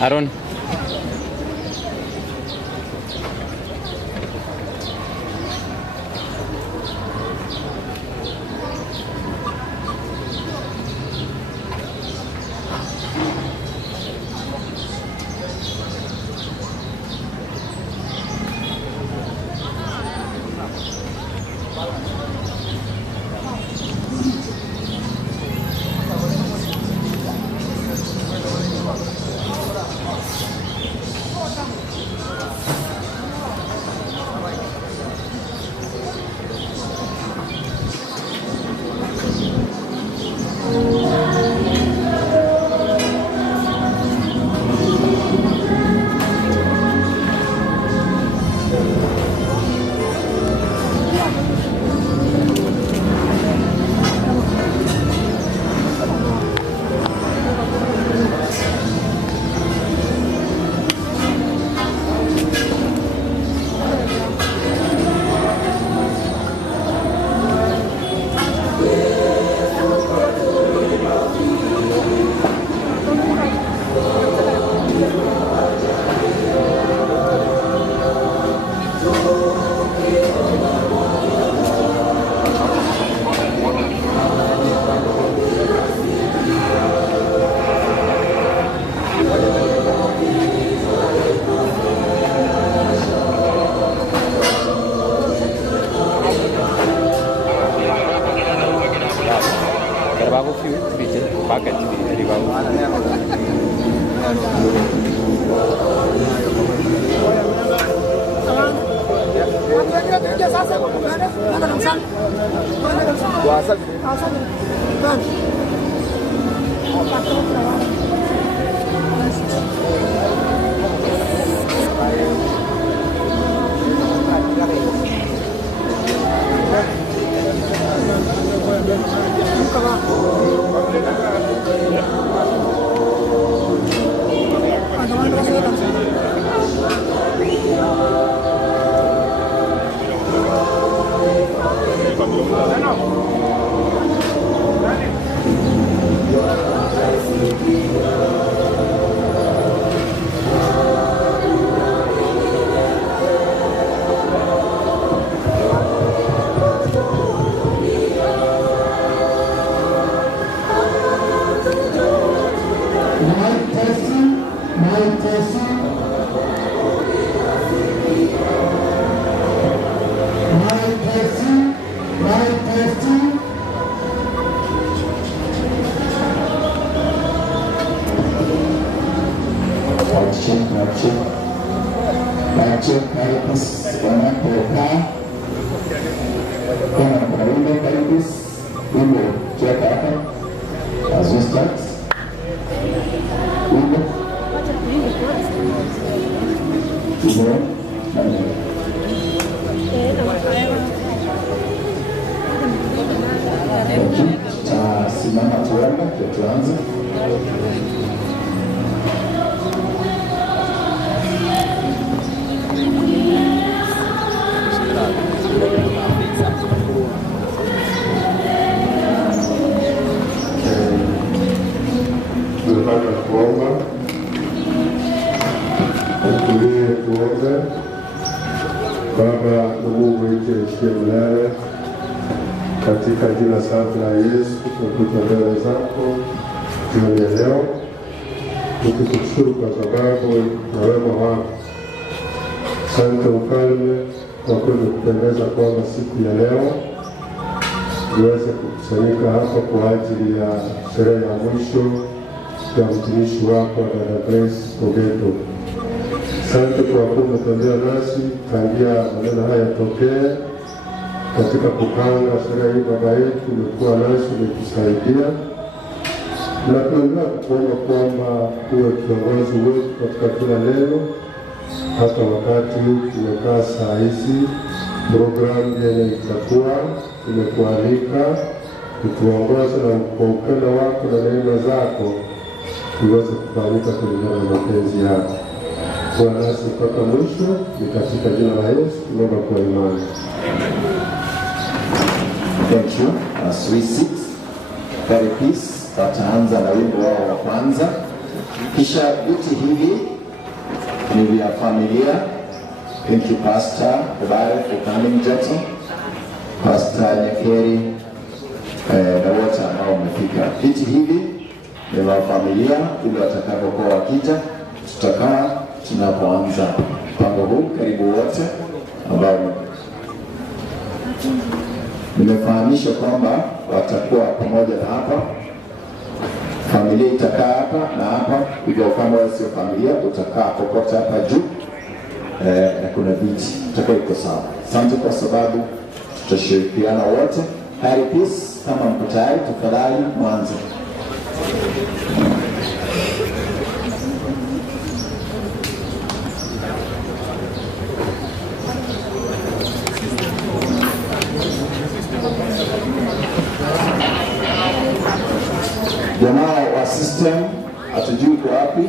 Aaron. Katika jina safi la Yesu tunakuja mbele zako jioni ya leo tukikushukuru kwa sababu na wema wako. Asante Mfalme kwa kupendeza kwamba siku ya leo tuweze kukusanyika hapa kwa ajili ya sherehe ya mwisho ya mtumishi wako Dada Grace Ogeto. Asante kwa kuwa umetembea nasi tangia maneno haya yatokee. Katika kupanga sherehe hii Baba yetu umekuwa nasi, umetusaidia. Na tunaendelea kuomba kwamba uwe kiongozi wetu katika kila neno, hata wakati tumekaa saa hizi programu yenye itakuwa tumekualika kutuongoza na kwa upendo wako na neema zako tuweze kufanyika kulingana na mapenzi yako. Kuwa nasi mpaka mwisho, ni katika jina la Yesu tunaomba kwa imani. Thank you. As we sit, very peace, wataanza na wimbo wao wa kwanza. Kisha viti hivi ni vya familia. Thank you Pastor Obare for coming, Jackson, Pastor Nyekeri, na wote ambao wamefika. Viti hivi ni vya familia ili watakapokuwa wakija tutakaa tunapoanza mpango huu. Karibu wote ambao nimefahamisha kwamba watakuwa pamoja na hapa. Familia itakaa hapa na hapa, hivyo kama wewe sio familia utakaa popote hapa juu. Na kuna viti itakuwa iko sawa. Asante kwa sababu tutashirikiana wote. Harry Peace, kama mko tayari tafadhali mwanzo. Jamaa wa system atujui kwa wapi?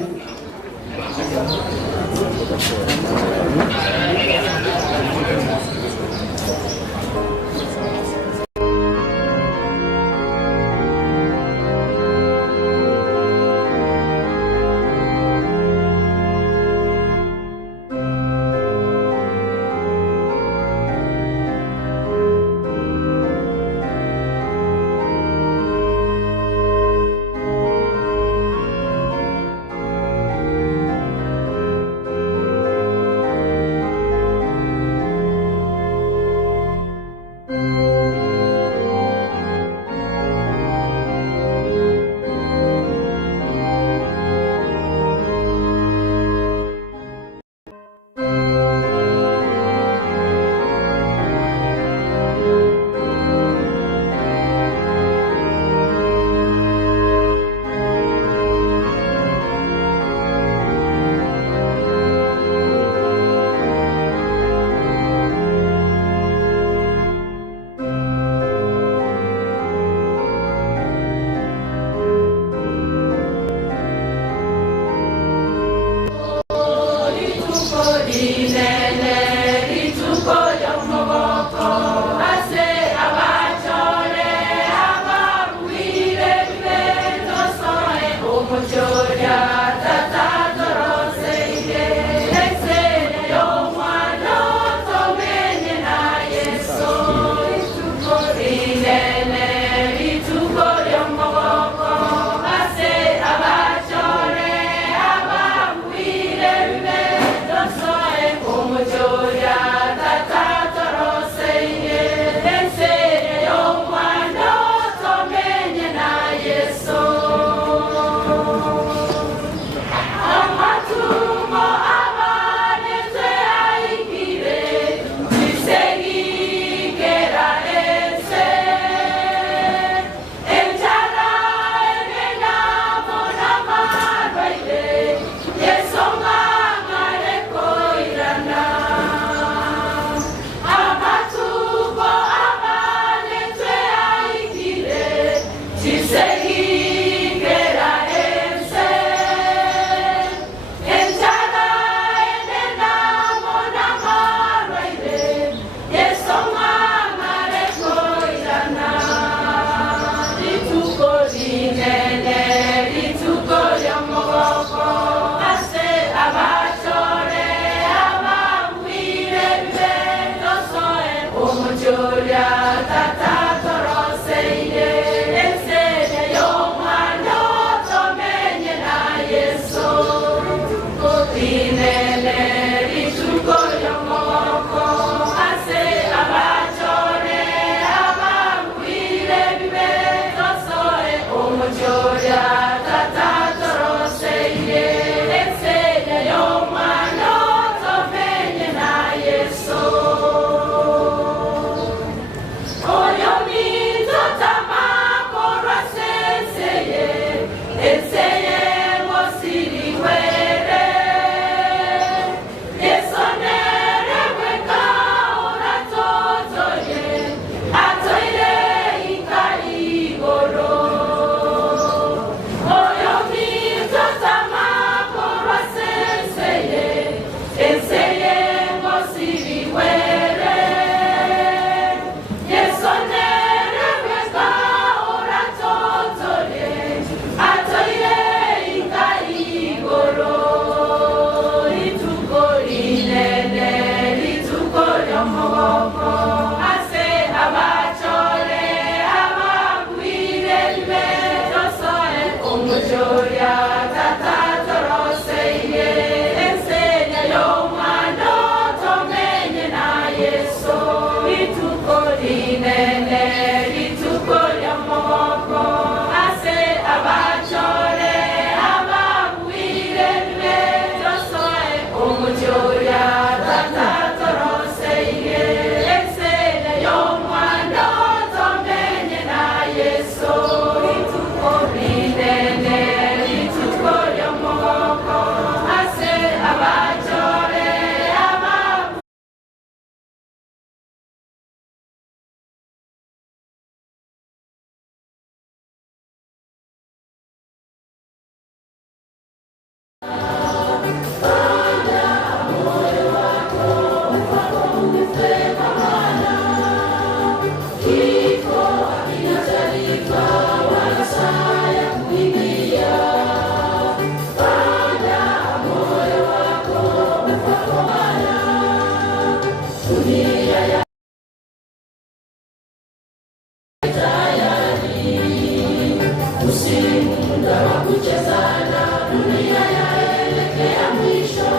kuchezana, dunia yaelekea mwisho.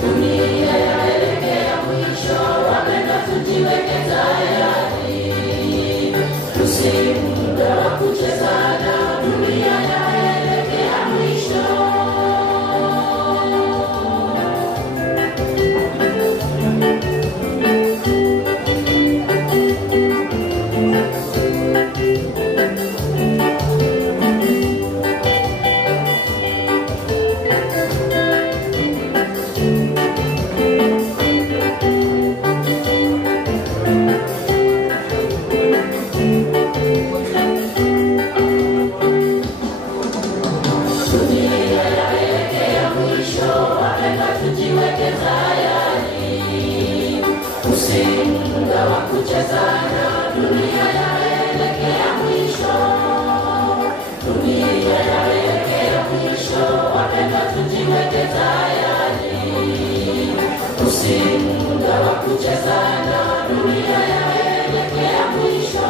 Dunia yaelekea mwisho, wapendwa tujiweke tayari. Muda wa kuchezana, dunia yaelekea mwisho. Muda wa kuchezana, dunia yaelekea mwisho. Dunia yaelekea mwisho, wapendwa tujiweke tayari. Muda wa kuchezana, dunia yaelekea mwisho.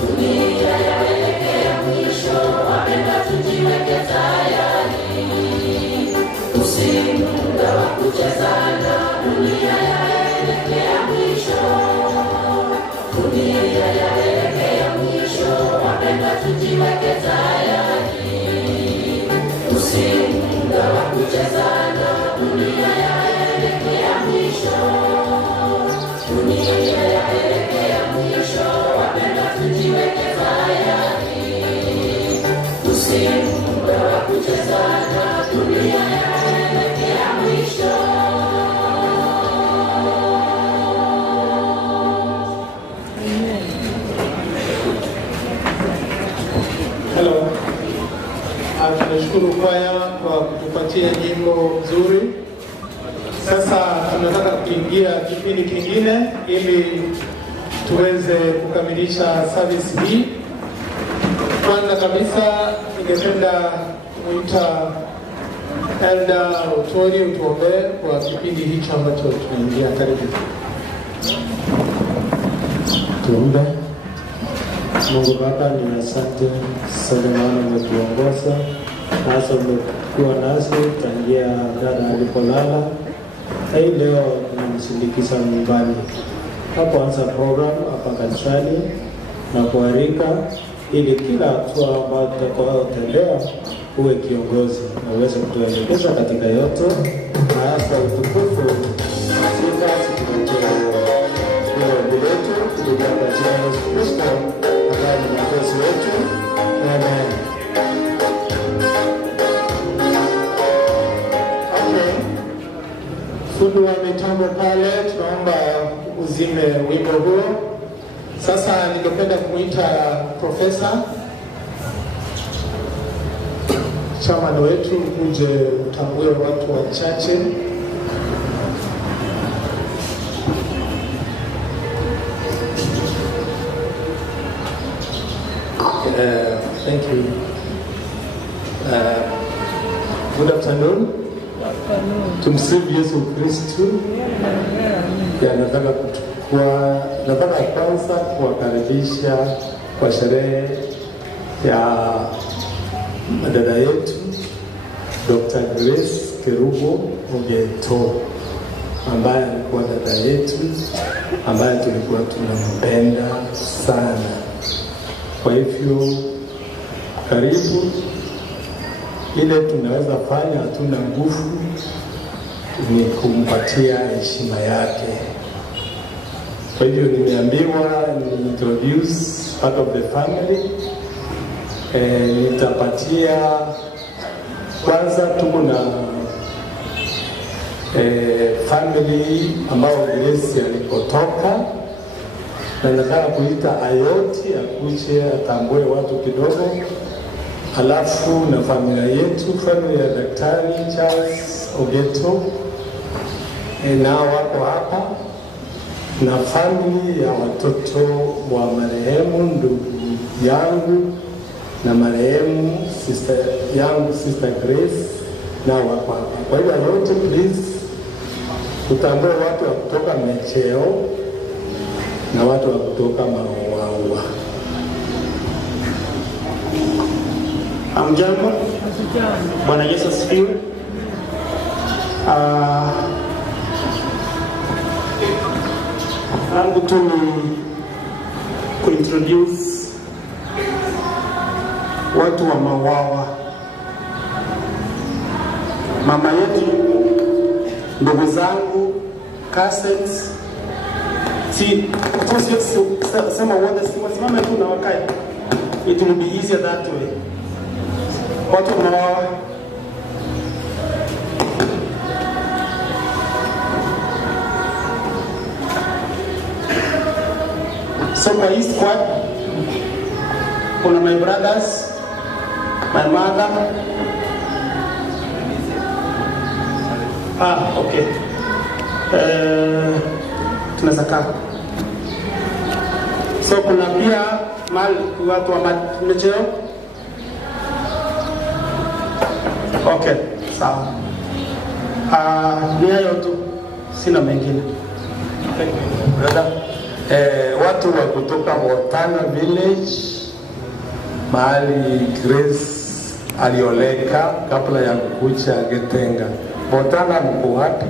Dunia yaelekea mwisho, wapendwa tujiweke tayari. Muda wa kuchezana, dunia yaelekea mwisho. Dunia yaelekea mwisho, wapendwa tujiweke tayari. Muda wa kuchezana, dunia yaelekea mwisho. Dunia yaelekea mwisho, wapendwa tujiweke tayari. Muda wa kuchezana, dunia yaelekea mwisho. Hello. Tunashukuru kwaya kwa kutupatia nyimbo nzuri. Sasa tunataka kuingia kipindi kingine ili tuweze kukamilisha service hii. Kwanza kabisa ningependa kumuita Elda Otori utuombee kwa kipindi hicho ambacho tunaingia. Karibu. Tuombe. Mungu Baba, ni asante sana maana umetuongoza, hasa umekuwa nasi tangia dada alipolala. Hii leo tunamsindikiza nyumbani. Hapoanza program hapa kanisani na kuarika ili kila hatua ambayo tutakayotembea uwe kiongozi na uweze kutuelekeza katika yote, na hasa utukufu sifa zikuletea ombi letu kupitia kwa jina la Yesu Kristo ambaye ni mwokozi wetu. Amen. Okay. Fundi wa mitambo pale, tunaomba uzime wimbo huo. Sasa ningependa kumuita Profesa chairman wetu kuje utambue watu wachache. Thank you. Good afternoon. Tumsifu Yesu Kristo. Nataka kwanza kuwakaribisha kwa sherehe ya dada yetu Dr. Grace Kerubo Ogeto, ambaye alikuwa dada yetu ambaye tulikuwa tunampenda sana. Kwa hivyo karibu, ile tunaweza fanya, hatuna nguvu, ni kumpatia heshima yake. Kwa hivyo nimeambiwa ni introduce part of the family. Nitapatia kwanza, tuko na family ambao Grace alikotoka, na nataka kuita Ayoti akuje atambue watu kidogo. Halafu na familia yetu, familia ya Daktari Charles Ogeto, nao wako hapa, na family ya watoto wa marehemu ndugu yangu na marehemu sister yangu, Sister Grace, nao wako hapa. Kwa hiyo yote, please tutambue watu wa kutoka Mecheo na watu wa kutoka Maua. Hamjambo? Bwana Yesu asifiwe. Langu tu ni kuintroduce watu wa Mawawa, mama yetu, ndugu zangu, cousins. Sema wote simame tu na wakae. It will be easier that way. Watu wa Mawawa, so kwa hii squad kuna my brothers, my mother. Okay. Tunaweza kaa. So kuna pia mali watu wa macheo. Okay, sawa. Ni hayo tu, sina mengine. Thank you, brother. Watu wa kutoka Botana village, mahali Grace alioleka kabla ya kukucha Getenga. Botana mko wapi?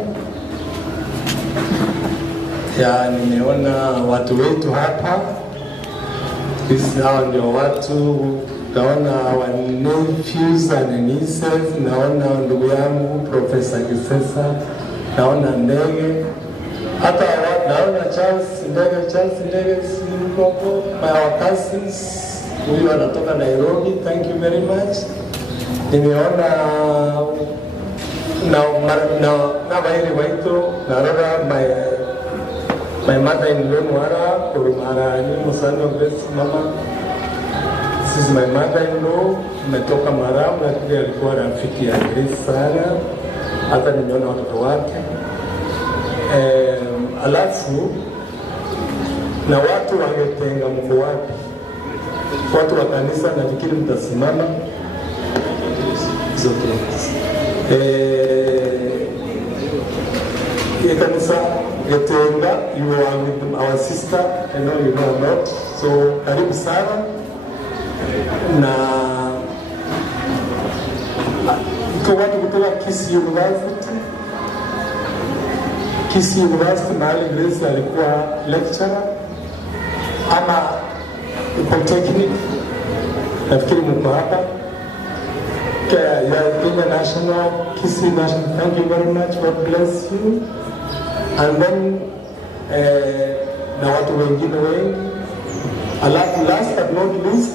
Ya, nimeona watu wetu hapa. Hawa ndio watu, naona our nephews and nieces, naona ndugu yangu Professor Kisesa, naona Ndege, hata naona Charles Ndege Simkoko, our cousins, huyu wanatoka Nairobi, thank you very much. Nimeona na Bairi Waito, naona my mother-in-law Nwara, Kurumara, ni Musano Grace mama. This is my mother-in-law, umetoka Maramu, lakini alikuwa rafiki ya Grace sana. Hata nimeona watoto wake. Alafu na watu wangetenga mko wapi? Watu wa kanisa nafikiri mtasimama. Zote. Kanisa Getenga, you are with our sister, I know you know a lot. So karibu sana. Na kwa watu kutoka Kisii University, mahali Grace alikuwa lecturer ama Polytechnic, nafikiri mko hapa. Kenya National, Kisii National, thank you very much, God bless you. And then na watu wengine wengi. Alafu last but not least,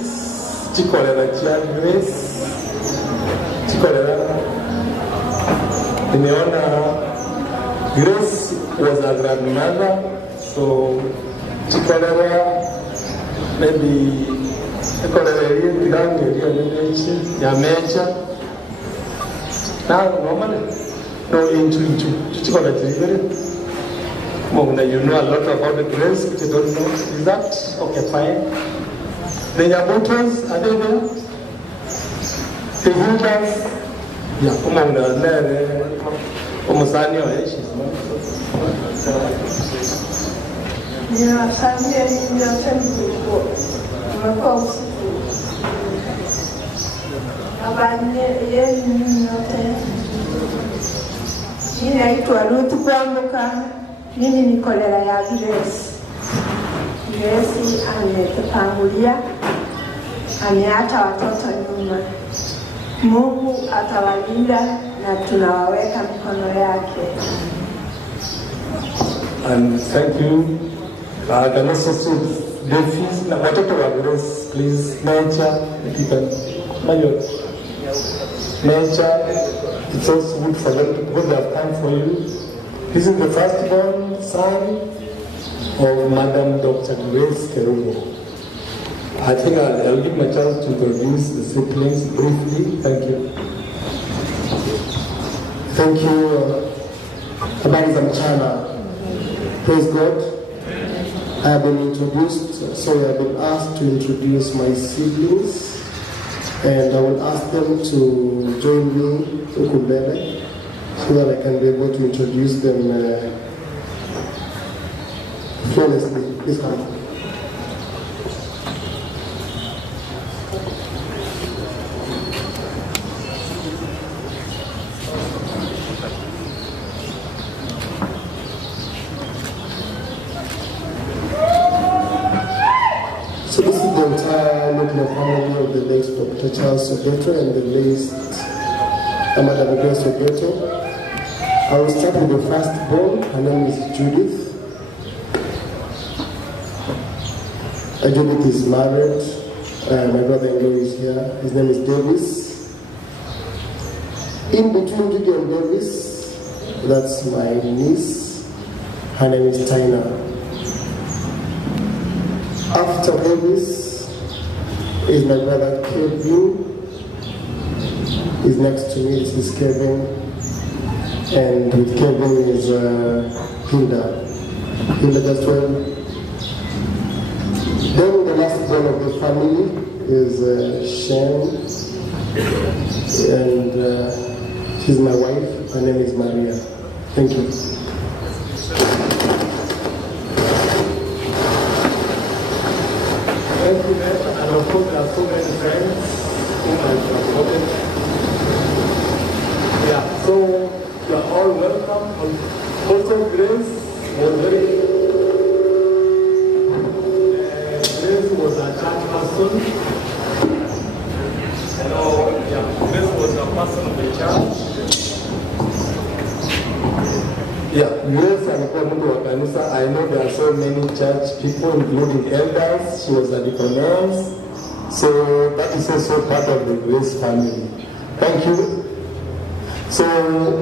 Chikolera Child Grace. Chikolera, nimeona Grace was a grandmother, so Chikolera maybe Chikolera ya mecha. Now normally no into Chikolera. You know a lot about the Grace, which you don't know. Is that okay? Fine. The Nyabutas, are they there? The Hutas, yeah, mimi ni kolera ya Grace. Grace ametupangulia, ameacha watoto nyuma. Mungu atawalinda na tunawaweka mikono yake. And thank you. I can also see the watoto wa Grace, please, nature, if you can, nature, it's also good for them because they have come for you. This is the firstborn son of Madam Dr. Grace Kerubo. I think I'll give my chance to introduce the siblings briefly. Thank you. Thank you. Habari za mchana. Praise God. I have been introduced, so I have been asked to introduce my siblings, and I will ask them to join me to Kumbele, so that I can be able to introduce them flawlessly. Please come. nuclear family of the late Dr. Charles Ogeto and the late Madam Grace Ogeto. I will start with the firstborn. Her name is Judith. Judith is married. My brother-in-law is here. His name is Davis. In between Judy and Davis, that's my niece. Her name is Tina. After Davis is my brother Kevin. He's next to me. This is Kevin. And with Kevin is Hilda. Hilda just well. Then the last born of the family is Shem, and she's my wife. Her name is Maria. Thank you. Thank you, and of course there are so many friends whom I've forgotten. Yeah, so you are all welcome. Also, Grace was very. Was a church person. Hello, yeah, this was a person of the church. Yeah, Grace alikuwa mtu wa kanisa. I know there are so many church people, including elders. She was a deaconess. So that is also part of the Grace family. Thank you. So,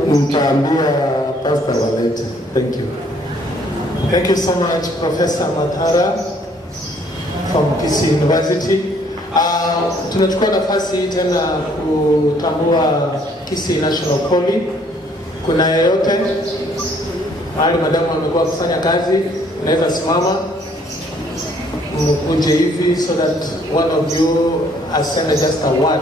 nitaambia Pastor Waleta. Thank you. Thank you so much, Professor Matara from Kisii University. Tunachukua nafasi hii tena kutambua Kisii National Poly. Kuna yeyote mahali madamu amekuwa kufanya kazi, unaweza simama mkuje hivi so that one of you asende just a word.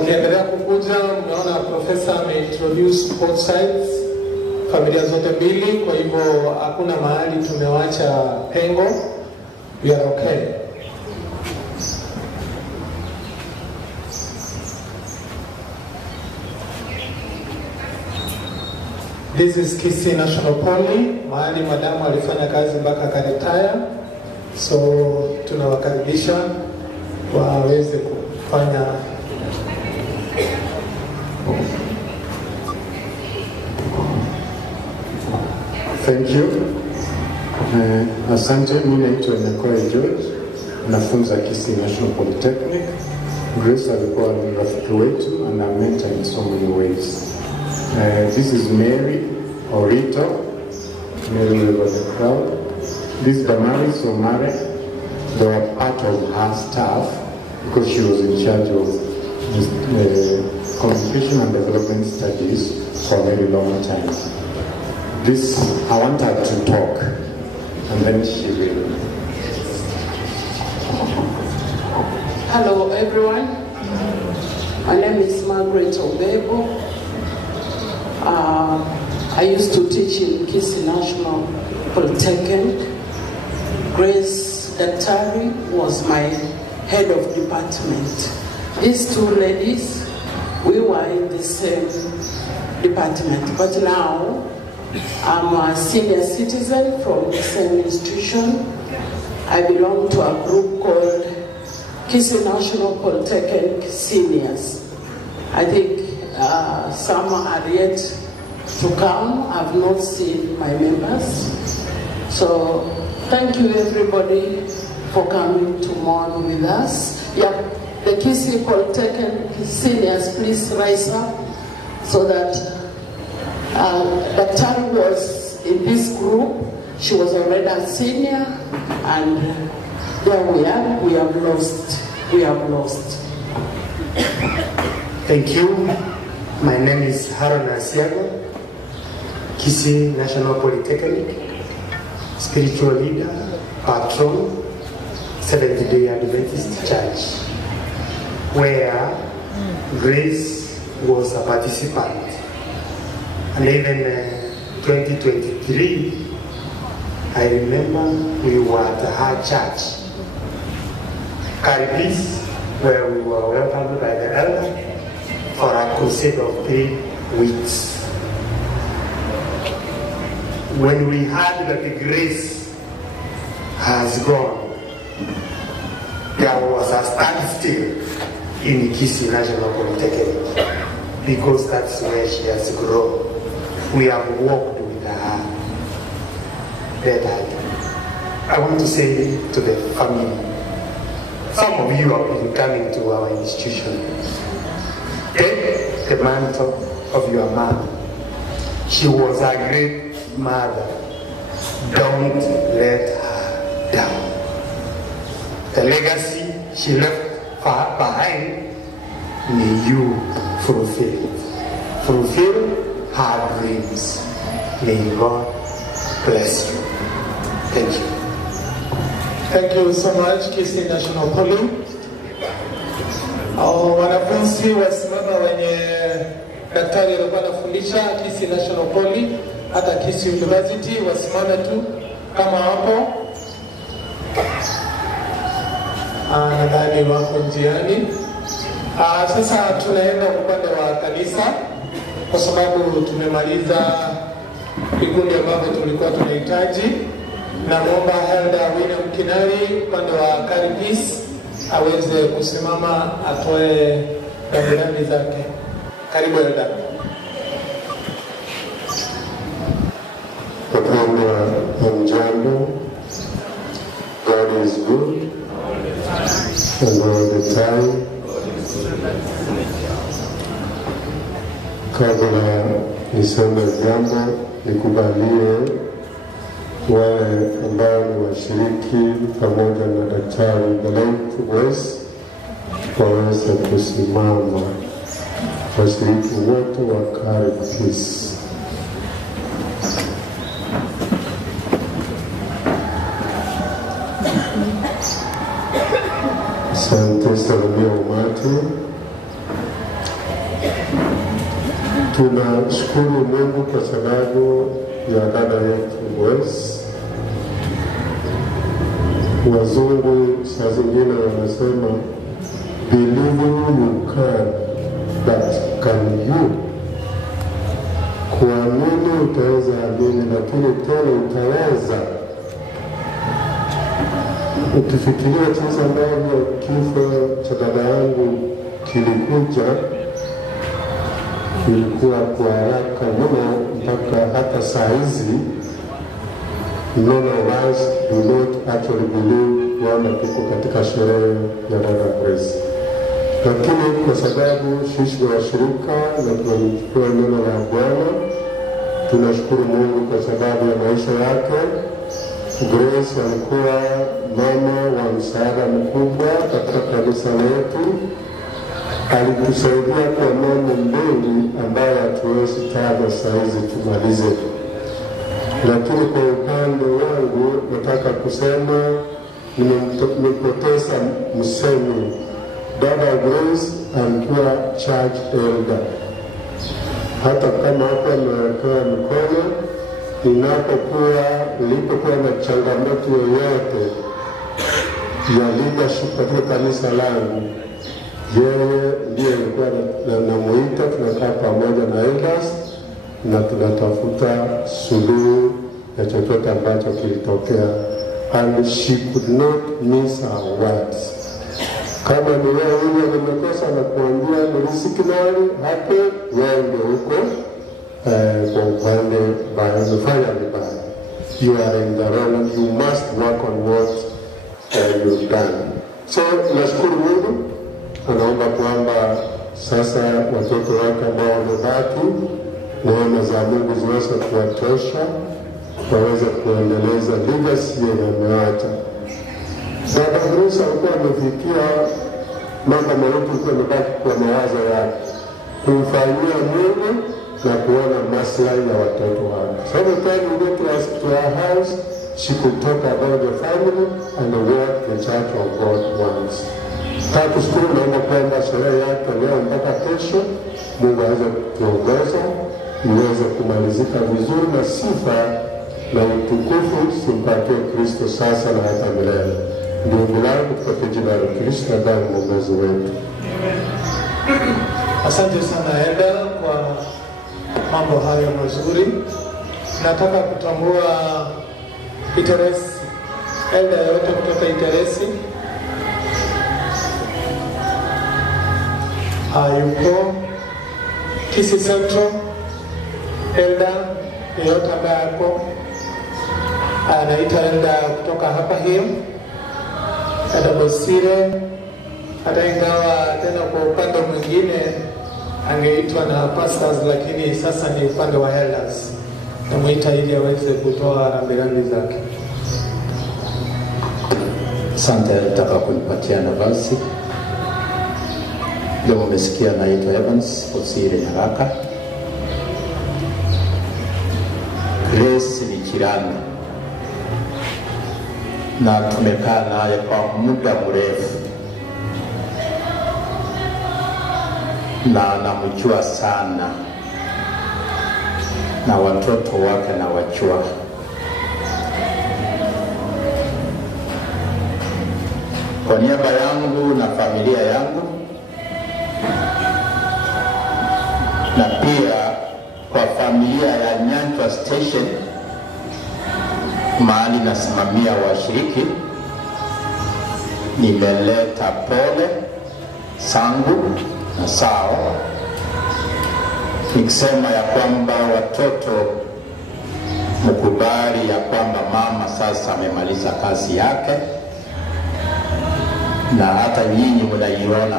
Ukiendelea kukuja, mnaona profesa ameintroduce both sides, familia zote mbili, kwa hivyo hakuna mahali tumewacha pengo. We are okay. This is Kisii National Poly, mahali madamu alifanya kazi mpaka akaretire. So tunawakaribisha waweze kufanya. Thank you. Asante, mimi naitwa Nyakoe George, nafunza Kisii National Polytechnic. Grace alikuwa ni rafiki wetu and a mentor in so many ways. This is Mary Orito. Mary over the crowd. This is Damaris Omare. They were part of her staff because she was in charge of communication and development studies for a very long time. This, I want her to talk, and then she will. Hello everyone, my name is Margaret Obebo. I used to teach in Kisii National Polytechnic. Grace Daktari was my head of department. These two ladies, we were in the same department, but now I'm a senior citizen from the same institution. I belong to a group called Kisii National Polytechnic Seniors. I think some are yet to come. I've not seen my members. So thank you everybody for coming to mourn with us. Yeah, the Kisii Polytechnic Seniors, please rise up so that Daktari was in this group. She was already a senior, and there we are. We have lost. We have lost. Thank you. My name is Haron Asiago, Kisii National Polytechnic, spiritual leader, patron, Seventh-day Adventist Church, where Grace was a participant. And even 2023, I remember we were at her church, Caribis, where we were welcomed by the elder for a crusade of 3 weeks. when we heard that the Grace has gone, there was a standstill in Kisii National Polytechnic because that's where she has grown. We have walked with her. I want to say to the family, some of you have been coming to our institution. Take the mantle of your mother. She was a great mother. Don't let her down. The legacy she left behind, may you fulfill it. Fulfill her dreams. May God bless you. Thank you. Thank you so much, Kisii National Poly. Wanafunzi wasimama wenye daktari alikuwa anafundisha Kisii National Poly, hata Kisii University, wasimame tu kama hapo. Nadhani wako njiani. Sasa tunaenda upande wa kanisa kwa sababu tumemaliza vikundi ambavyo tulikuwa tunahitaji. Naomba Elder William Kinari upande wa Caribis aweze kusimama atoe rambirambi zake. Karibu Elder. Hamjambo. God is good and all the time. Kabla niseme jambo, nikubalie wale ambao ni washiriki pamoja na daktari Galaifu Grace waweze kusimama, washiriki wote wa Caribis. Asante salamia umati. Tunashukuru Mungu kwa sababu ya dada yetu Grace. Wazungu saa zingine wanasema believe you can, but can you? Kuamini utaweza amini, lakini tena utaweza. Ukifikiria jinsi ambavyo kifo cha dada yangu kilikuja, ilikuwa kwa haraka mno mpaka hata saa hizi none of us do not actually believe kwamba tuko katika sherehe ya dada Grace. Lakini kwa sababu sisi wa shirika na tunachukua neno la Bwana, tunashukuru Mungu kwa sababu ya maisha yake. Grace alikuwa mama wa msaada mkubwa katika kanisa letu. Alitusaidia kwa mambo mengi ambayo hatuwezi taja saa hizi tumalize. Lakini kwa upande wangu nataka kusema nimepoteza msemi. Dada Grace alikuwa church elder. Hata kama hapa amewekewa mikono, nilipokuwa na changamoto yoyote ya leadership katika kanisa langu, yeye ndiye alikuwa namuita, tunakaa pamoja na elders na tunatafuta suluhu ya chochote ambacho kilitokea. And she could not miss her words. Kama ni wewe huyo nimekosa na kuambia nilisikinali hapo, wewe ndio huko kwa upande baya, umefanya vibaya. You are in the wrong, you must work on what you've done. So nashukuru Mungu, anaomba kwamba sasa watoto wake ambao wamebaki, neema za Mungu ziweze kuwatosha, waweze kuendeleza legacy yenye ameacha. Dada Grace alikuwa amefikia mambo mawili kwa mabaki kwa mawazo yake, kumfanyia Mungu na kuona maslahi ya watoto wake. So every time we go to our house, she could talk about the family and what the church of God wants. Takushukuru naomba kwamba sherehe yake leo mpaka kesho, Mungu aweze kuongoza, iweze kumalizika vizuri na sifa na utukufu simpatie Kristo sasa na hata milele. Ndugu langu katika jina la Kristo na damu mwombezi wetu. Asante sana Elder kwa mambo hayo mazuri. nataka kutambua Iteresi, elda yote kutoka Iteresi. Yuko Kisii Central, elda yote ambaye hapo anaita elda kutoka hapa hiyo, hata Bosire, hata ingawa tena kwa upande mwingine angeitwa na pastors, lakini sasa ni upande wa elders. Namuita ili aweze kutoa rambirambi zake. Asante, nataka kunipatia nafasi. Leo umesikia naitwa Evans Bosire Nyaraka. Grace ni jirani na tumekaa naye kwa muda mrefu na namjua sana, na watoto wake na wajua. Kwa niaba yangu na familia yangu, na pia kwa familia ya Nyanchwa Station mahali nasimamia washiriki, nimeleta pole sangu na sao, nikisema ya kwamba watoto mkubali ya kwamba mama sasa amemaliza kazi yake, na hata nyinyi mnaiona.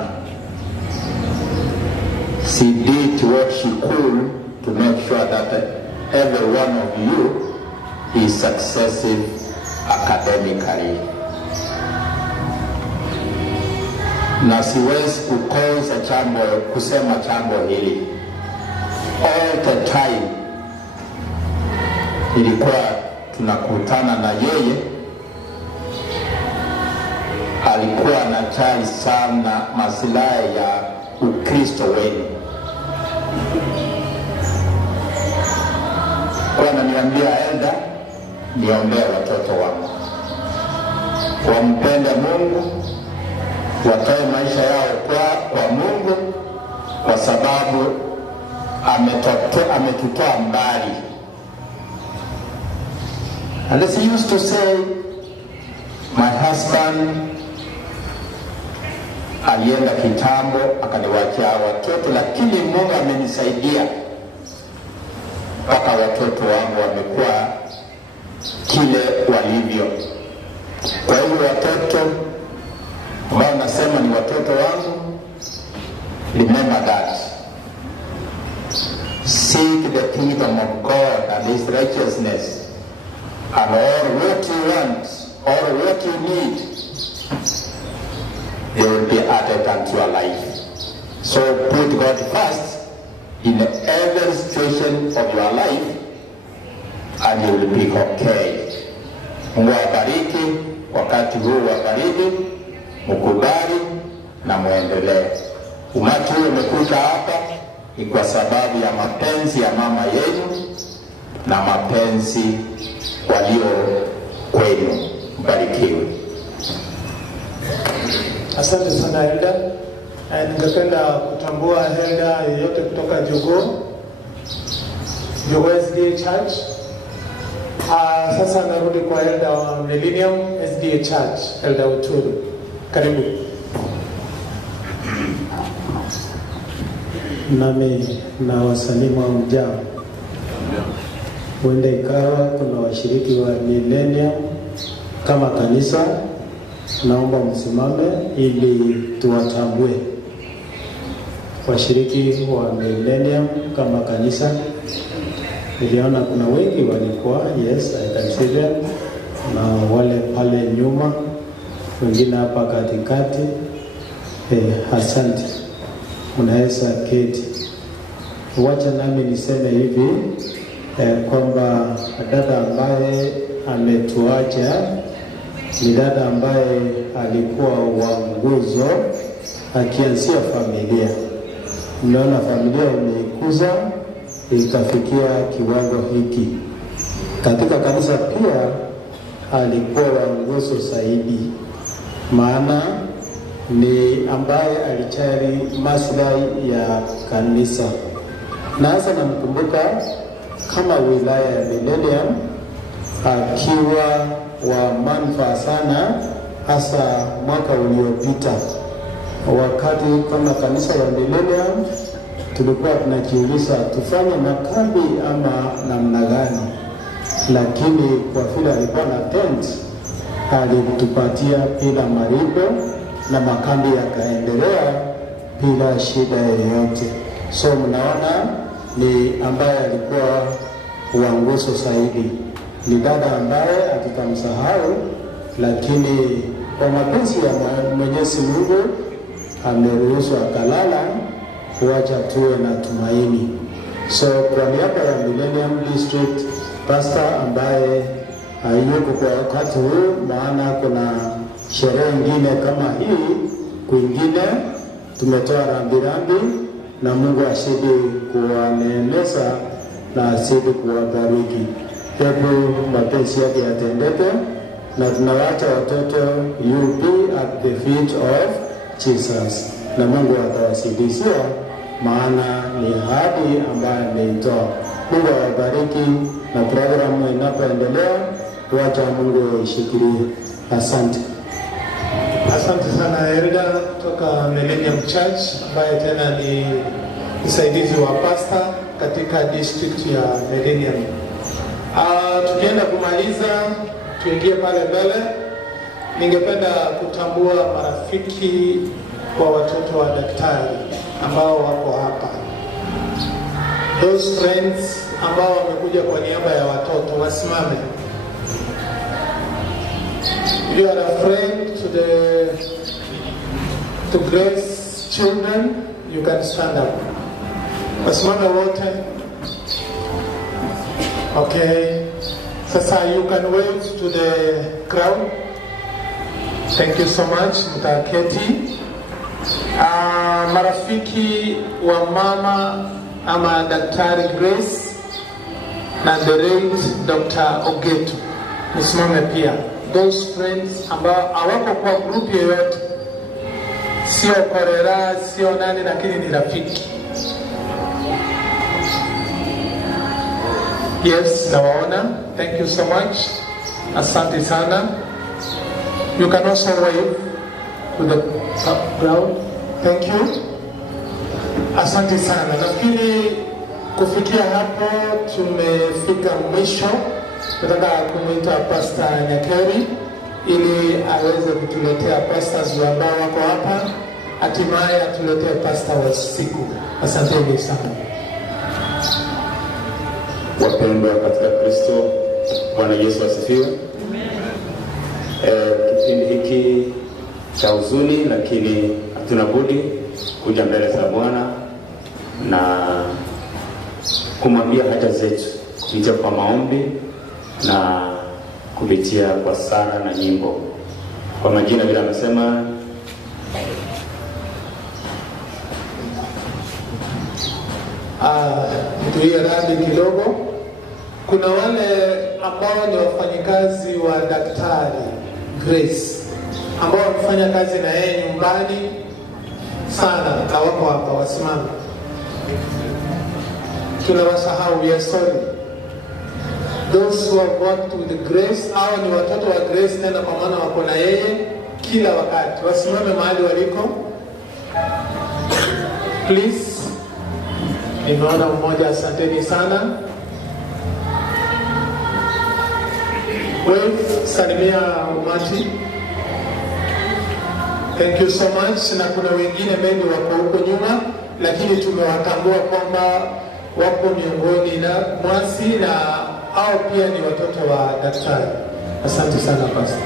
She did what she could to make sure that every one of you is successful academically. Na siwezi kukosa jambo kusema jambo hili. All the time ilikuwa tunakutana na yeye, alikuwa anajali sana maslahi ya Ukristo wenu. Kwa ananiambia elda, niombee watoto wangu wampende Mungu, watoe maisha yao kwa Mungu, kwa sababu ametutoa mbali. And as he used to say, my husband alienda kitambo akaniwachia watoto, lakini Mungu amenisaidia mpaka watoto wangu wamekuwa kile walivyo. Kwa hivyo watoto ambao nasema ni watoto wangu, remember that. Seek the kingdom of God and His righteousness, and all what you want, all what you need, they will be added unto your life. So put God first in every situation of your life, and you will be okay. Mungu awabariki wakati huu wa baridi, mkubali na muendelee. Umati huu umekuja hapa ni kwa sababu ya mapenzi ya mama yenu na mapenzi walio kwenu. Mbarikiwe. Asante sana elda. Ningependa kutambua elda yote kutoka Jogoo SDA Church. Sasa narudi kwa elda wa Millennium SDA Church, elda Uturu. Karibu. Nami na wasalimu wa mjao. Huenda ikawa kuna washiriki wa Millennium kama kanisa, naomba msimame ili tuwatambue. Washiriki wa Millennium kama kanisa, niliona kuna wengi walikuwa, yes, I can see them, na wale pale nyuma, wengine hapa katikati. Asante, mnaweza keti. Wacha nami niseme hivi kwamba dada ambaye ametuacha ni dada ambaye alikuwa wa nguzo akianzia familia. Mnaona familia imeikuza ikafikia kiwango hiki. Katika kanisa pia alikuwa wa nguzo zaidi, maana ni ambaye alijali maslahi ya kanisa. Na hasa namkumbuka kama wilaya ya Millennium akiwa wa manufaa sana, hasa mwaka uliopita. Wakati kama kanisa ya Millennium tulikuwa tunajiuliza tufanye makambi ama namna gani, lakini kwa vile alikuwa na tent alitupatia bila malipo na makambi yakaendelea bila shida yoyote. So mnaona ni ambaye alikuwa uanguso zaidi. Ni dada ambaye hatutamsahau, lakini kwa mapenzi ya Mwenyezi Mungu ameruhusu akalala, kuacha tuwe na tumaini. So kwa niaba ya Millennium District pastor ambaye hayuko kwa wakati huu, maana kuna sherehe nyingine kama hii kwingine, tumetoa rambirambi na Mungu asidi kuwaneemeza na asidi kuwabariki. Hebu mapenzi yake yatendeke, na tunawaacha watoto UP at the feet of Jesus, na Mungu atawasidisia, maana ni ahadi ambayo ameitoa. Mungu awabariki, na programu inapoendelea wacha Mungu ishikilie. Asante. Asante sana Elda kutoka Millennium Church, ambaye tena ni msaidizi wa pastor katika district ya Millennium. Tukienda kumaliza, tuingie pale mbele. Ningependa kutambua marafiki wa watoto wa daktari ambao wako hapa. Those friends ambao wamekuja kwa niaba ya watoto wasimame. You are a friend to Grace children, you can stand up. Wasimame wote. Okay. Sasa you can wave to the crowd. Thank you so much. Mtaketi. Marafiki wa mama ama Daktari Grace na the late Dr. Ogetu, msimame pia. Those friends ambao hawako kwa group yoyote, sio korera, sio nani, lakini ni rafiki. Yes, nawaona. Thank you so much. Asante sana. You can also wave to the crowd. Thank you. Asante sana. Nafikiri kufikia hapo tumefika mwisho. Nataka kumuita Pastor Nyakeri ili aweze kutuletea pastors ambao wako hapa, hatimaye atuletee pastor wa siku. Asanteni sana. Wapendwa katika Kristo, Bwana Yesu asifiwe. Kipindi hiki cha huzuni, lakini hatuna budi kuja mbele za Bwana na kumwambia haja zetu kupitia kwa maombi na kupitia kwa sala na nyimbo. Kwa majina bila amesema, mtuie radhi kidogo. Kuna wale ambao ni wafanyikazi wa Daktari Grace ambao wamefanya kazi na yeye nyumbani sana, na wako hapa, wasimame. Tunawasahau, we are sorry. Those who have worked with Grace, hao ni watoto wa Grace tena, kwa maana wako na yeye kila wakati. Wasimame mahali waliko. Please. Nimeona mmoja, asanteni sana. Wave, salimia umati. Thank you so much. Na kuna wengine mengi wako huko nyuma, lakini tumewatambua kwamba wako miongoni na mwasi na hao pia ni watoto wa daktari. Asante sana Pastor.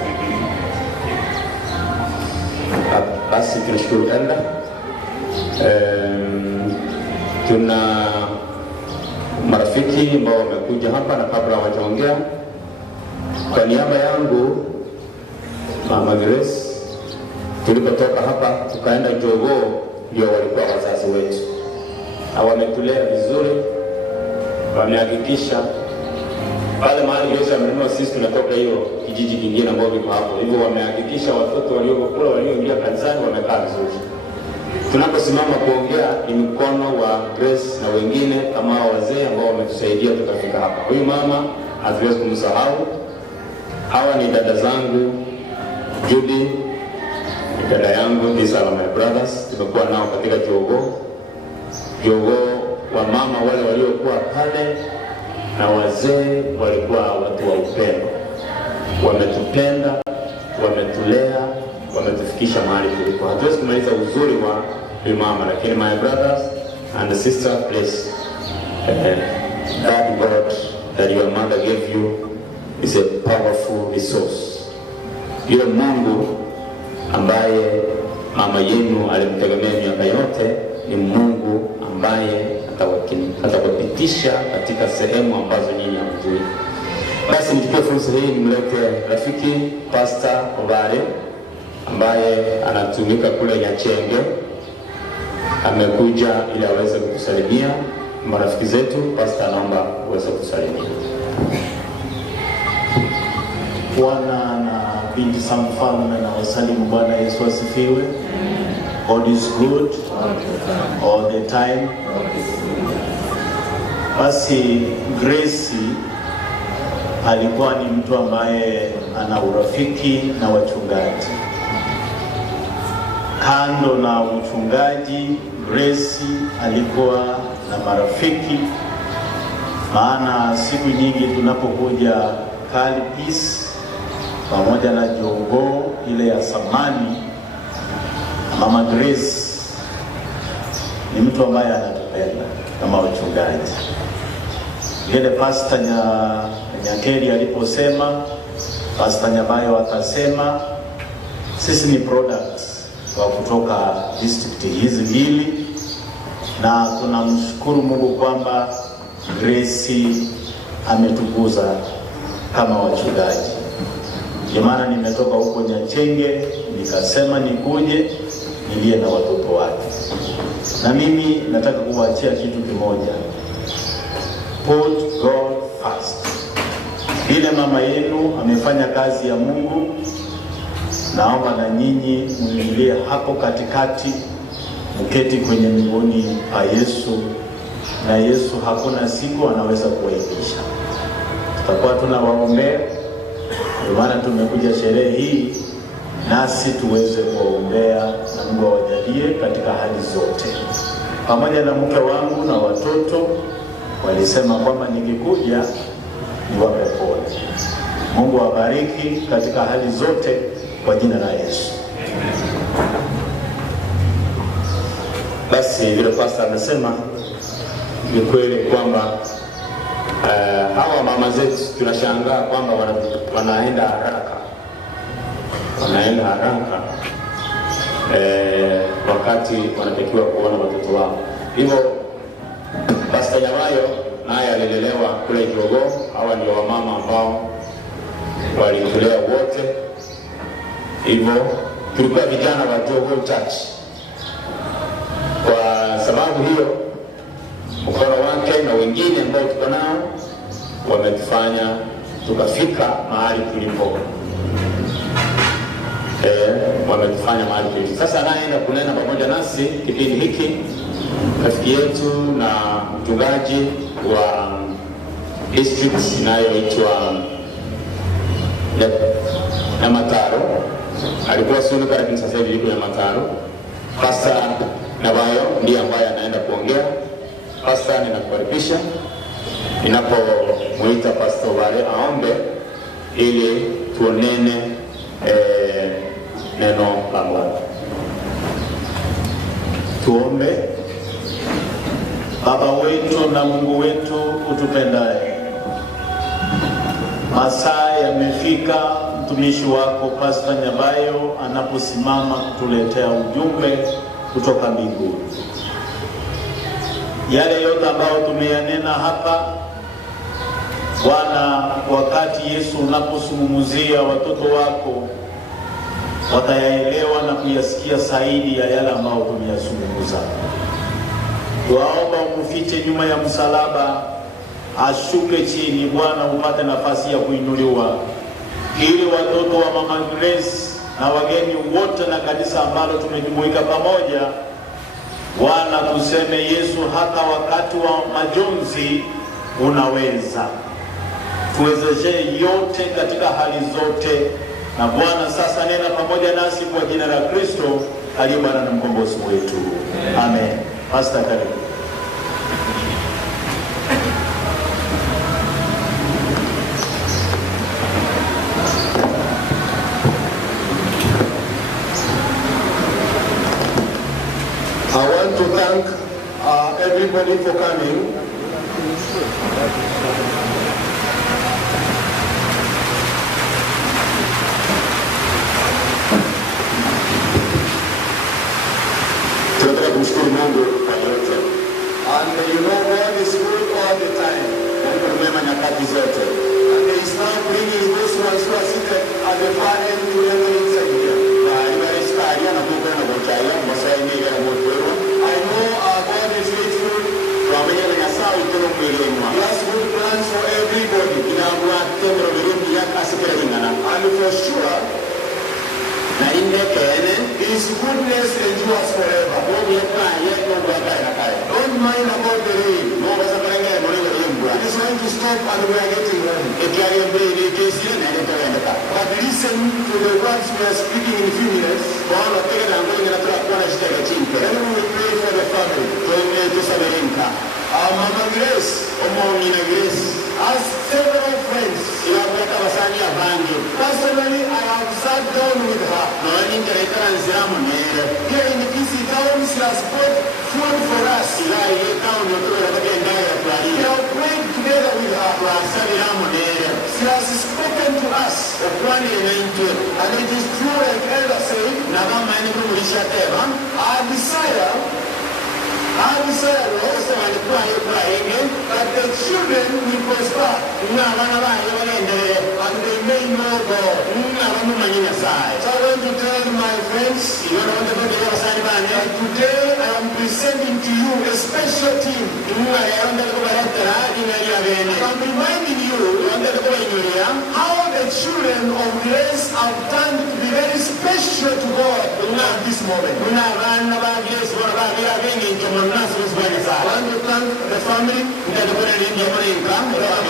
Basi tunashukuru Elda. Tuna marafiki ambao wamekuja hapa, na kabla hawajaongea, kwa niaba yangu Mama Grace, tulipotoka hapa tukaenda Jogoo, ndio walikuwa wazazi wetu. Wametulea vizuri, wamehakikisha pale mahali Yesu amenunua, sisi tunatoka hiyo kijiji kingine ambao kiko hapo. Hivyo wamehakikisha watoto walioko kule walioingia kanisani wamekaa vizuri. tunaposimama kuongea ni mkono wa Grace na wengine kama wazee ambao wametusaidia tukafika hapa. Huyu mama hatuwezi kumsahau. Hawa ni dada zangu, Judy, dada yangu, these are my brothers. Tumekuwa nao katika Jogoo wa mama wale waliokuwa pale, na wazee walikuwa watu wa upendo. Wametupenda, wametulea, wametufikisha mahali tulipo. Hatuwezi kumaliza uzuri wa huyu mama, lakini my brothers and sisters, please, that God that your mother gave you is a powerful resource. Yule Mungu ambaye mama yenu alimtegemea miaka yote ni Mungu ambaye atawapitisha katika sehemu ambazo nyinyi hamjui. Basi nichukue fursa hii nimlete rafiki Pastor Obare ambaye anatumika kule Nyachenge. Amekuja ili aweze kutusalimia marafiki zetu. Pastor, naomba uweze kutusalimia. Bwana na binti za mfalme na wasalimu. Bwana Yesu asifiwe. God is good all the time. Basi Grace alikuwa ni mtu ambaye ana urafiki na wachungaji. Kando na uchungaji, Grace alikuwa na marafiki, maana siku nyingi tunapokuja Kali Peace pamoja na Jogoo ile ya samani, Mama Grace ni mtu ambaye anatupenda kama wachungaji. Ile Pastor Nyakeri aliposema, Pastor Nyabayo akasema, sisi ni products wa kutoka district hizi mbili, na tunamshukuru Mungu kwamba Grace ametukuza kama wachungaji. Ndio maana nimetoka huko Nyachenge nikasema nikuje nilie na watoto wake. Na mimi nataka kuwaachia kitu kimoja. Put God first. Ile mama yenu amefanya kazi ya Mungu, naomba na nyinyi mnilie hapo katikati, mketi kwenye miguuni pa Yesu, na Yesu hakuna siku anaweza kuwaibisha. Tutakuwa tunawaombea. Ndio maana tumekuja sherehe hii nasi tuweze kuombea na Mungu awajalie katika hali zote. Pamoja na mke wangu na watoto walisema kwamba nikikuja niwape pole. Mungu awabariki katika hali zote kwa jina la Yesu. Basi vile Pastor amesema ni kweli kwamba hawa mama zetu tunashangaa kwamba wanaenda haraka. Wanaenda haraka wakati wanatakiwa kuona watoto wao. Hivyo Pastor Nyabayo naye alilelewa kule Jogoo. Hawa ndio wamama ambao walitulea wote. Hivyo tulikuwa vijana wa Jogoo Church. Kwa sababu hiyo mkono wake na wengine ambao tuko nao wametufanya tukafika mahali tulipo. Wametufanya mahali tulipo. Sasa naenda kunena pamoja nasi kipindi hiki rafiki yetu na mchungaji wa district inayoitwa Nyamataro. Alikuwa Sunuka lakini sasa hivi yuko Nyamataro. Pastor Nyabayo ndiye ambaye anaenda kuongea. Pastor, ninakukaribisha. Ninapomuita Pastor Obare aombe ili tuonene neno la Bwana. Tuombe. Baba wetu na Mungu wetu utupendaye, masaa yamefika mtumishi wako Pastor Nyabayo anaposimama kutuletea ujumbe kutoka mbinguni. Yale yote ambayo tumeyanena hapa Bwana, wakati Yesu unaposungumzia watoto wako watayaelewa na kuyasikia zaidi ya yale ambayo tumeyazungumza. Tuwaomba umfiche nyuma ya msalaba, ashuke chini Bwana, upate nafasi ya kuinuliwa, ili watoto wa Mama Grace na wageni wote na kanisa ambalo tumejumuika pamoja Bwana, tuseme Yesu, hata wakati wa majonzi unaweza. Tuwezeshe yote katika hali zote. Na Bwana, sasa nena pamoja nasi kwa jina la Kristo aliye Bwana na mkombozi wetu. Amen. Pastor, karibu. I want to thank everybody for coming. And you know God is good all the time. And He is now bringing those ones who are seated at the far end to enter inside here. I know our God is faithful. He has good plans for everybody. And for sure, His goodness endures forever. Don't mind about the rain. It is going to stop and we are getting home. But listen to the words we are speaking in a few minutes. Then we will pray for the family. Mama Grace, has several friends. Personally, I have sat down with her. Here in the PC town, she has brought food for us. We have prayed together with her. She has spoken to us. And it is true, like Elder said, our desire was that the children will prosper and they may know God. So I want to tell my friends that today I am presenting to you a special team. I'm reminding you how the children of grace have done to be very special to God at this moment. I want to thank the family,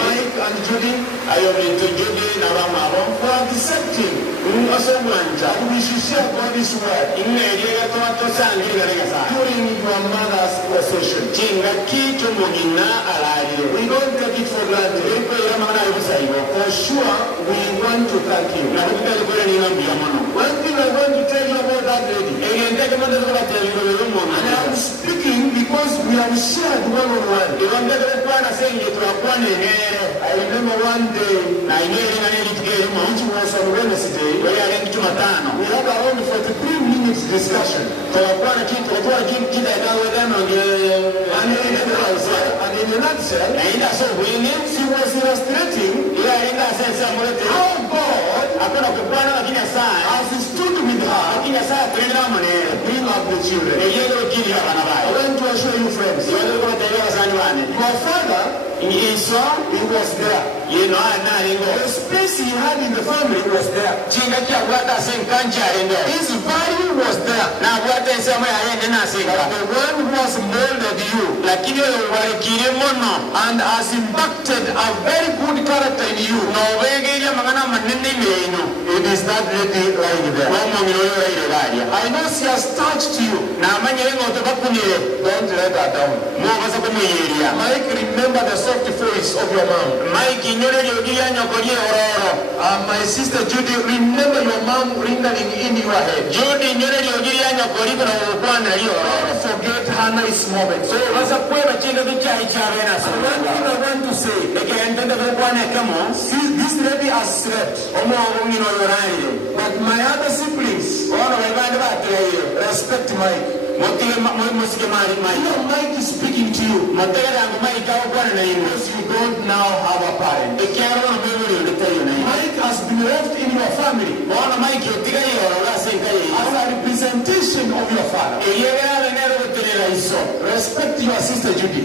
Mike and Judy, for accepting that we should share God's word during your mother's procession. We don't take it for granted. For sure, we want to thank you. One thing I want to tell you about that lady, and I'm speaking because we have shared one-on-one. I remember one day, which was on Wednesday, we had around 43 minutes discussion. And in a nutshell, she was illustrating how God has stood with her, bring up the children. I want to assure you, friends, your father, he was there. The space he had in the family was there. His value was there. The one who has molded you and has impacted a very good character in you. It is that lady lying there. I know she has touched you. Don't let her down. Mike, remember the soft voice of your mom. My sister Judy, remember your mom ringing in your head. Don't forget Hannah's moment. So, one thing I want to say, this lady has slept. But my other siblings, respect Mike. Mike is speaking to you. Because you don't now have a parent. Mike has been left in your family. as a representation of your father. Respect your sister Judy.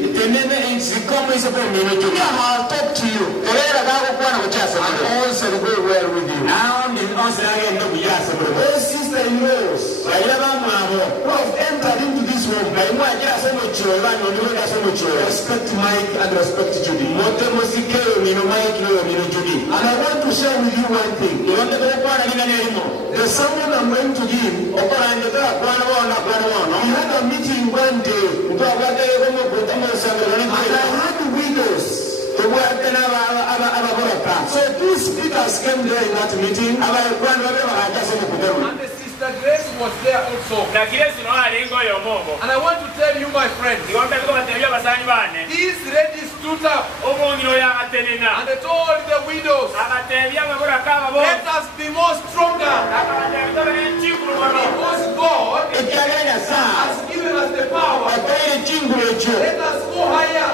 I'll talk to you. And also go well with you. Those sister-in-laws who have entered into this room, respect Mike and respect Judy. And I want to share with you one thing. The sermon I'm going to give, we had a meeting one day, and I had widows. So two speakers came there in that meeting. And the Sister Grace was there also. And I want to tell you, my friends, these ladies stood up and they told the widows, let us be more stronger, because God has given us the power. Let us go higher.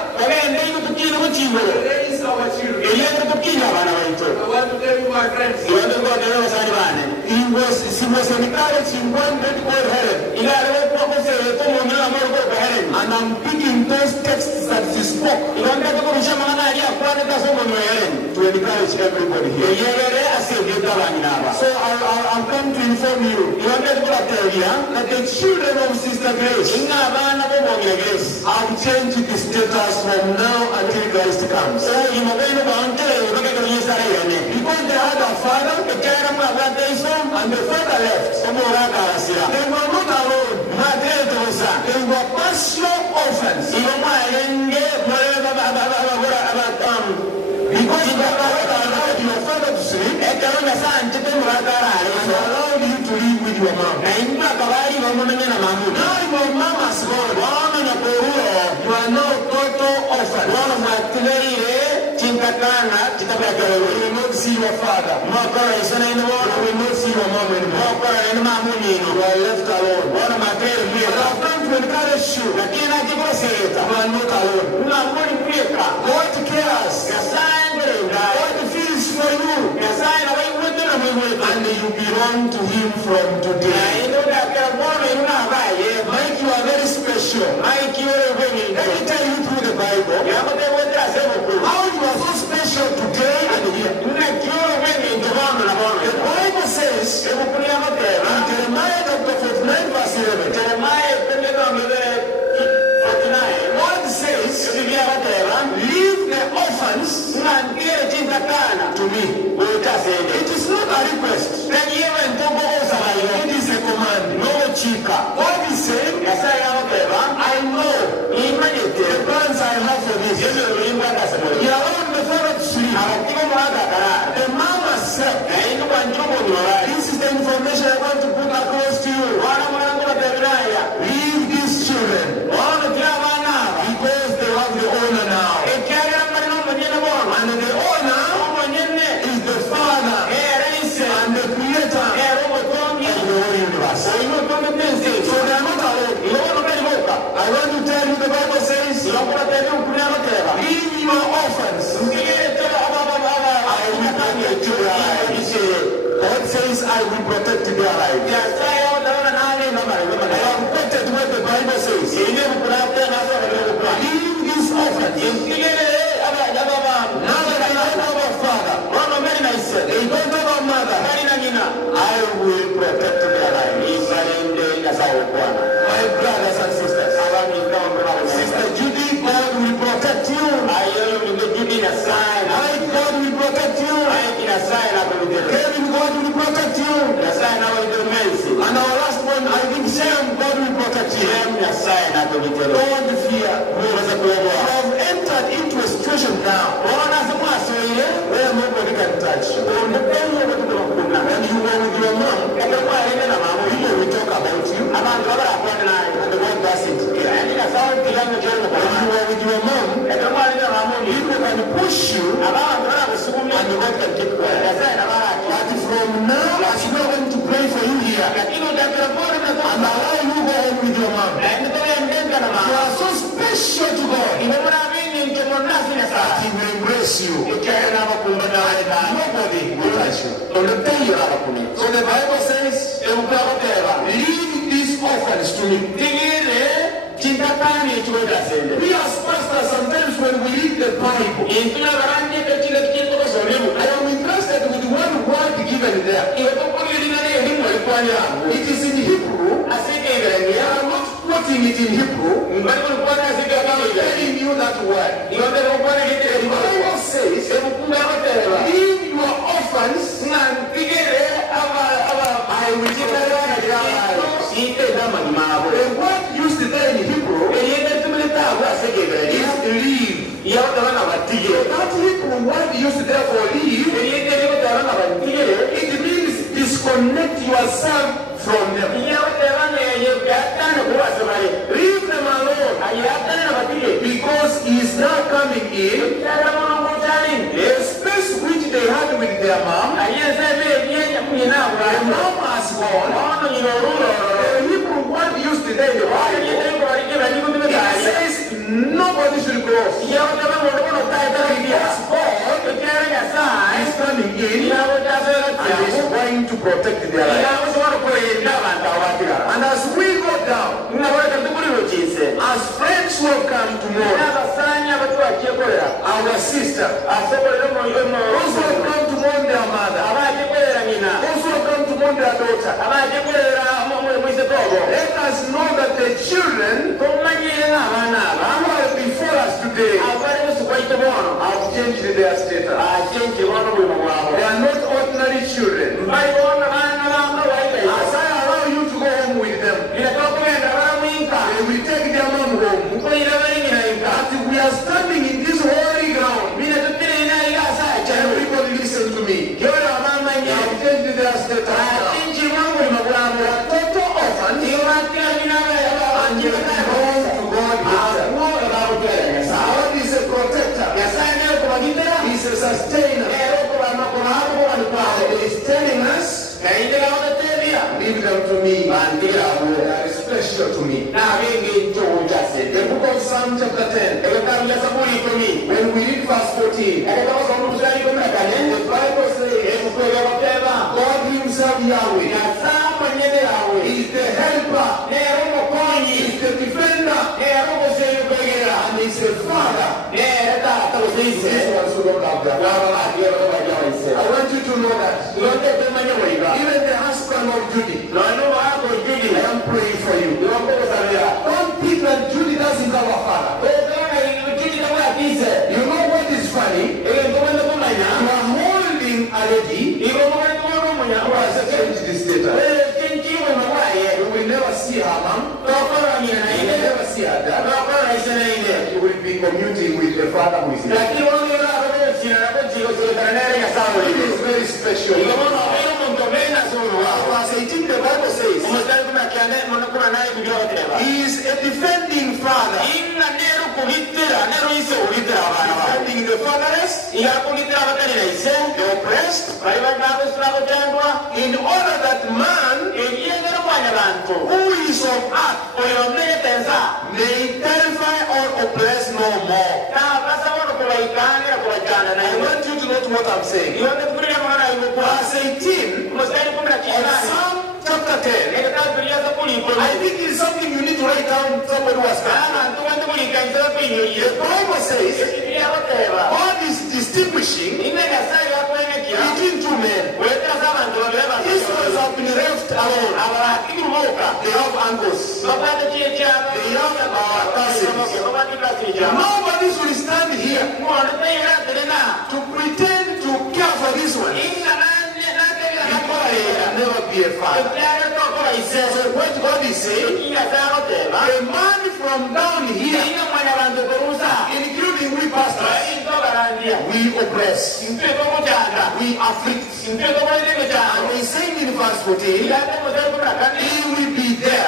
Raise our children. I want to tell you, my friends, she was encouraging one that called Helen. And I'm picking those texts that she spoke to encourage everybody here. So I'll come to inform you that the children of Sister Grace have changed the status from now until Christ comes. Because they had a father, and the father left. They were not alone. They were partial orphans. Because you allowed your father to sleep, and allowed you to live with your mom. Now your mom has gone. You are now total orphan. You will not see your father. You will not see your mom anymore. You are left alone. I have come to encourage you. You are not alone. God cares. God feels for you. And you belong to Him from today. Mike, you are very special. Let me tell you through the Bible how you are so special today and here. The Bible says in Jeremiah chapter 49 verse 11, God says, leave the orphans to me. It is not a request. It is a command. No chica. God is saying, I know the plans I have for this. You allowed the father to sleep. The mama slept. This is the information I want to put across to you. Leave these children. Because they have the owner now. And the owner is the Father and the Creator of the whole universe. So they are not alone. I want to tell you the Bible says, leave your orphans. God says, I will protect their lives. I have quoted what the Bible says. Leave these orphans. Now that I don't have a father, they don't have a mother, I will protect their lives. My brothers and sisters, Sister Judy, God will protect you. Mike, God will protect you. Kevin, God will protect you. And our last one, I think Sam, God will protect you. Don't fear. You have entered into a situation now where nobody can touch you. And you were with your mom. People will talk about you. And the one does it. When you were with your mom, people can push you and the God can take away. But from now, as you are going to pray for you here, and allow you go home with your mom. You are so special to God. He will embrace you. Nobody will touch you. So the Bible says, leave these orphans to me. We as pastors, sometimes when we read the Bible, I am interested with one word given there. It is in Hebrew. I am not quoting it in Hebrew. I'm telling you that word. The Bible says, leave your orphans and I will give them. The word used there in Hebrew is leave. That Hebrew word used there for leave, it means disconnect yourself from them. Leave them alone. Because he is now coming in a space which they had with their mom. Their mom has gone. The Hebrew word used today in the Bible, it says nobody should cross. Because God is coming in and is going to protect their life. And as we go down, as friends who have come tomorrow, our sister, those who have come to mourn their mother, those who have come to mourn their daughter, let us know that the children who are before us today have changed their status. They are not ordinary children. As I allow you to go home with them, they will take their mom home. That we are standing in this holy ground. Everybody listen to me. They have changed their status. They are total orphans. And you belong to God himself. God is a protector. He is a sustainer. He is telling us, leave them to me. They are special to me. The book of Psalm chapter 10. When we read verse 14, the Bible says, God himself, Yahweh, he is the helper, he is the defender, and he is the father. These ones who don't have that. I want you to know that. Even the husband of Judy, I am praying for you. Don't think that Judy doesn't have a father. You know what is funny? You are holding a lady who has changed this data. You will never see her mom. You will never see her dad. You will be commuting with the father who is here. It is very special. Verse 18, the Bible says, he is a defending father. Defending the fatherless, the oppressed, in order that man who is of earth may terrify or oppress no more. I want you to note what I'm saying. Verse 18 of Psalm chapter 10. I think it is something you need to write down. Somebody was coming. The Bible says God is distinguishing between two men. These ones have been left alone. They have uncles. They have cousins. Nobody should stand here to pretend to care for this one. Never be a father. So what God is saying, a man from down here, including we pastors, we oppress, we afflict. And he's saying in verse 14, he will be there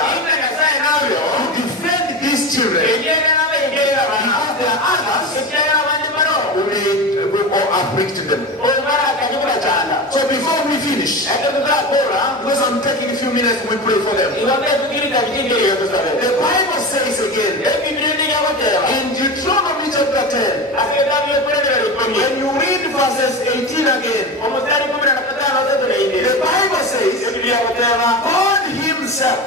to defend these children. Because there are others who may afflict them. So before we finish, because I'm taking a few minutes, we pray for them. The Bible says again, in Deuteronomy chapter 10, when you read verses 18 again, the Bible says, God himself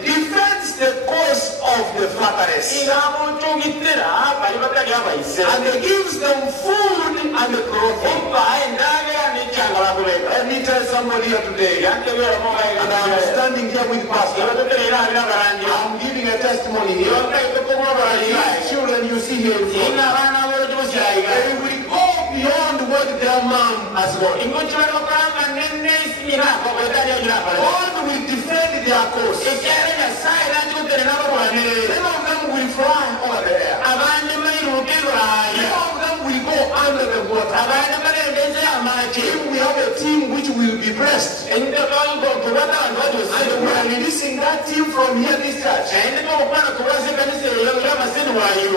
defends the cause of the fatherless and gives them food and clothing. Let me tell somebody here today, and I'm standing here with Pastor, I'm giving a testimony here. These children you see here, they will go beyond what their mom has gone. God will defend their cause. None of them will fly over there. None of them will go under the water. We have a team which will be blessed. And we are releasing that team from here, this church.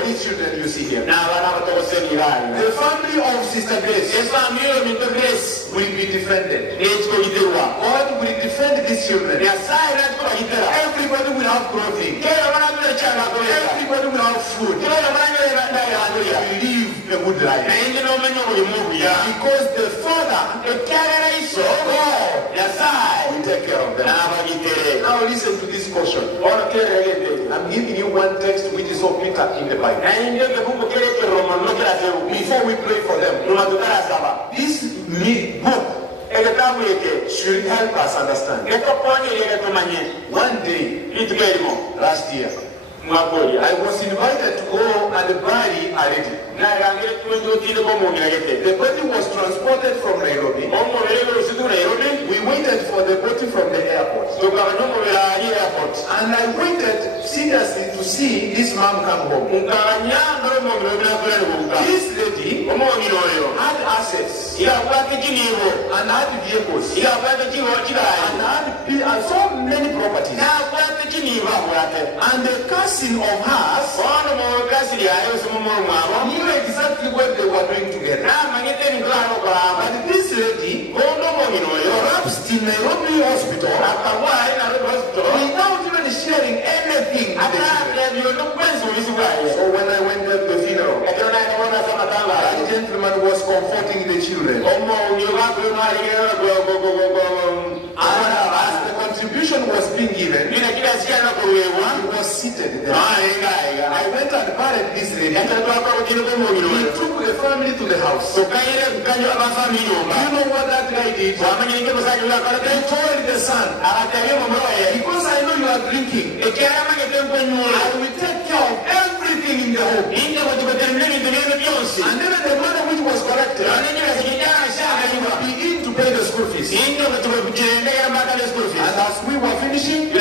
These children you see here. The family of Sister Grace will be defended. God will defend these children. Everybody will have clothing. Everybody will have food. They will live a good life. Because the Father, God, will take care of them. Now listen to this portion. I'm giving you one text which is of Peter in the Bible. Before we pray for them, this book should help us understand. One day, last year, I was invited to go and bury a lady. The body was transported from Nairobi. We waited for the body from the airport. And I waited seriously to see this mom come home. This lady had assets and had vehicles and had so many properties. And the cousin of hers knew exactly what they were doing together. But this lady, perhaps in Nairobi hospital, without even sharing anything. So when I went to the funeral, that gentleman was comforting the children. As the contribution was being given, he was seated there. I went and buried this lady. He took the family to the house. You know what that guy did? He told the son, because I know you are drinking, I will take care of everything in the home. And then the money which was collected, begin to pay the school fees. And as we were finishing, he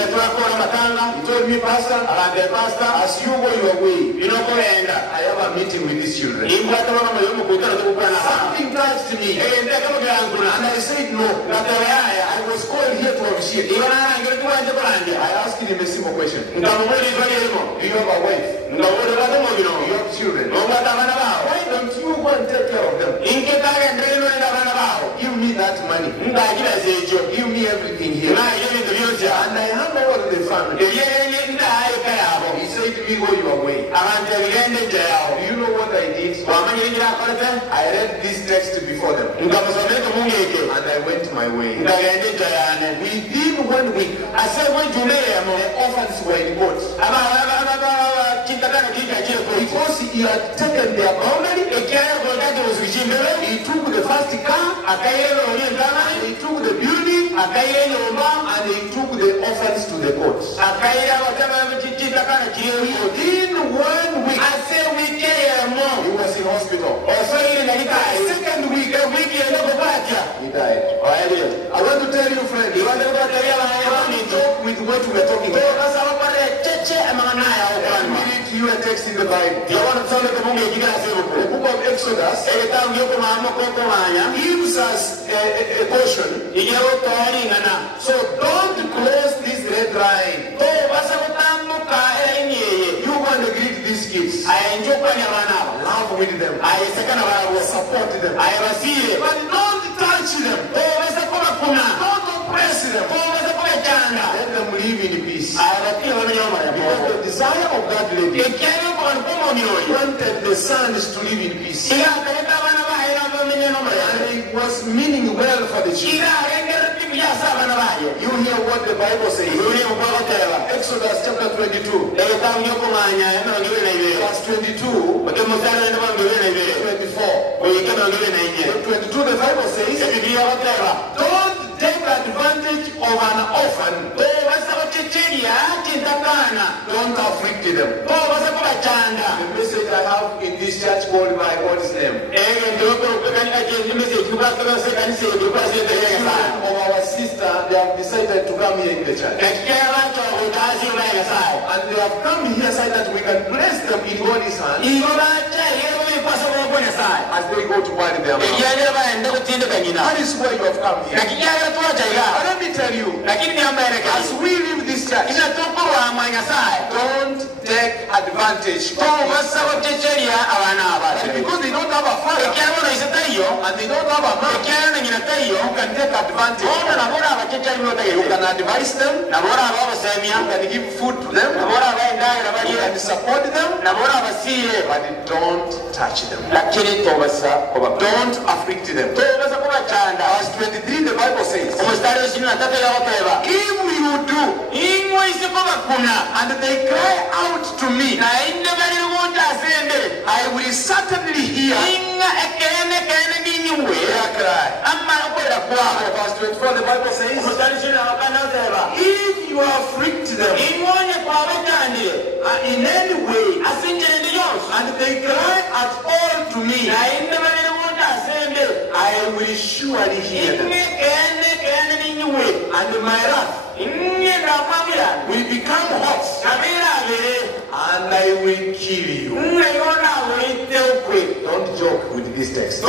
told me, Pastor, as you go your way, I have a meeting with these children. Something touched me. And I said no. I was called here to officiate. I asked him a simple question. Do you have a wife? Do you have children? Why don't you go and take care of them? Give me that money. Give me everything here. And I hand over to the family. He said to me, go your way. Do you know what I did? I read this text before them. And I went my way. Within 1 week, the orphans were in court. Because he had taken their boundary, he took the first car, he took the building, and he took the orphans to the court. Within 1 week, he was in hospital. Second week, he died. I want to tell you, friend, you want to talk with what we are talking about. You a text in the Bible. The book of Exodus gives us a caution. So don't close this red line. You want to greet these kids. Love with them. Support them. But don't touch them. Don't oppress live in peace. Because the desire of that lady wanted the sons to live in peace. And it was meaning well for the children. You hear what the Bible says. Exodus chapter 22. Verse 22. 24. 22 the Bible says, don't take advantage of an orphan. Don't afflict them. The message I have in this church called by God's name. Of our sister, they have decided to come here in the church. And they have come here so that we can bless them in God's hand as they go to bury their mom. That is where you have come here. But let me tell you, as we leave this church, don't take advantage of this. And because they don't have a father and they don't have a mom, you can take advantage. You can advise them, you can give food to them, you can support them, but don't touch them. Don't afflict them. Verse 23 the Bible says, if you do, and they cry out to me, I will certainly hear their cry. Verse 24 the Bible says, if you afflict them in any way, and they cry at all to me, I will surely hear them. And my wrath will become hot, and I will kill you. Don't joke with this text.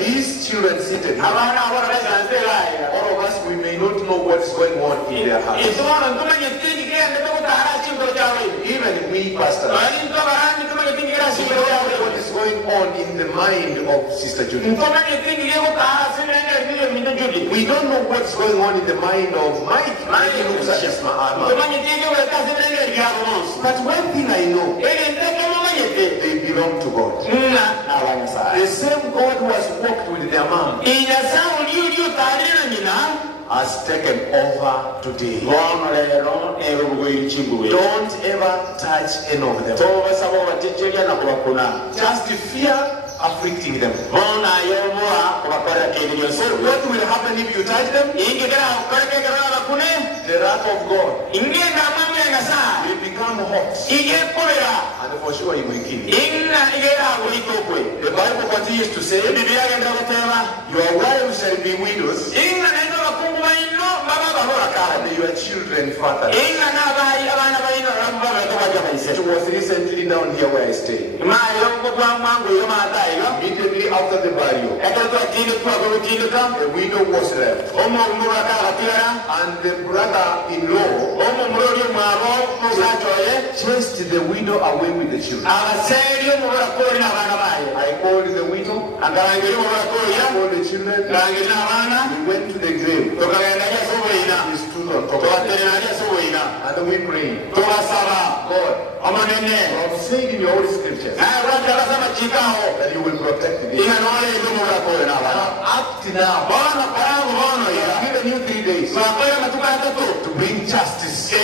These children seated here, all of us, we may not know what's going on in their hearts. Even we, pastors, we don't know what is going on in the mind of Sister Judy. We don't know what's going on in the mind of Mike. Mike looks at his mama. But one thing I know, they belong to God. The same God who has walked with their mom has taken over today. Don't ever touch any of them. Just fear afflicting them. So what will happen if you touch them? The wrath of God will become hot, and for sure he will kill you. The Bible continues to say, your wives shall be widows, and your children fathers. It was recently down here where I stayed. Immediately after the burial, the widow was left, and the brother-in-law chased the widow away with the children. I called the widow, I called the children, we went to the grave. He stood on top of it, and we prayed. God, I'm saying in your Holy Scriptures that you will protect me. Act now. I've given you 3 days to bring justice to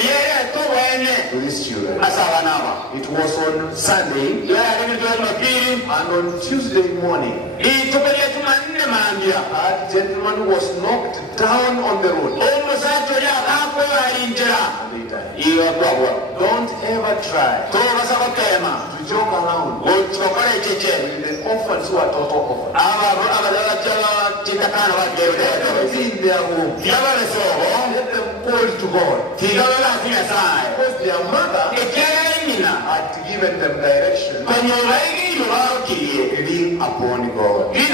these children. It was on Sunday, and on Tuesday morning, a gentleman was knocked down on the road. Don't ever try to joke around with the orphans who are total orphans. In their home, let them call to God, because their mother had given them direction lean upon God. My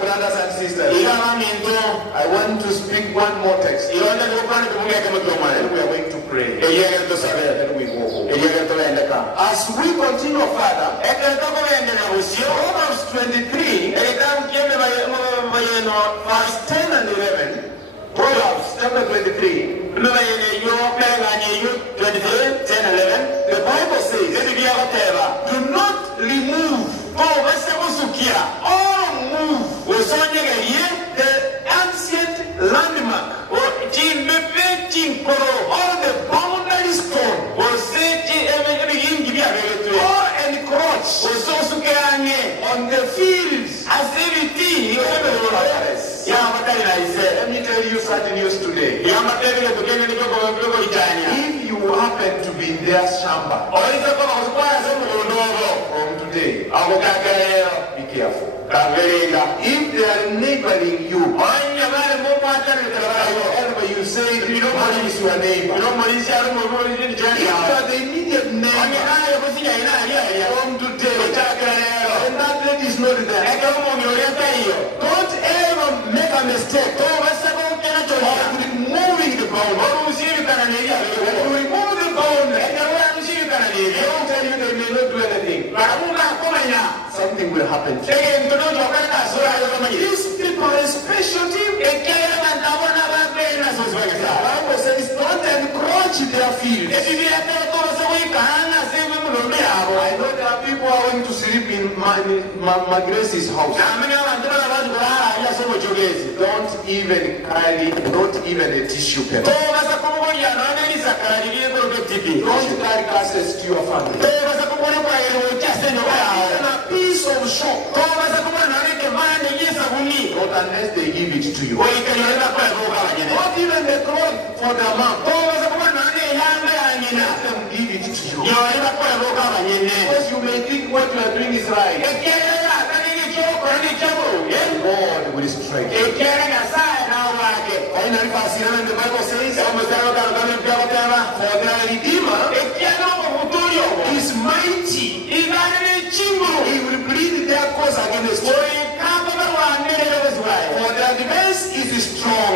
brothers and sisters, I want to speak one more text. We are going to pray. Then we go home. As we continue further, Proverbs 23, verse 10 and 11. Proverbs chapter 23, the Bible says, do not remove or move the ancient landmark or the boundary stone or encroach on the fields as everything. Let me tell you certain news today. If you happen to be in their shamba from today, be careful. If they are neighboring you, whatever you say, nobody is your neighbor. If you are the immediate neighbor from today, and that lady is not there, don't ever make a mistake of removing the boundary. When you remove the boundary, I don't tell you they may not do anything. Something will happen. These people are special team. The Bible says don't encroach their field. I know there are people who are going to sleep in my Grace's house. Don't even carry, not even a tissue paper. Don't carry glasses to your family. Even a piece of shop. Not unless they give it to you. Not even the cloth for the mom. Let them give it to you. Because you may think what you are doing is right. God will strike you. Finally, the Bible says, for the Redeemer is mighty. He will plead their cause against you. For their defense is strong.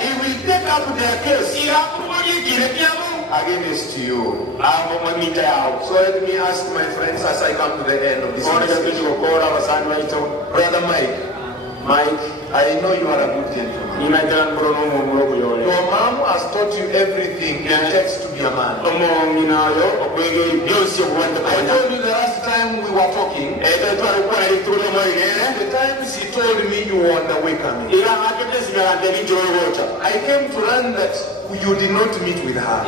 He will take up their case against you. So let me ask my friends as I come to the end of this message. Brother Mike, I know you are a good gentleman. Your mom has taught you everything it takes to be a man. I told you the last time we were talking, the times he told me you were on the way coming. I came to learn that you did not meet with her.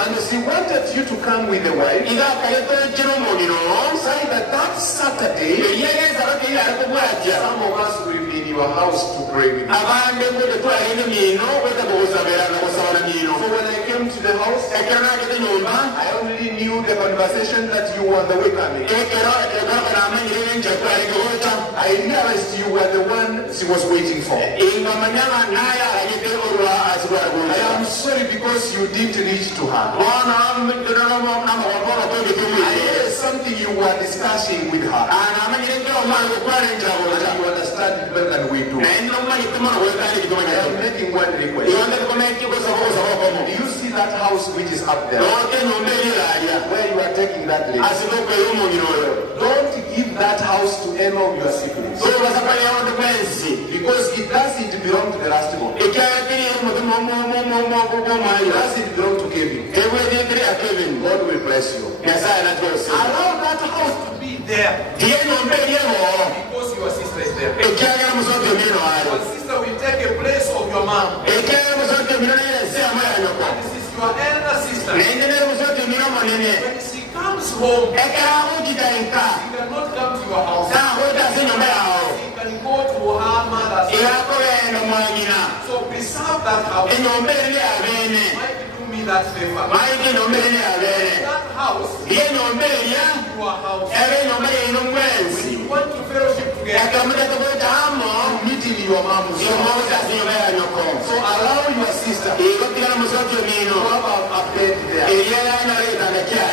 And she wanted you to come with the wife. Say that Saturday, some of us will be in your house to pray with you. So when I came to the house, I only knew the conversation that you were on the way coming. I realized you were the one she was waiting for. I am sorry because you didn't reach to her. Something you were discussing with her. And you understand it better than we do. I am making one request. Do you see that house which is up there? Where you are taking that lady? Don't give that house to any of your siblings. Because it doesn't belong to the last one. It doesn't belong to Kevin. God will bless you. Allow that house to be there. Because your sister is there. Your sister will take a place of your mom. And this is your elder sister. When she comes home, she cannot come to your house. She can go to her mother's house. So preserve that house. Might do me that favor. That house is your house. When you want to fellowship together, meet in your mom's house. So allow your sister to have a bed there.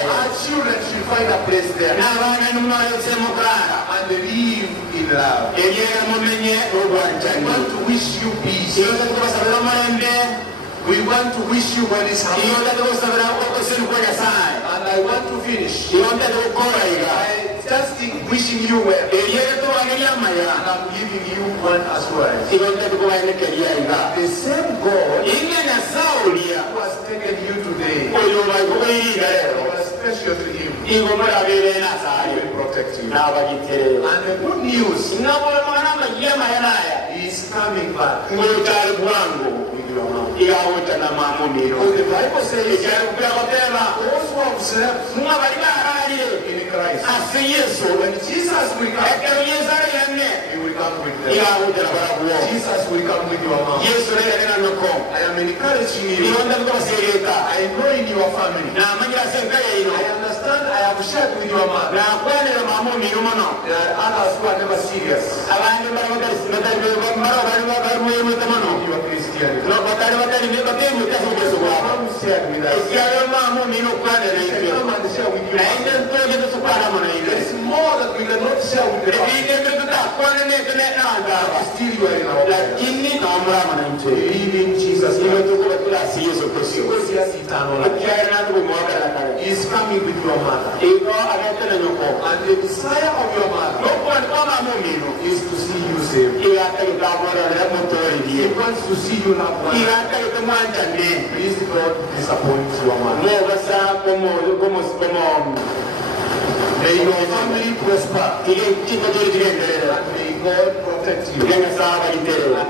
Our children should find a place there. And live in love. I want to wish you peace. We want to wish you well is happy. And I want to finish by just wishing you well. And I'm giving you one assurance. The same God who has taken you today, you are special to him. He will protect you. And the good news, he is coming back. Because the Bible says, those who have slept in Christ, when Jesus will come, he will come with them. Jesus will come with your mom. I am encouraging you. I know in your family. I understand, I have shared with your mom. There are others who are never serious. You are Christian. Shared with us. There is more that we cannot share with the still you are in our life. Believe in Jesus. Because he has eternal life. He is coming with your mother. And the desire of your mother is to see you saved. He wants to see you loved one. Please don't disappoint your mother. May your family prosper. And may God protect you. And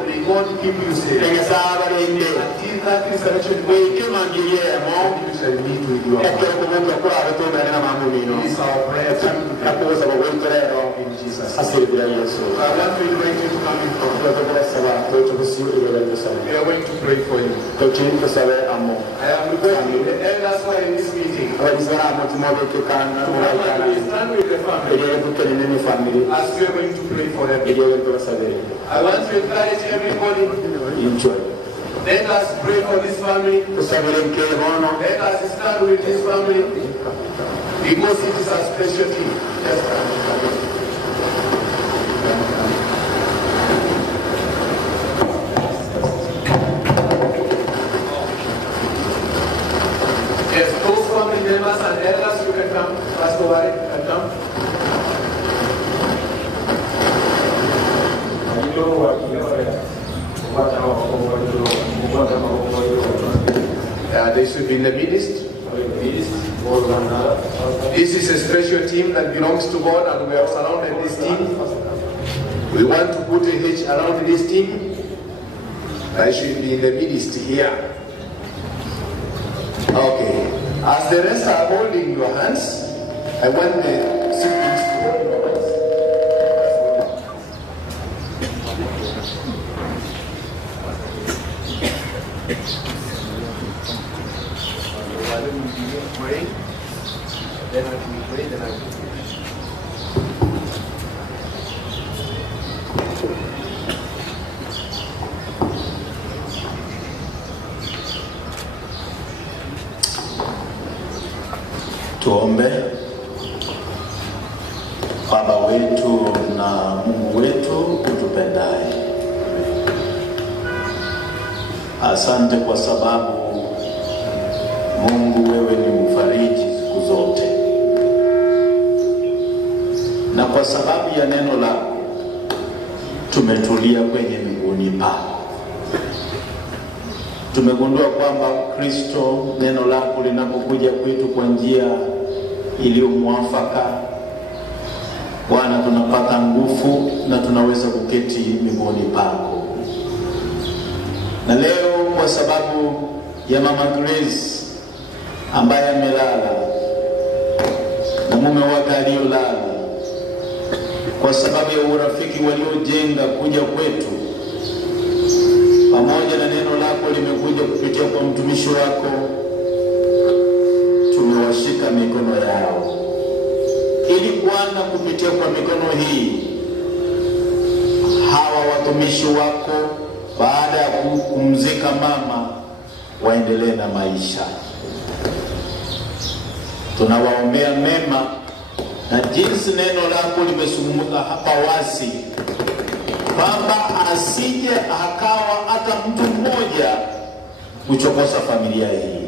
may God keep you safe. Until that resurrection day, you shall meet with your mother. It is our prayer in Jesus' name. I want to invite you to come in front. We are going to pray for you. I am requesting the elders who are in this meeting to stand with the family as we are going to pray for them. I want to encourage everybody. Let us pray for this family. Let us stand with this family because it is a special thing. Yes, those family members and elders, you can come. Pastor Warren, you can come. They should be in the midst. This is a special team that belongs to God, and we have surrounded this team. We want to put a hedge around this team. They should be in the midst here. Okay. As the rest are holding your hands, I want the siblings to hold your hands. Pray. Then I will pray, then I will pray. Tuombe. Baba wetu na Mungu wetu utupendaye, asante kwa sababu Mungu wewe ni mfariji siku zote, na kwa sababu ya neno lako tumetulia kwenye miguuni pako. Tumegundua kwamba Kristo, neno lako linapokuja kwetu kwa njia iliyo mwafaka, Bwana, tunapata nguvu na tunaweza kuketi miguuni pako. Na leo kwa sababu ya Mama Grace ambaye amelala na mume wake aliyolala, kwa sababu ya urafiki waliojenga kuja kwetu, pamoja na neno lako limekuja kupitia kwa mtumishi wako, tumewashika mikono yao, ili Bwana kupitia kwa mikono hii hawa watumishi wako baada ya kumzika mama waendelee na maisha. Tunawaombea mema, na jinsi neno lako limesungumuka hapa wazi kwamba asije akawa hata mtu mmoja kuchokoza familia hii.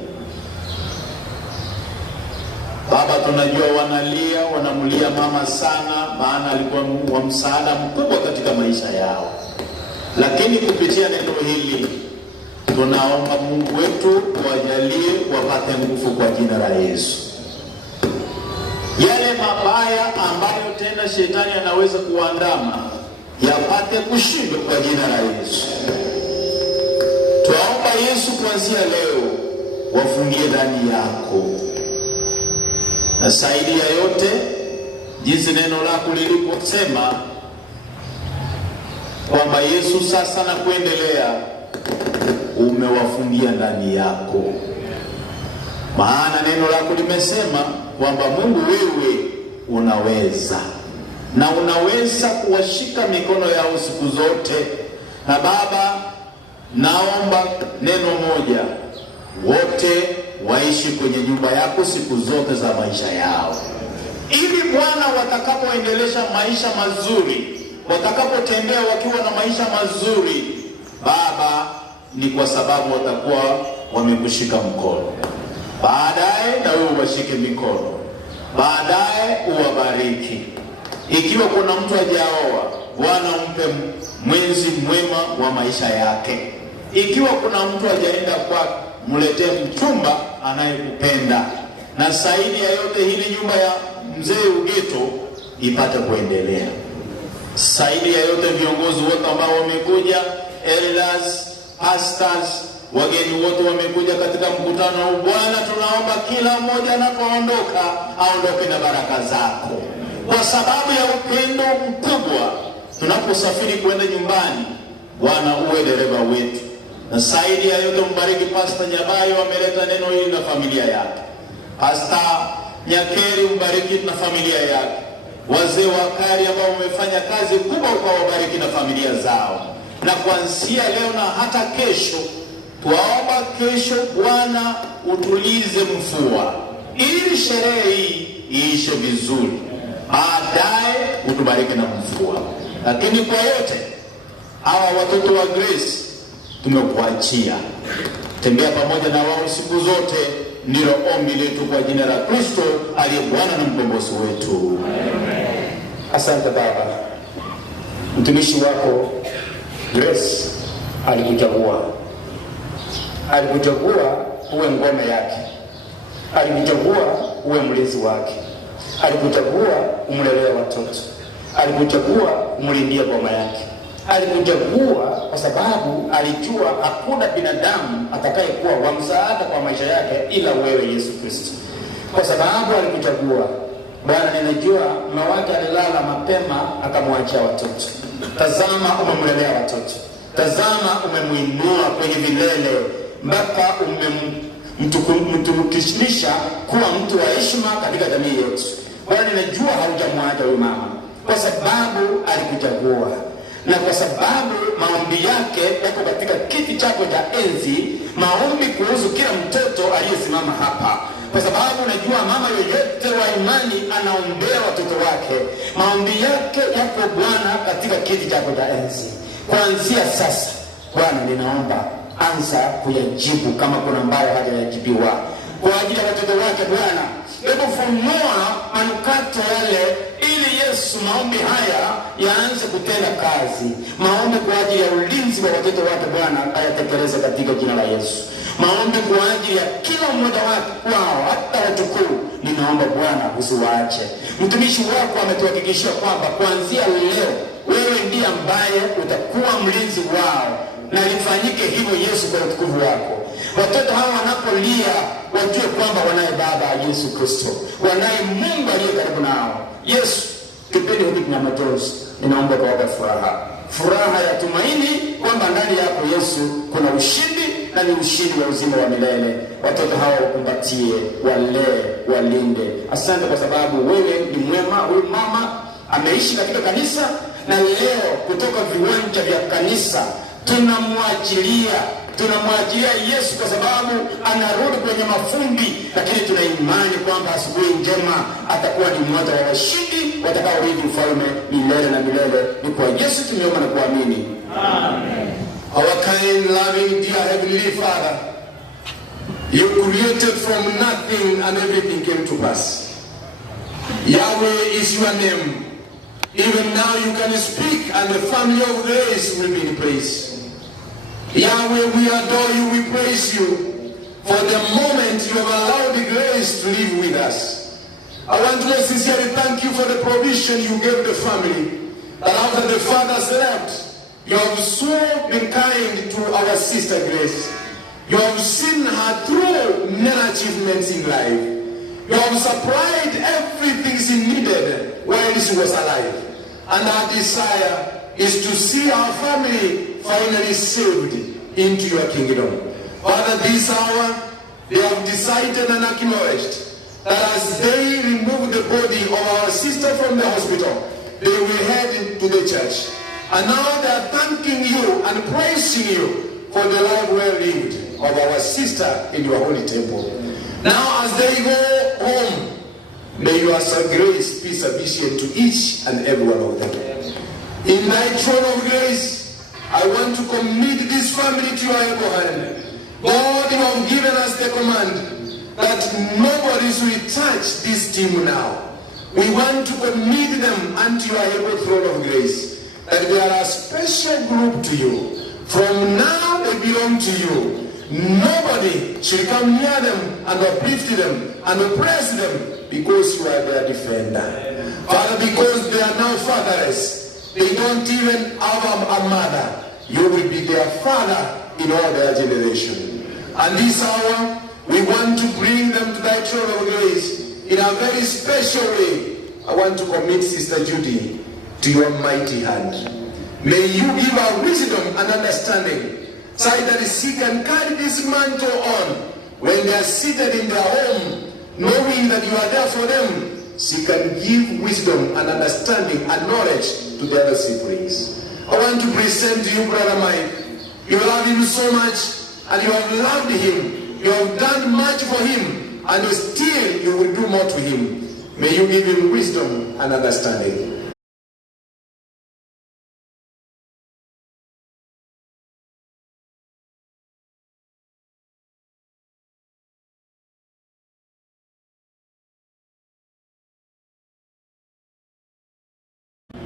Baba, tunajua wanalia, wanamlia mama sana, maana alikuwa wa msaada mkubwa katika maisha yao. Lakini kupitia neno hili tunaomba Mungu wetu wajalie wapate nguvu kwa jina la Yesu. Yale mabaya ambayo tena shetani anaweza kuandama yapate kushindwa kwa jina la Yesu. Tuomba Yesu kuanzia leo wafungie ndani yako. Na zaidi ya yote, jinsi neno lako liliposema kwamba Yesu sasa na kuendelea umewafungia ndani yako. Maana neno lako limesema kwamba Mungu wewe unaweza. Na unaweza kuwashika mikono yao siku zote. Na Baba, naomba neno moja, wote waishi kwenye nyumba yako siku zote za maisha yao. Ili Bwana watakapoendelesha maisha mazuri, watakapotembea wakiwa na maisha mazuri, Baba, ni kwa sababu watakuwa wamekushika mkono. Baadaye na wewe ubashike mikono. Baadaye uwabariki. Ikiwa kuna mtu hajaoa, Bwana umpe mwenzi mwema wa maisha yake. Ikiwa kuna mtu hajaenda kwake, mletee mchumba anayekupenda. Na zaidi ya yote, hili nyumba ya mzee Ugeto ipate kuendelea. Zaidi ya yote, viongozi wote ambao wamekuja, elders, pastors, wageni wote wamekuja katika mkutano huu, Bwana tunaomba kila mmoja anapoondoka aondoke na baraka zako. Kwa sababu ya upendo mkubwa, tunaposafiri kwenda nyumbani, Bwana uwe dereva wetu. Na zaidi ya yote, mbariki Pastor Nyabayo, ameleta neno hili na familia yake. Pastor Nyakeri, mbariki na familia yake. Wazee wa Kari ambao wamefanya kazi kubwa, kwa wabariki na familia zao. Na kuanzia leo na hata kesho, tuwaomba kesho Bwana utulize mvua, ili sherehe hii iishe vizuri. Baadaye utubariki na mvua. Lakini kwa yote, hawa watoto wa Grace tumekuachia. Tembea pamoja na wao siku zote, ndilo ombi letu kwa jina la Kristo aliye Bwana na mkombozi wetu. Amen. Asante Baba. Mtumishi wako Grace alikuchagua. Alikuchagua uwe ngome yake. Alikuchagua uwe mlezi wake. Alikuchagua umlelee watoto. Alikuchagua umlindie boma yake. Alikuchagua kwa sababu alijua hakuna binadamu atakayekuwa wa msaada kwa maisha yake ila wewe Yesu Kristo. Kwa sababu alikuchagua, Bwana, ninajua mume wake alilala mapema akamwachia watoto. Tazama umemlelea watoto. Tazama umemuinua kwenye vilele mpaka umemtumikisha kuwa mtu wa heshima katika jamii yetu. Bwana, ninajua haujamwacha huyu mama kwa sababu alikuchagua. Na kwa sababu maombi yake yako katika kiti chako cha enzi, maombi kuhusu kila mtoto aliyesimama hapa. Kwa sababu najua mama yoyote wa imani anaombea watoto wake. Maombi yake yako Bwana katika kiti chako cha enzi. Kuanzia sasa, Bwana, ninaomba anza kuyajibu kama kuna ambayo hajayajibiwa. Kwa ajili ya watoto wake Bwana, hebu funua manukato yale, ili Yesu maombi haya yaanze kutenda kazi. Maombi kwa ajili ya ulinzi wa watoto wake Bwana ayatekeleze katika jina la Yesu. Maombi kwa ajili ya kila mmoja wao, hata watukuu, ninaomba Bwana usiwaache. Mtumishi wako ametuhakikishia kwamba kuanzia leo wewe ndiye ambaye utakuwa mlinzi wao, na lifanyike hivyo Yesu kwa utukufu wako. Watoto hawa wanapolia wajue kwamba wanaye Baba Yesu Kristo, wanaye Mungu aliye karibu nao. Yesu, kipindi hiki kina majonzi, ninaomba kwa furaha ya tumaini kwamba ndani yako Yesu kuna ushindi, na ni ushindi wa uzima wa milele. Watoto hawa wakumbatie, walee, walinde. Asante kwa sababu wewe ni mwema. Huyu mama ameishi katika kanisa, na leo kutoka viwanja vya kanisa tunamwachilia Yesu, kwa sababu anarudi kwenye mafumbi. Lakini tuna imani kwamba asubuhi njema atakuwa ni mmoja wa washindi watakaorithi ufalme milele na milele. Ni kwa Yesu tumeomba na kuamini. Amen. Our kind, loving, dear Heavenly Father, You created from nothing and everything came to pass. Yahweh is your name. Even now you can speak and the family of grace will be in place. Yahweh, we adore you, we praise you for the moment you have allowed the grace to live with us. I want to sincerely thank you for the provision you gave the family. That after the fathers left, you have so been kind to our sister Grace. You have seen her through many achievements in life. You have supplied everything she needed while she was alive. And our desire is to see our family finally saved into your kingdom. Father, this hour, they have decided and acknowledged that as they remove the body of our sister from the hospital, they will head to the church. And now they are thanking you and praising you for the life well lived of our sister in your holy temple. Now as they go home, may your grace be sufficient to each and every one of them. In thy throne of grace, I want to commit this family to your able hand. God, you have given us the command that nobody should touch this team now. We want to commit them unto your able throne of grace, that they are a special group to you. From now they belong to you. Nobody should come near them and uplift them and oppress them, because you are their defender. Father, because they are now fatherless, they don't even have a mother. You will be their father in all their generation. And this hour, we want to bring them to thy throne of grace in a very special way. I want to commit Sister Judy to your mighty hand. May you give her wisdom and understanding, so that she can carry this mantle on when they are seated in their home, knowing that you are there for them. She can give wisdom and understanding and knowledge to the other siblings. I want to present to you Brother Mike. You love him so much, and you have loved him. You have done much for him, and still you will do more to him. May you give him wisdom and understanding.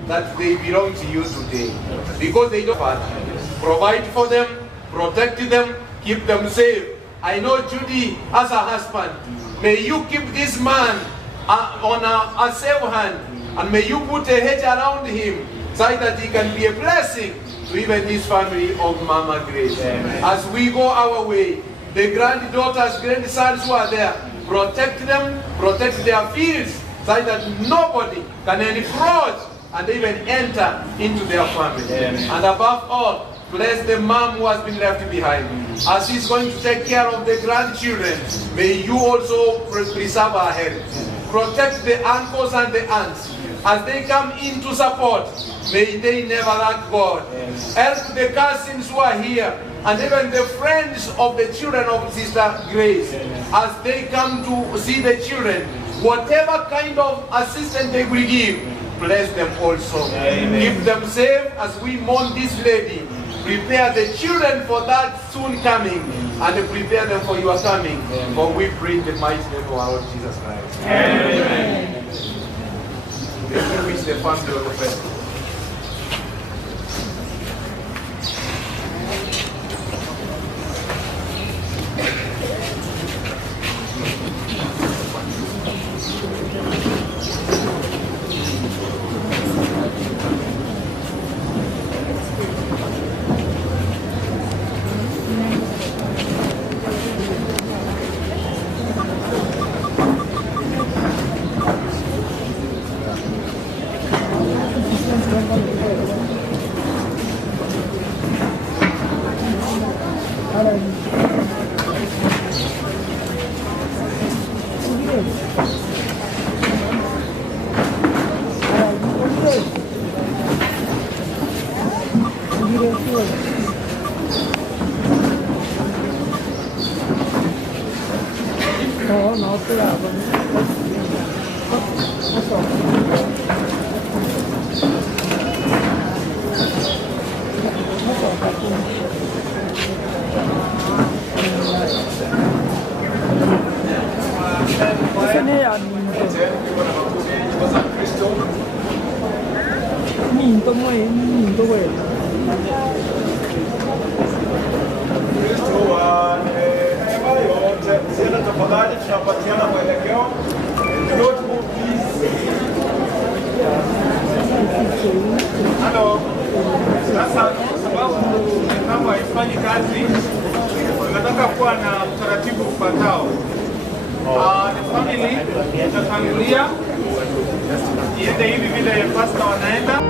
That they belong to you today, because they don't provide for them, protect them, keep them safe. I know Judy as a husband. May you keep this man on a safe hand, and may you put a hedge around him so that he can be a blessing to even this family of Mama Grace. Amen. As we go our way, the granddaughters, grandsons who are there, protect them, protect their fields, so that nobody can encroach and even enter into their family. Amen. And above all, bless the mom who has been left behind. As she's going to take care of the grandchildren, may you also preserve her health. Protect the uncles and the aunts. As they come in to support, may they never lack God. Help the cousins who are here, and even the friends of the children of Sister Grace. As they come to see the children, whatever kind of assistance they will give, bless them also. Amen. Keep them safe as we mourn this lady. Prepare the children for that soon coming, and prepare them for your coming. Amen. For we pray in the mighty name of our Lord Jesus Christ. Amen. Let me wish the family of the festival. Sasa tafadhali tunapatiana mwelekeo. Don't move please. Hello. Sasa sababu kama haifanyi kazi, tunataka kuwa na utaratibu ufuatao. The family itatangulia iende hivi vile pastor wanaenda.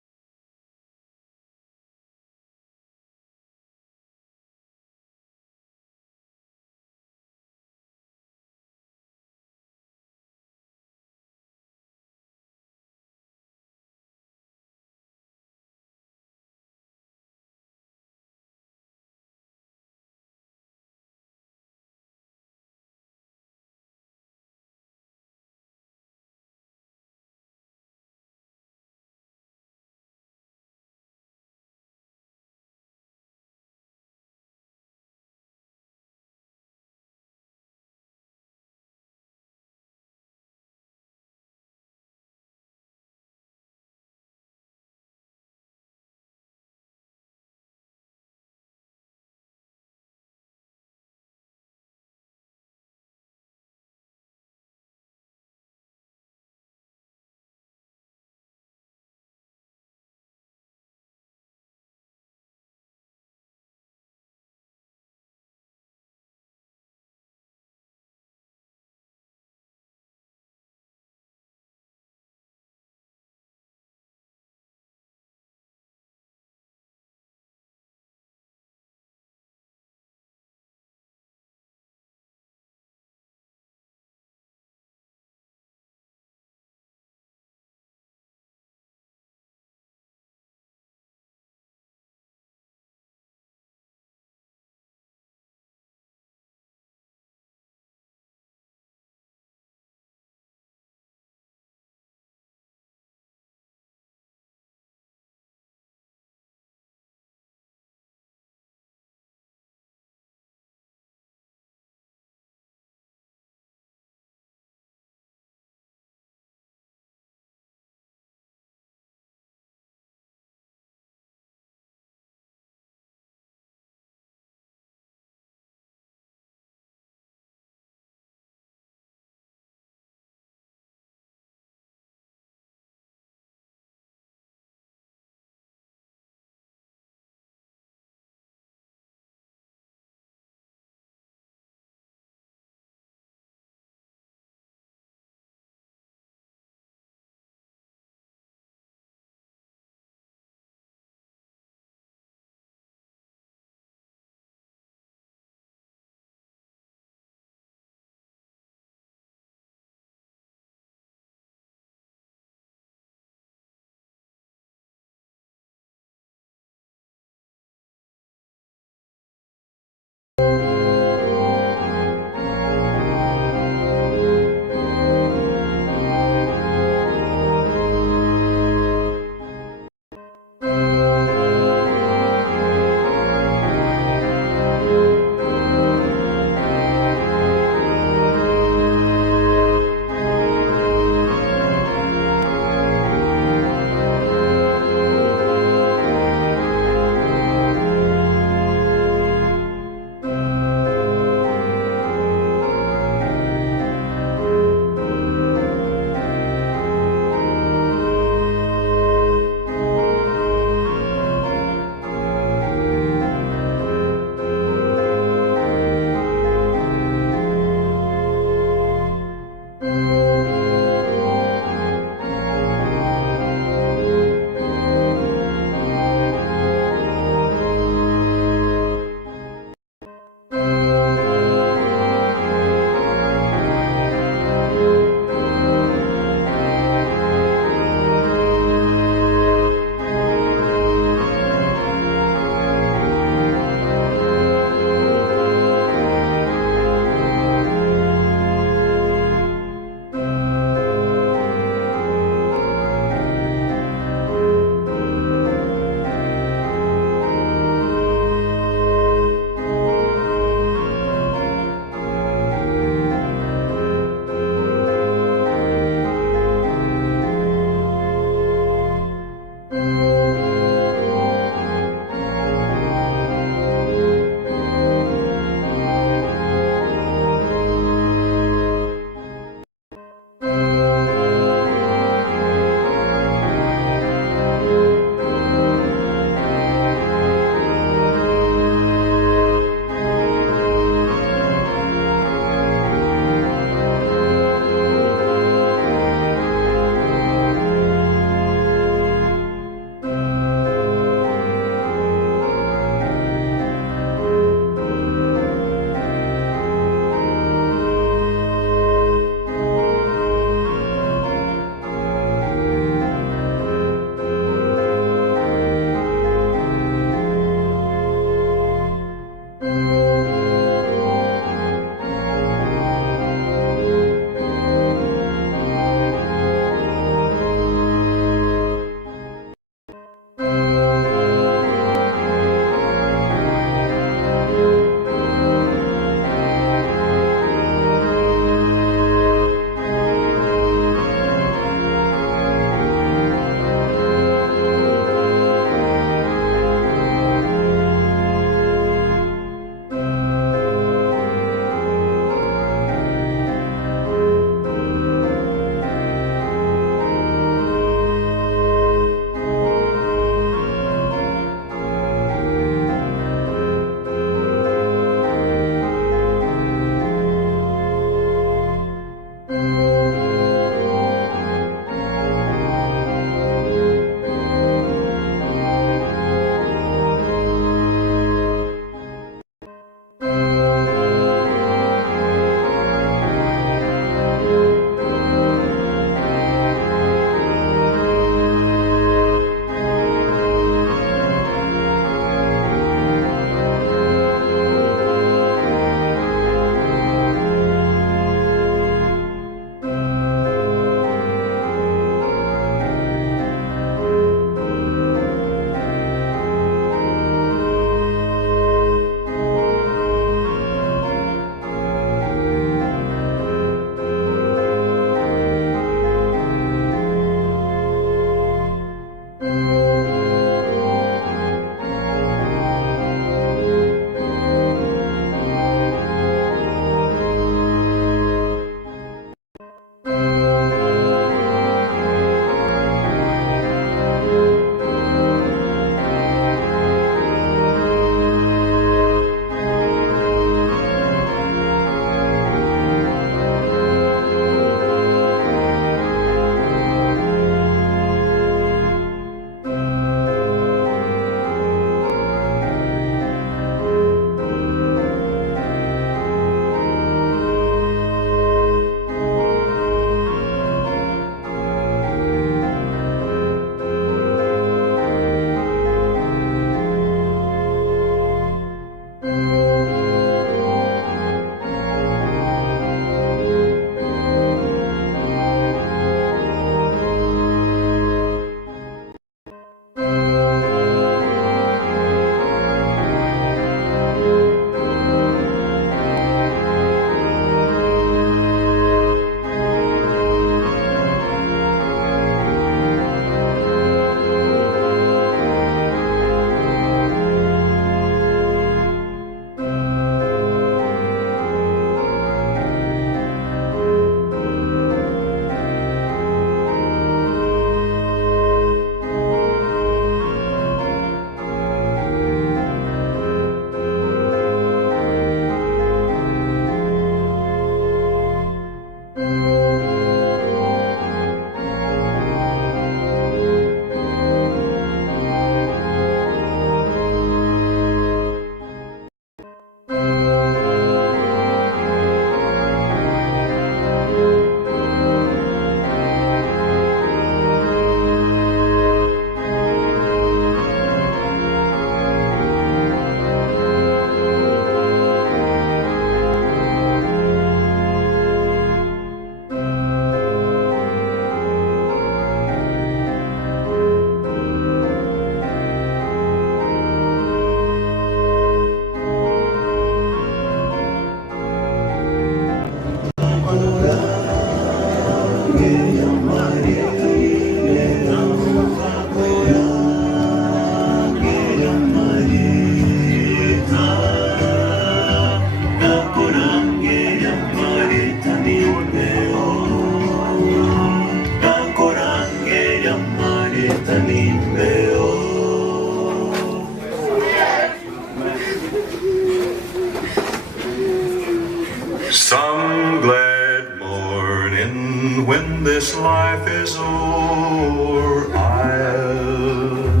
life is o'er, I'll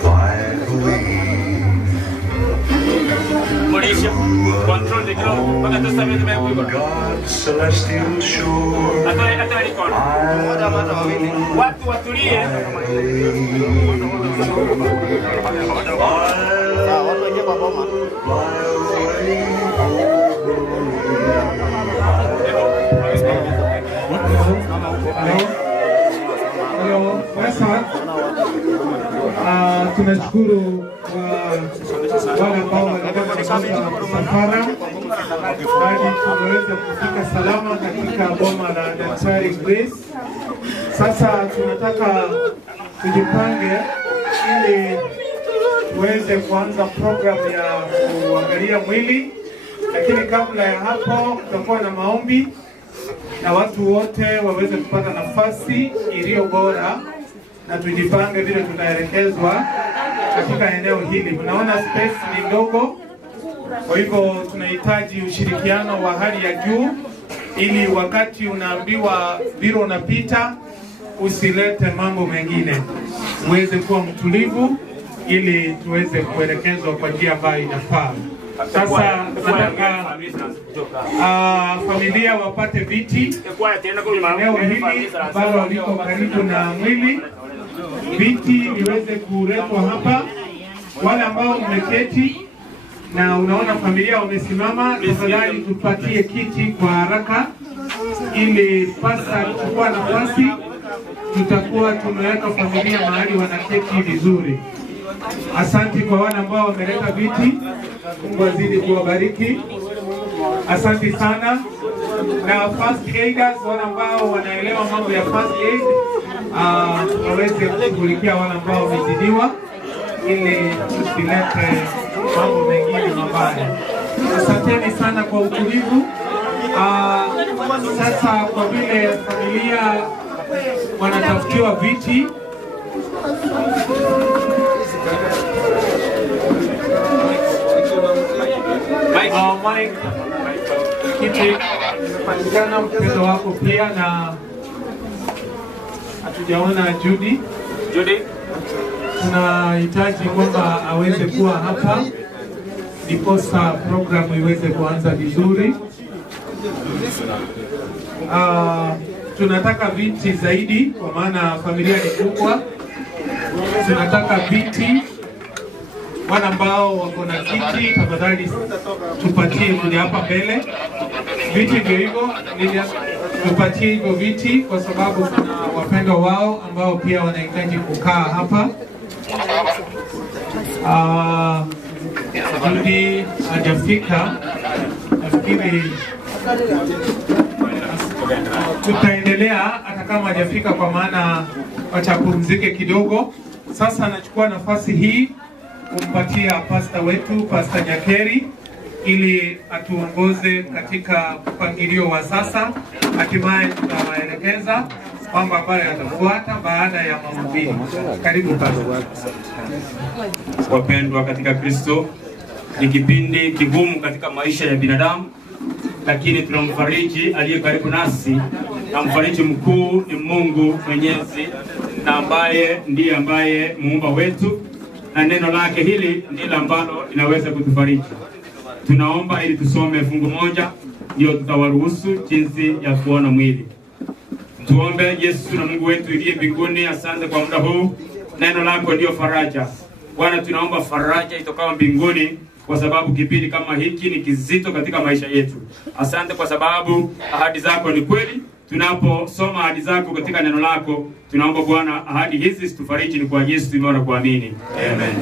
fly away. On God's celestial shore, I'll Hello, tunashukuru wale ambao walikuwa msafara hadi tumeweza kufika salama katika boma la Daktari Grace. Sasa tunataka tujipange ili tuweze kuanza program ya kuangalia mwili, lakini kabla ya hapo tutakuwa na maombi na watu wote waweze kupata nafasi iliyo bora, na tujipange vile tutaelekezwa katika eneo hili. Unaona space ni ndogo, kwa hivyo tunahitaji ushirikiano wa hali ya juu ili wakati unaambiwa vile unapita usilete mambo mengine, uweze kuwa mtulivu ili tuweze kuelekezwa kwa njia ambayo inafaa. Sasa nataka familia wapate viti eneo hili ambalo liko karibu na mwili. Viti viweze kuletwa hapa. Wale ambao mmeketi na unaona familia wamesimama, tafadhali tupatie kiti kwa haraka ili pasta kuchukua nafasi. Tutakuwa tumeweka familia mahali wanaketi vizuri. Asante kwa wale ambao wameleta viti. Mungu azidi kuwabariki. Asante sana. Na first aiders wale ambao wanaelewa mambo ya first aid waweze kushughulikia wale ambao wamezidiwa ili tusilete mambo mengine mabaya. Asanteni sana kwa utulivu. Sasa kwa vile familia wanatafutiwa viti, Mike, kiti patikana mchezo wako pia, na hatujaona Judy. Tunahitaji kwamba aweze kuwa hapa ndiposa programu iweze kuanza vizuri. Tunataka viti zaidi kwa maana familia ni kubwa. Tunataka viti. Wale ambao wako na kiti tafadhali tupatie kuja hapa mbele. Viti ndio hivyo, tupatie hivyo viti kwa sababu kuna wapendwa wao ambao pia wanahitaji kukaa hapa. Judy hajafika, nafikiri tutaendelea hata kama hajafika kwa maana wachapumzike kidogo. Sasa nachukua nafasi hii kumpatia pasta wetu, Pasta Nyakeri, ili atuongoze katika mpangilio wa sasa. Hatimaye tutawaelekeza mambo ambayo yatafuata baada ya mahubiri. Karibu pasta. Wapendwa katika Kristo, ni kipindi kigumu katika maisha ya binadamu, lakini tunamfariji aliye karibu nasi, na mfariji mkuu ni Mungu Mwenyezi, na ambaye ndiye muumba wetu, na neno lake hili ndilo ambalo linaweza kutufariji. Tunaomba ili tusome fungu moja ndio tutawaruhusu jinsi ya kuona mwili. Tuombe. Yesu na Mungu wetu iliye mbinguni, asante kwa muda huu. Neno lako ndio faraja. Bwana, tunaomba faraja itokayo mbinguni kwa sababu kipindi kama hiki ni kizito katika maisha yetu. Asante kwa sababu ahadi zako ni kweli. Tunaposoma ahadi zako katika neno lako, tunaomba Bwana ahadi hizi situfariji. Ni kwa Yesu tumeona kuamini. Amen.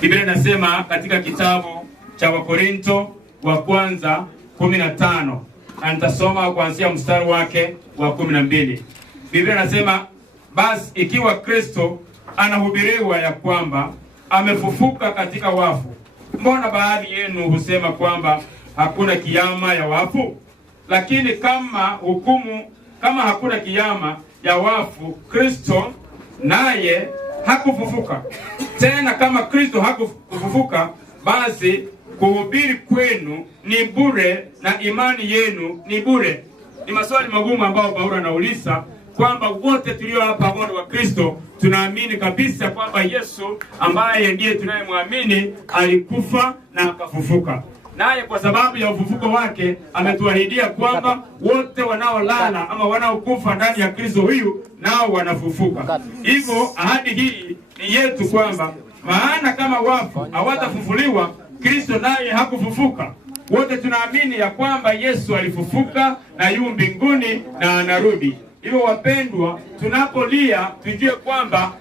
Biblia inasema katika kitabu cha Wakorinto wa kwanza 15, na nitasoma kuanzia mstari wake wa 12. Biblia inasema, basi ikiwa Kristo anahubiriwa ya kwamba amefufuka katika wafu, mbona baadhi yenu husema kwamba hakuna kiyama ya wafu? Lakini kama hakuna kiyama ya wafu, Kristo naye hakufufuka. Tena kama Kristo hakufufuka, basi kuhubiri kwenu ni bure na imani yenu ni bure. Ni maswali magumu ambayo Paulo anauliza, kwamba wote tulio hapa ambao ni Wakristo tunaamini kabisa kwamba Yesu ambaye ndiye tunayemwamini alikufa na akafufuka. Naye kwa sababu ya ufufuko wake ametuahidia kwamba wote wanaolala ama wanaokufa ndani ya Kristo huyu nao wanafufuka. Hivyo ahadi hii ni yetu kwamba maana kama wafu hawatafufuliwa, Kristo naye hakufufuka. Wote tunaamini ya kwamba Yesu alifufuka na yu mbinguni na anarudi. Hivyo wapendwa, tunapolia tujue kwamba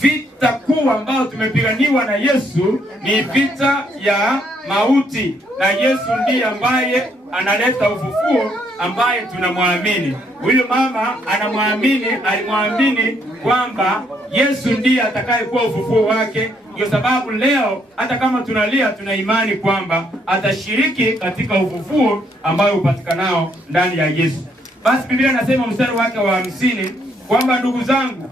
vita kuu ambayo tumepiganiwa na Yesu ni vita ya mauti, na Yesu ndiye ambaye analeta ufufuo ambaye tunamwamini. Huyu mama alimwamini kwamba Yesu ndiye atakayekuwa ufufuo wake. Kwa sababu leo hata kama tunalia, tuna imani kwamba atashiriki katika ufufuo ambayo upatikanao ndani ya Yesu. Basi Biblia inasema mstari wake wa 50 kwamba ndugu zangu,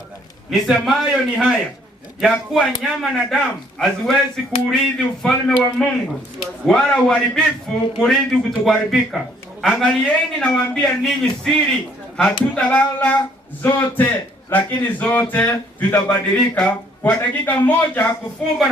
nisemayo ni haya, ya kuwa nyama na damu haziwezi kurithi ufalme wa Mungu, wala uharibifu kurithi kutokuharibika. Angalieni, nawaambia ninyi siri, hatutalala zote, lakini zote tutabadilika kwa dakika moja, kufumba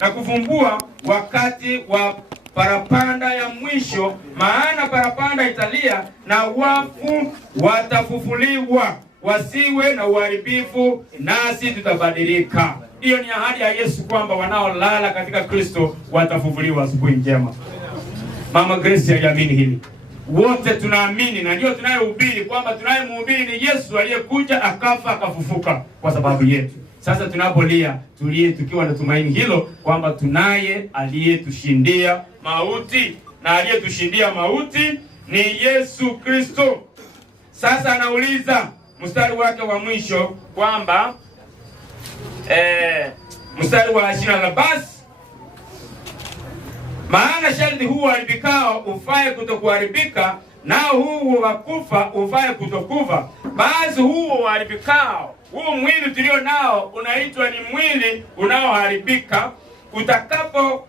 na kufumbua, wakati wa parapanda ya mwisho. Maana parapanda italia na wafu watafufuliwa, wasiwe na uharibifu, nasi tutabadilika. Hiyo ni ahadi ya Yesu kwamba wanaolala katika Kristo watafufuliwa. Asubuhi njema. Mama Grace aliamini hili. Wote tunaamini, na ndio tunayehubiri kwamba tunayemhubiri ni Yesu aliyekuja akafa akafufuka kwa sababu yetu. Sasa tunapolia, tulie tukiwa na tumaini hilo kwamba tunaye aliyetushindia mauti, na aliyetushindia mauti ni Yesu Kristo. Sasa anauliza mstari wake wa mwisho kwamba mstari wa 20, basi maana sharti huu uharibikao ufaye kutokuharibika, nao huu wa kufa ufaye kutokufa. Basi huu uharibikao, huu mwili tulio nao unaitwa ni mwili unaoharibika, utakapo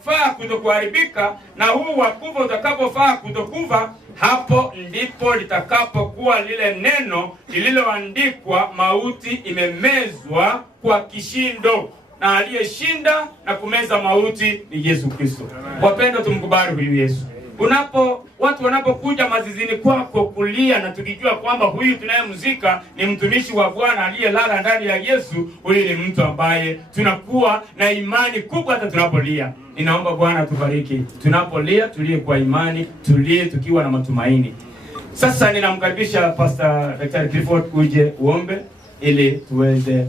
faa kutokuharibika, na huu wa kufa utakapofaa kutokufa, hapo ndipo litakapokuwa lile neno lililoandikwa, mauti imemezwa kwa kishindo, na aliyeshinda na kumeza mauti ni Yesu Kristo. Wapendwa, tumkubali huyu Yesu. Watu wanapokuja mazizini kwako kulia, na tukijua kwamba huyu tunayemzika ni mtumishi wa Bwana aliyelala ndani ya Yesu, huyu ni mtu ambaye tunakuwa na imani kubwa hata tunapolia. Ninaomba Bwana tubariki. Tunapolia tulie kwa imani, tulie tukiwa na matumaini. Sasa ninamkaribisha Pastor Dr. Clifford uje uombe ili tuweze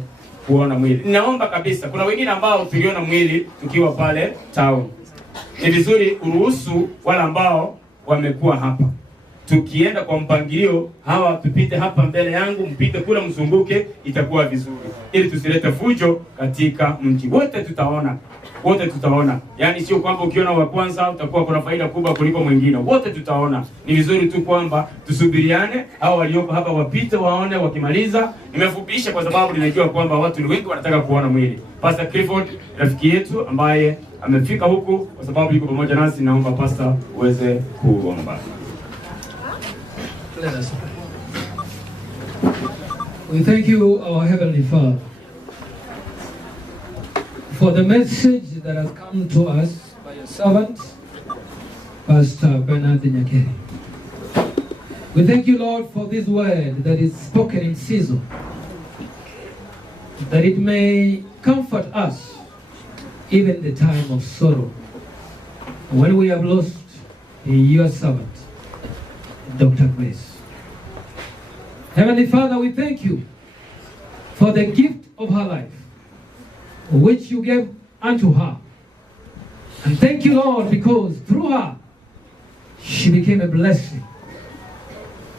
kuona mwili. Ninaomba kabisa, kuna wengine ambao tuliona mwili tukiwa pale town. Ni vizuri uruhusu wale ambao wamekuwa hapa, tukienda kwa mpangilio, hawa tupite hapa mbele yangu, mpite kule mzunguke, itakuwa vizuri, ili tusilete fujo katika mji. Wote tutaona. Yaani sio kwamba ukiona wa kwanza utakuwa kuna faida kubwa kuliko mwingine. Wote tutaona. Ni vizuri tu kwamba tusubiriane, hao walioko hapa wapite waone, wakimaliza. Nimefupisha kwa sababu ninajua kwamba watu wengi wanataka kuona mwili. Pastor Clifford, rafiki yetu ambaye amefika huku kwa sababu yuko pamoja nasi, naomba Pastor uweze kuomba. Let us pray. We thank you, our Heavenly Father, for the message that has come to us by your servant, Pastor Bernard Nyakeri. We thank you, Lord, for this word that is spoken in season, that it may comfort us even the time of sorrow, when we have lost your servant, Dr. Grace. Heavenly Father, we thank you for the gift of her life, which you gave unto her. And thank you, Lord, because through her, she became a blessing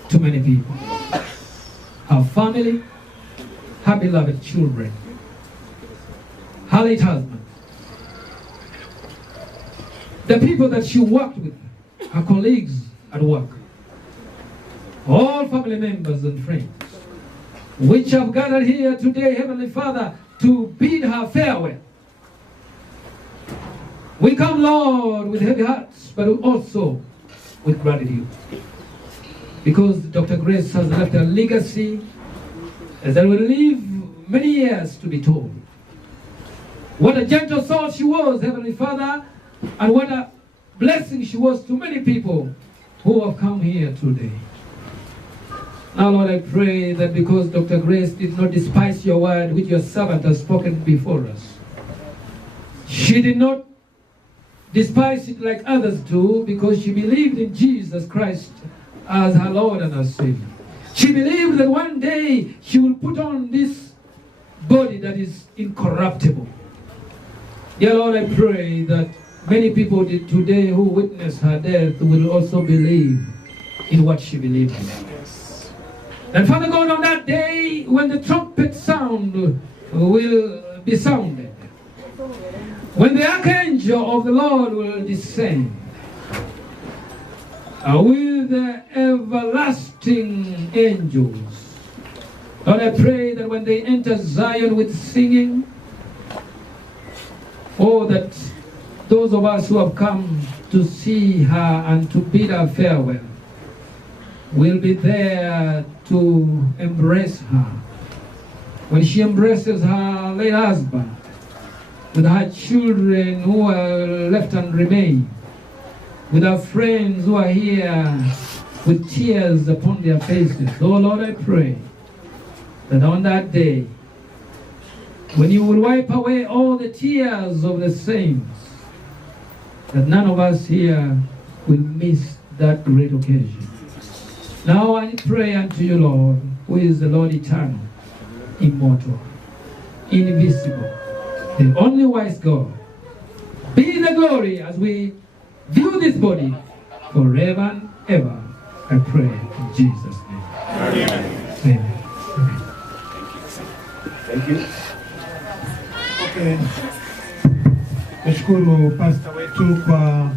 to many people. Her family, her beloved children, her late husband, the people that she worked with, her colleagues at work, all family members and friends, which have gathered here today, Heavenly Father, to bid her farewell. We come, Lord, with heavy hearts, but also with gratitude. because Dr. Grace has left a legacy that will live many years to be told. What a gentle soul she was, Heavenly Father, and what a blessing she was to many people who have come here today. Now, Lord, I pray that because Dr. Grace did not despise your word which your servant has spoken before us, she did not despise it like others do, because she believed in Jesus Christ as her Lord and her Savior. She believed that one day she will put on this body that is incorruptible. Dear Lord, I pray that many people today who witness her death will also believe in what she believed in. And Father God, on that day when the trumpet sound will be sounded, when the archangel of the Lord will descend, with the everlasting angels, Lord, I pray that when they enter Zion with singing, oh, that those of us who have come to see her and to bid her farewell will be there to embrace her. When she embraces her late husband, with her children who are left and remain, with our friends who are here with tears upon their faces. Oh Lord, I pray that on that day, when you will wipe away all the tears of the saints, that none of us here will miss that great occasion. Now I pray unto you, Lord, who is the Lord eternal, immortal, invisible, the only wise God. Be the glory as we view this body forever and ever. I pray in Jesus' name. Amen. Amen. Thank you. Okay. Nashukuru pastor wetu kwa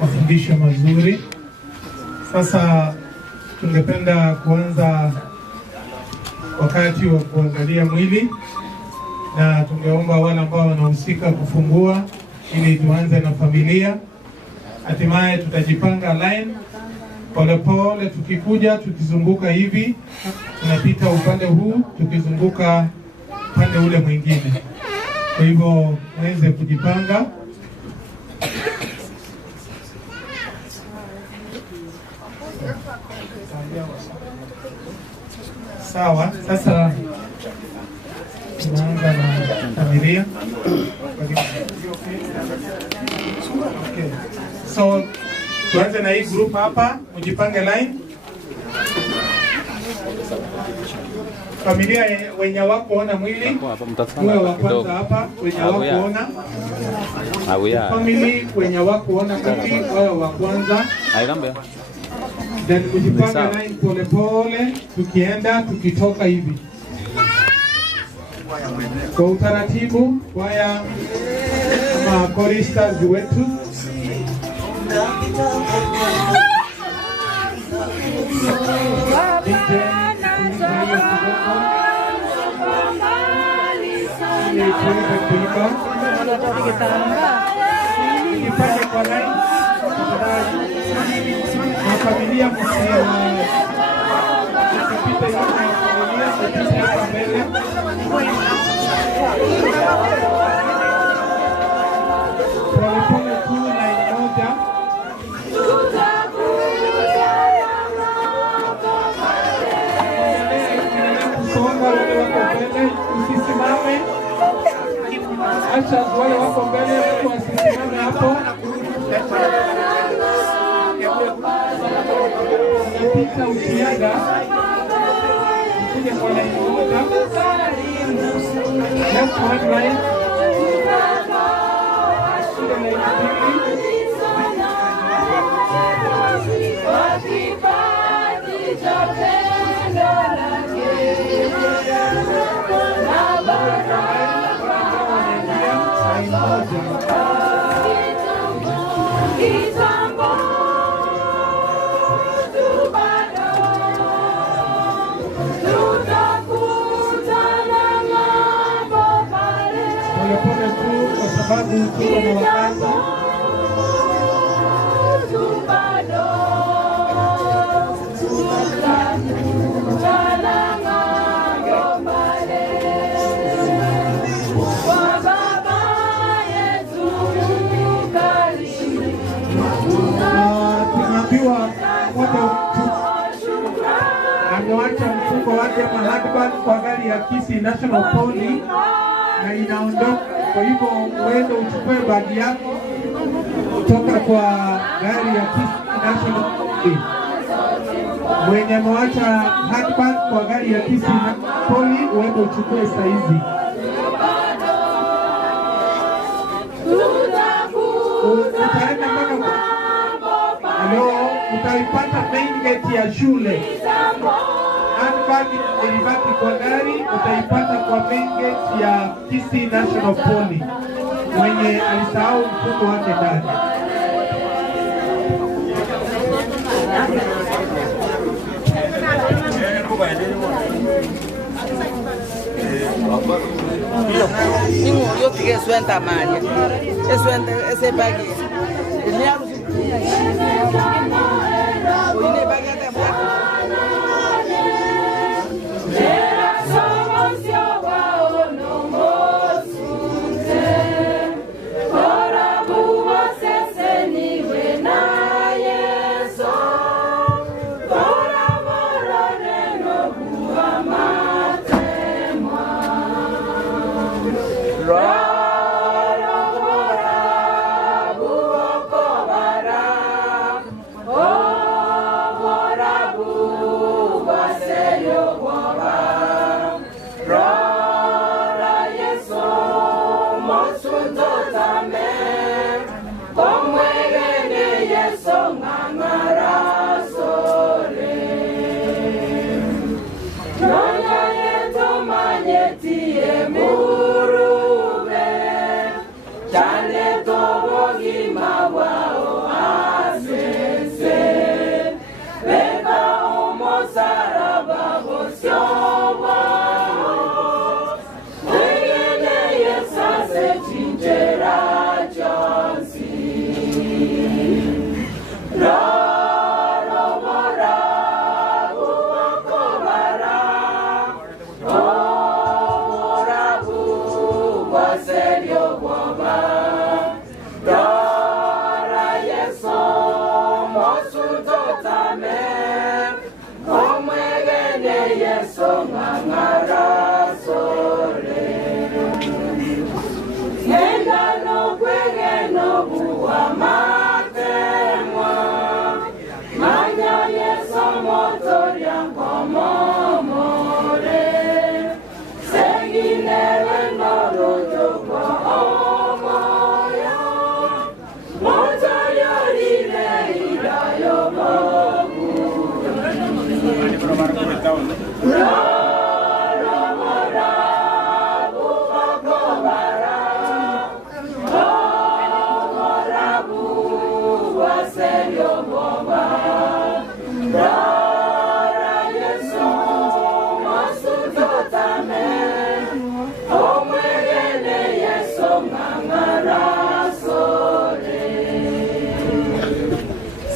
mafundisho mazuri. Sasa tungependa kuanza wakati wa kuangalia mwili, na tungeomba wale ambao wanahusika kufungua ili tuanze na familia. Hatimaye tutajipanga line polepole, tukikuja tukizunguka hivi, tunapita upande huu tukizunguka upande ule mwingine. Kwa hivyo muweze kujipanga. Sawa, sasa tunaanza na familia. Okay. So tuanze na hii group hapa, mjipange line. Familia wenye wakuona mwili, uwe wa kwanza hapa, wenye wakuona. Family wenye wakuona mwili, uwe wa kwanza. Then mjipange line pole pole, tukienda tukitoka hivi. Kwa utaratibu, kwaya ama choristers wetu. Ipande kwa line. Familia msio kupita hiyo familia kupita hapa mbele. Polepole tu line moja. Songa wale wako mbele, usisimame. Acha wale wako mbele wasisimame hapo. Unapita ukiaga, ukuje kwa line moja. Left hand right. Polepole tu kwa sababu tuko na wakati. amewacha mfuko wake ama handbag kwa gari ya Kisii National Poly na inaondoka. Kwa hivyo uende uchukue bagi yako kutoka kwa gari ya Kisii National Poly. Mwenye amewacha handbag kwa gari ya Kisii National Poly uende uchukue saizi. Utaenda mpaka utaipata main gate ya shule. Handbag ilibaki kwa gari, utaipata kwa main gate ya Kisii National Poly. Mwenye alisahau mfuko wake ndani. Yo tige suenta Maria. Ese bagi.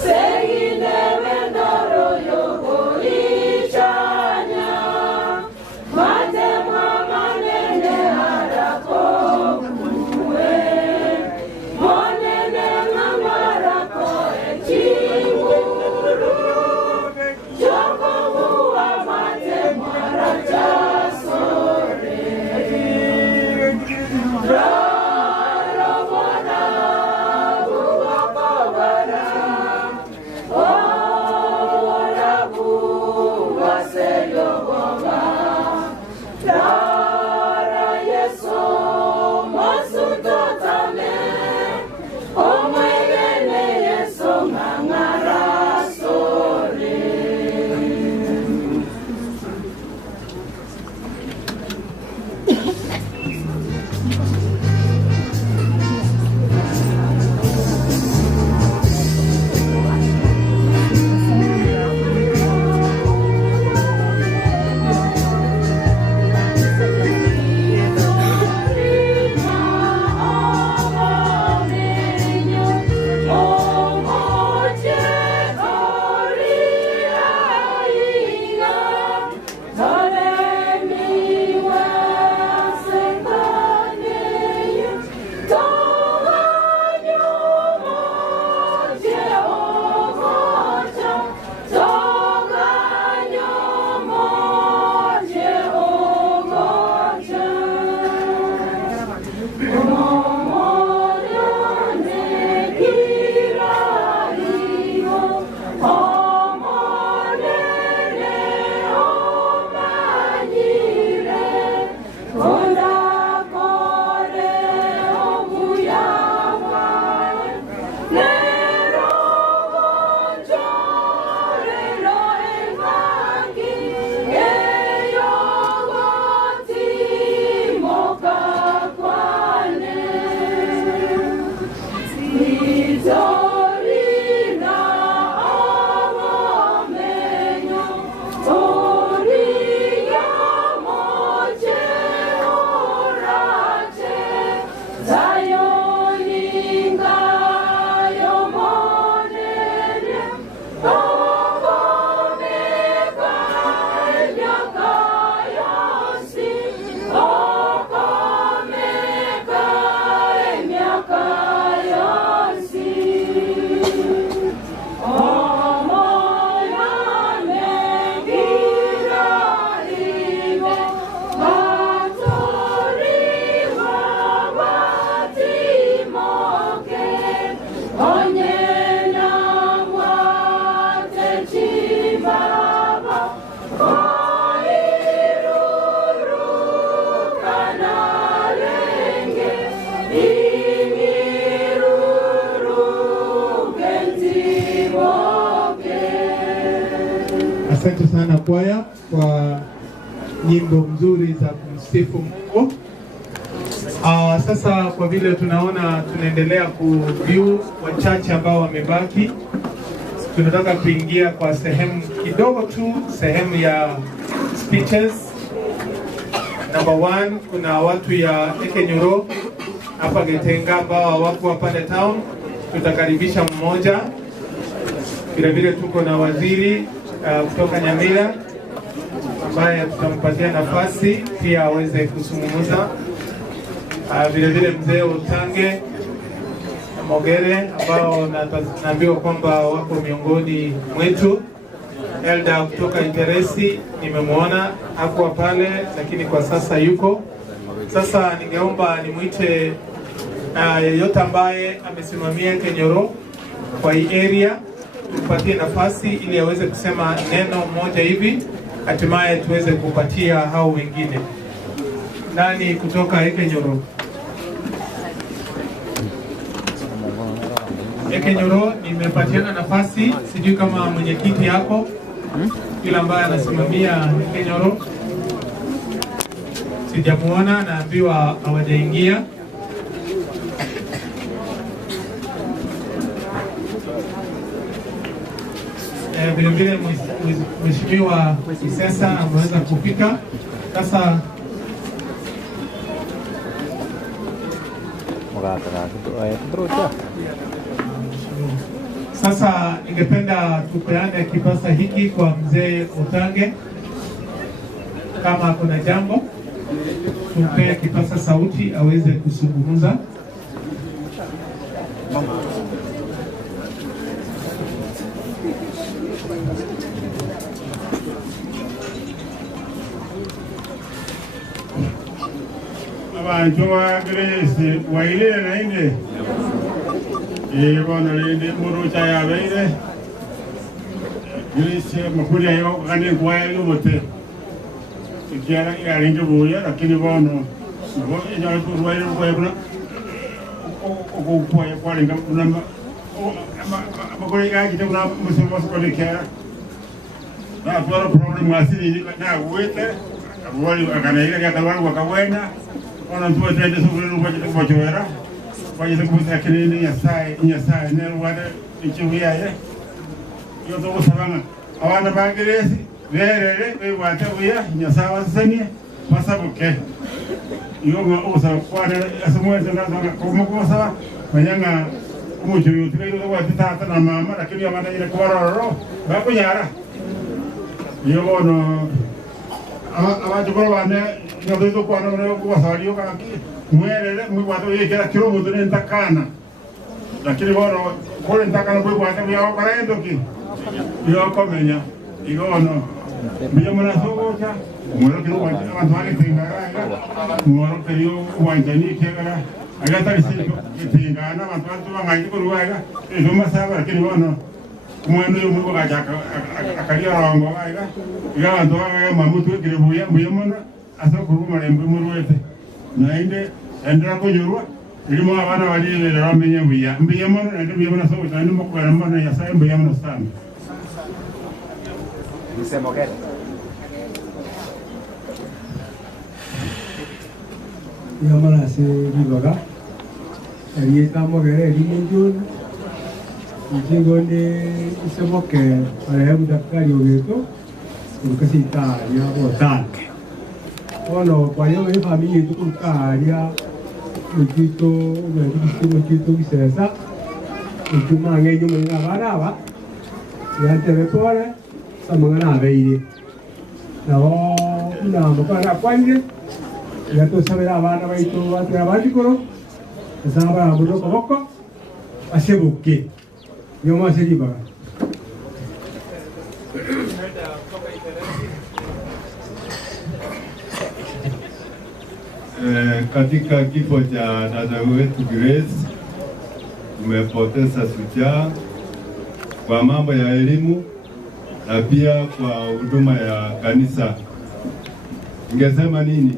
Segine vendoro yogo ichanya kwaya kwa nyimbo nzuri za kumsifu Mungu. Sasa kwa vile tunaona tunaendelea kuview wachache ambao wamebaki, tunataka kuingia kwa sehemu kidogo tu, sehemu ya speeches. Number 1, kuna watu ya Ekenyoro hapa Getenga ambao wako pale town, tutakaribisha mmoja. Vile vile tuko na waziri kutoka Nyamira ambaye tutampatia nafasi pia aweze kuzungumza. Vile vile mzee Utange na Mogere ambao naambiwa kwamba wako miongoni mwetu. Elda kutoka Interesi nimemwona hakuwa pale, lakini kwa sasa yuko. Sasa ningeomba nimuite yeyote ambaye amesimamia Kenyoro kwa hii area, tupatie nafasi ili aweze kusema neno moja hivi, hatimaye tuweze kupatia hao wengine. Nani kutoka Kenyoro? Kenyoro nimepatiana nafasi, sijui kama mwenyekiti yako yule ambaye anasimamia Kenyoro, sijamuona, naambiwa hawajaingia. Vile vile mheshimiwa Isesa ameweza kufika. Sasa ningependa tupeane kipasa hiki kwa mzee Utange. Kama kuna jambo, tumpe kipasa sauti aweze kuzungumza. Abantu ba Grace waile nainde bona lende murucha ya beire Grace makuri ayo kane kwa yote ikiara ya lende boya lakini bono bo ina ruwaye kwa yabna kwa lenga kuna makuri ya kitu kuna msemo kwa lekera na kwa problem asili na wete wali akanaika ya kalwa wakawena ona tuwe tende sobre no pode kubochora pode kubuta kinini nyasai ne wada ichiwiya ye yo to sabanga awana bageresi verere we wata wiya nyasawa sani pasabuke yo ngo usa kwana asumwe tena como cosa manyanga mucho yo tiro wati tata na mama lakini yamana ile kwaroro bakunyara yo no abantu bane ndio kwa neno kwa sari yo kaki mwelele mwiwato yekera kilo mutu nentakana lakini bora kole ntakana bwe kwa sababu yao karendo ki yo komenya igono biyo mwana sogocha mwero kilo kwa abantu wale tingara mwero kilo wanjani kegara agata risito tingana abantu bangaji ko ruwaga ejo masaba lakini bono mwendo yo mwigo gachaka akalia rongo aiga abantu bangaga mamutu kirebuya muyemona asa kuruma lembe muruwete nainde endera ko yorwa ilimo abana bali bamenye buya mbiyemo nende biyemo so cyane mo kwera mbana ya sai mbiyemo sana nisemo gani yamana se bibaga ari kamo gere limunjun njingone isemoke para daktari ogeto ukasita ya botan ono kwa hiyo hii familia tukukaria mjito mjito kisesa mjuma ngeyo mwenga baraba ya telepore samangana beire nao na mukara kwanje ya to sabera bana baito batra batikoro sabara budo koko asebuke yomo aseriba katika kifo cha dada wetu Grace tumepoteza shujaa kwa mambo ya elimu na pia kwa huduma ya kanisa. Ningesema nini?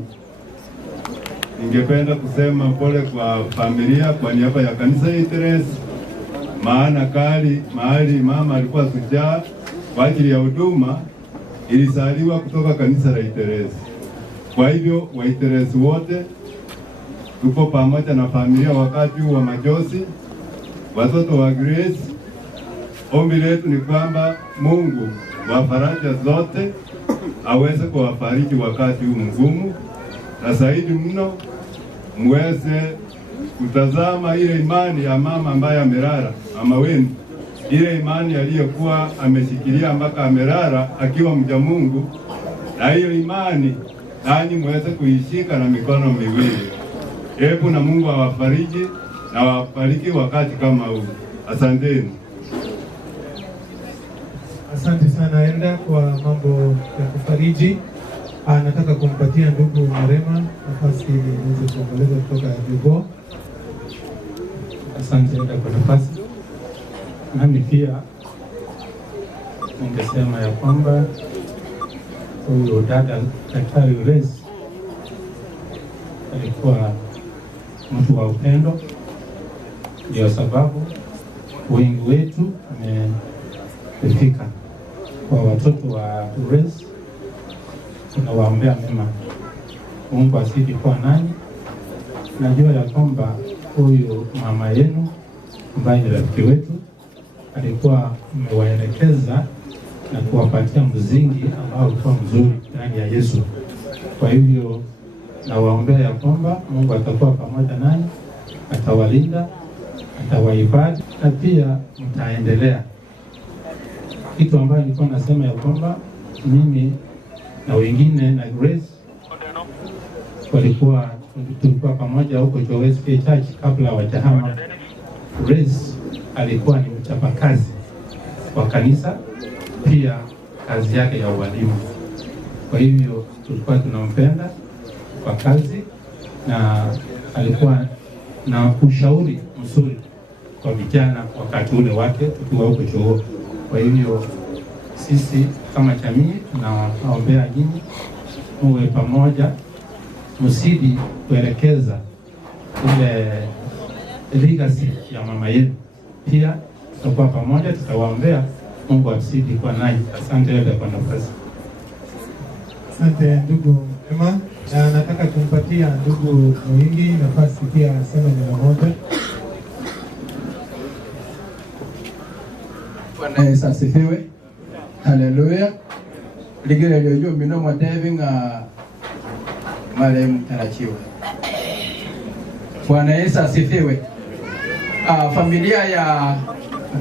Ningependa kusema pole kwa familia kwa niaba ya kanisa ya Interesi, maana mahali mama alikuwa shujaa kwa ajili ya huduma, ilizaliwa kutoka kanisa la Iteresi. Kwa hivyo Waiteresi wote tuko pamoja na familia wakati wa majozi, watoto wa Grace. Ombi letu ni kwamba Mungu wa faraja zote aweze kuwafariji wakati huu mgumu, na zaidi mno muweze kutazama ile imani ya mama ambaye amelala, mama wenu, ile imani aliyokuwa ameshikilia mpaka amelala akiwa mja Mungu, na hiyo imani nanyi muweze kuishika na mikono miwili. Hebu na Mungu awafariji na awabariki wakati kama huu. Asanteni. Asante sana Elda kwa mambo ya kufariji. Nataka kumpatia ndugu Marema nafasi ili niweze kuongeleza kutoka Jogoo. Asante Elda kwa nafasi. Nami pia ningesema ya kwamba huyo dada Daktari Grace alikuwa mtu wa upendo, ndio sababu wengi wetu wamefika. Kwa watoto wa Grace tunawaombea mema, Mungu azidi kuwa nanyi. Najua ya kwamba huyu mama yenu ambaye ni rafiki wetu alikuwa amewaelekeza na kuwapatia mzingi ambao ulikuwa mzuri ndani ya Yesu. Kwa hivyo nawaombea ya kwamba Mungu atakuwa pamoja nanyi, atawalinda, atawahifadhi na pia mtaendelea. Kitu ambayo nilikuwa nasema ya kwamba mimi na wengine na Grace tulikuwa pamoja huko Joe SK Church kabla hawajahama. Grace alikuwa ni mchapakazi wa kanisa, pia kazi yake ya ualimu. Kwa hivyo tulikuwa tunampenda kwa kazi, na alikuwa na ushauri mzuri kwa vijana wakati ule wake tukiwa huko Joe. Kwa hivyo sisi kama jamii tunawaombea nyinyi muwe pamoja, msidi kuelekeza ile legacy ya mama yenu. Pia tutakuwa pamoja, tutawaombea Mungu asidi kwa nanyi. Asante kwa nafasi. Asante ndugu Emma. Nataka kumpatia ndugu Mwingi nafasi pia aseme neno moja. Bwana Yesu asifiwe. Haleluya. Ligere lyoyo mino mwatevi nga marehemu tarachiwa. Bwana Yesu asifiwe. Familia ya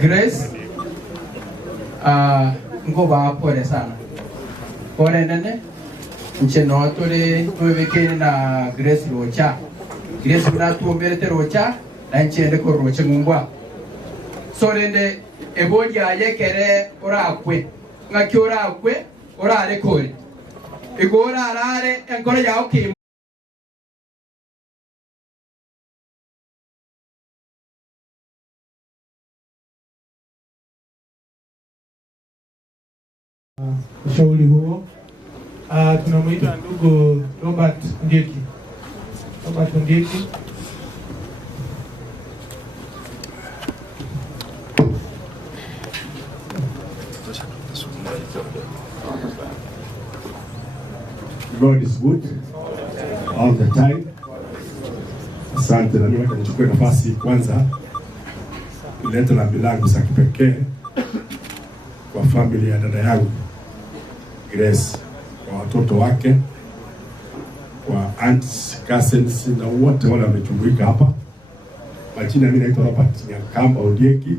Grace ngoba pole sana. Pole nene ncheno tole tuwekene na Grace Rocha. Grace na tuombelete Rocha na nchende ko Rocha ngungwa. So rende ebodi ayekere orakwe ngaki orakwe orare kore igora arare enkore yawo ki ushauri huo. Tunamuita ndugu Robert Ndieki. Robert Ndieki. God is good all the time. Asante, na mimi nichukue nafasi kwanza kuleta rambi langu za kipekee kwa familia ya dada yangu Grace, kwa watoto wake, kwa aunts, cousins na wote wale wamejumuika hapa. Majina mimi naitwa Robert Nyakamba Ondieki.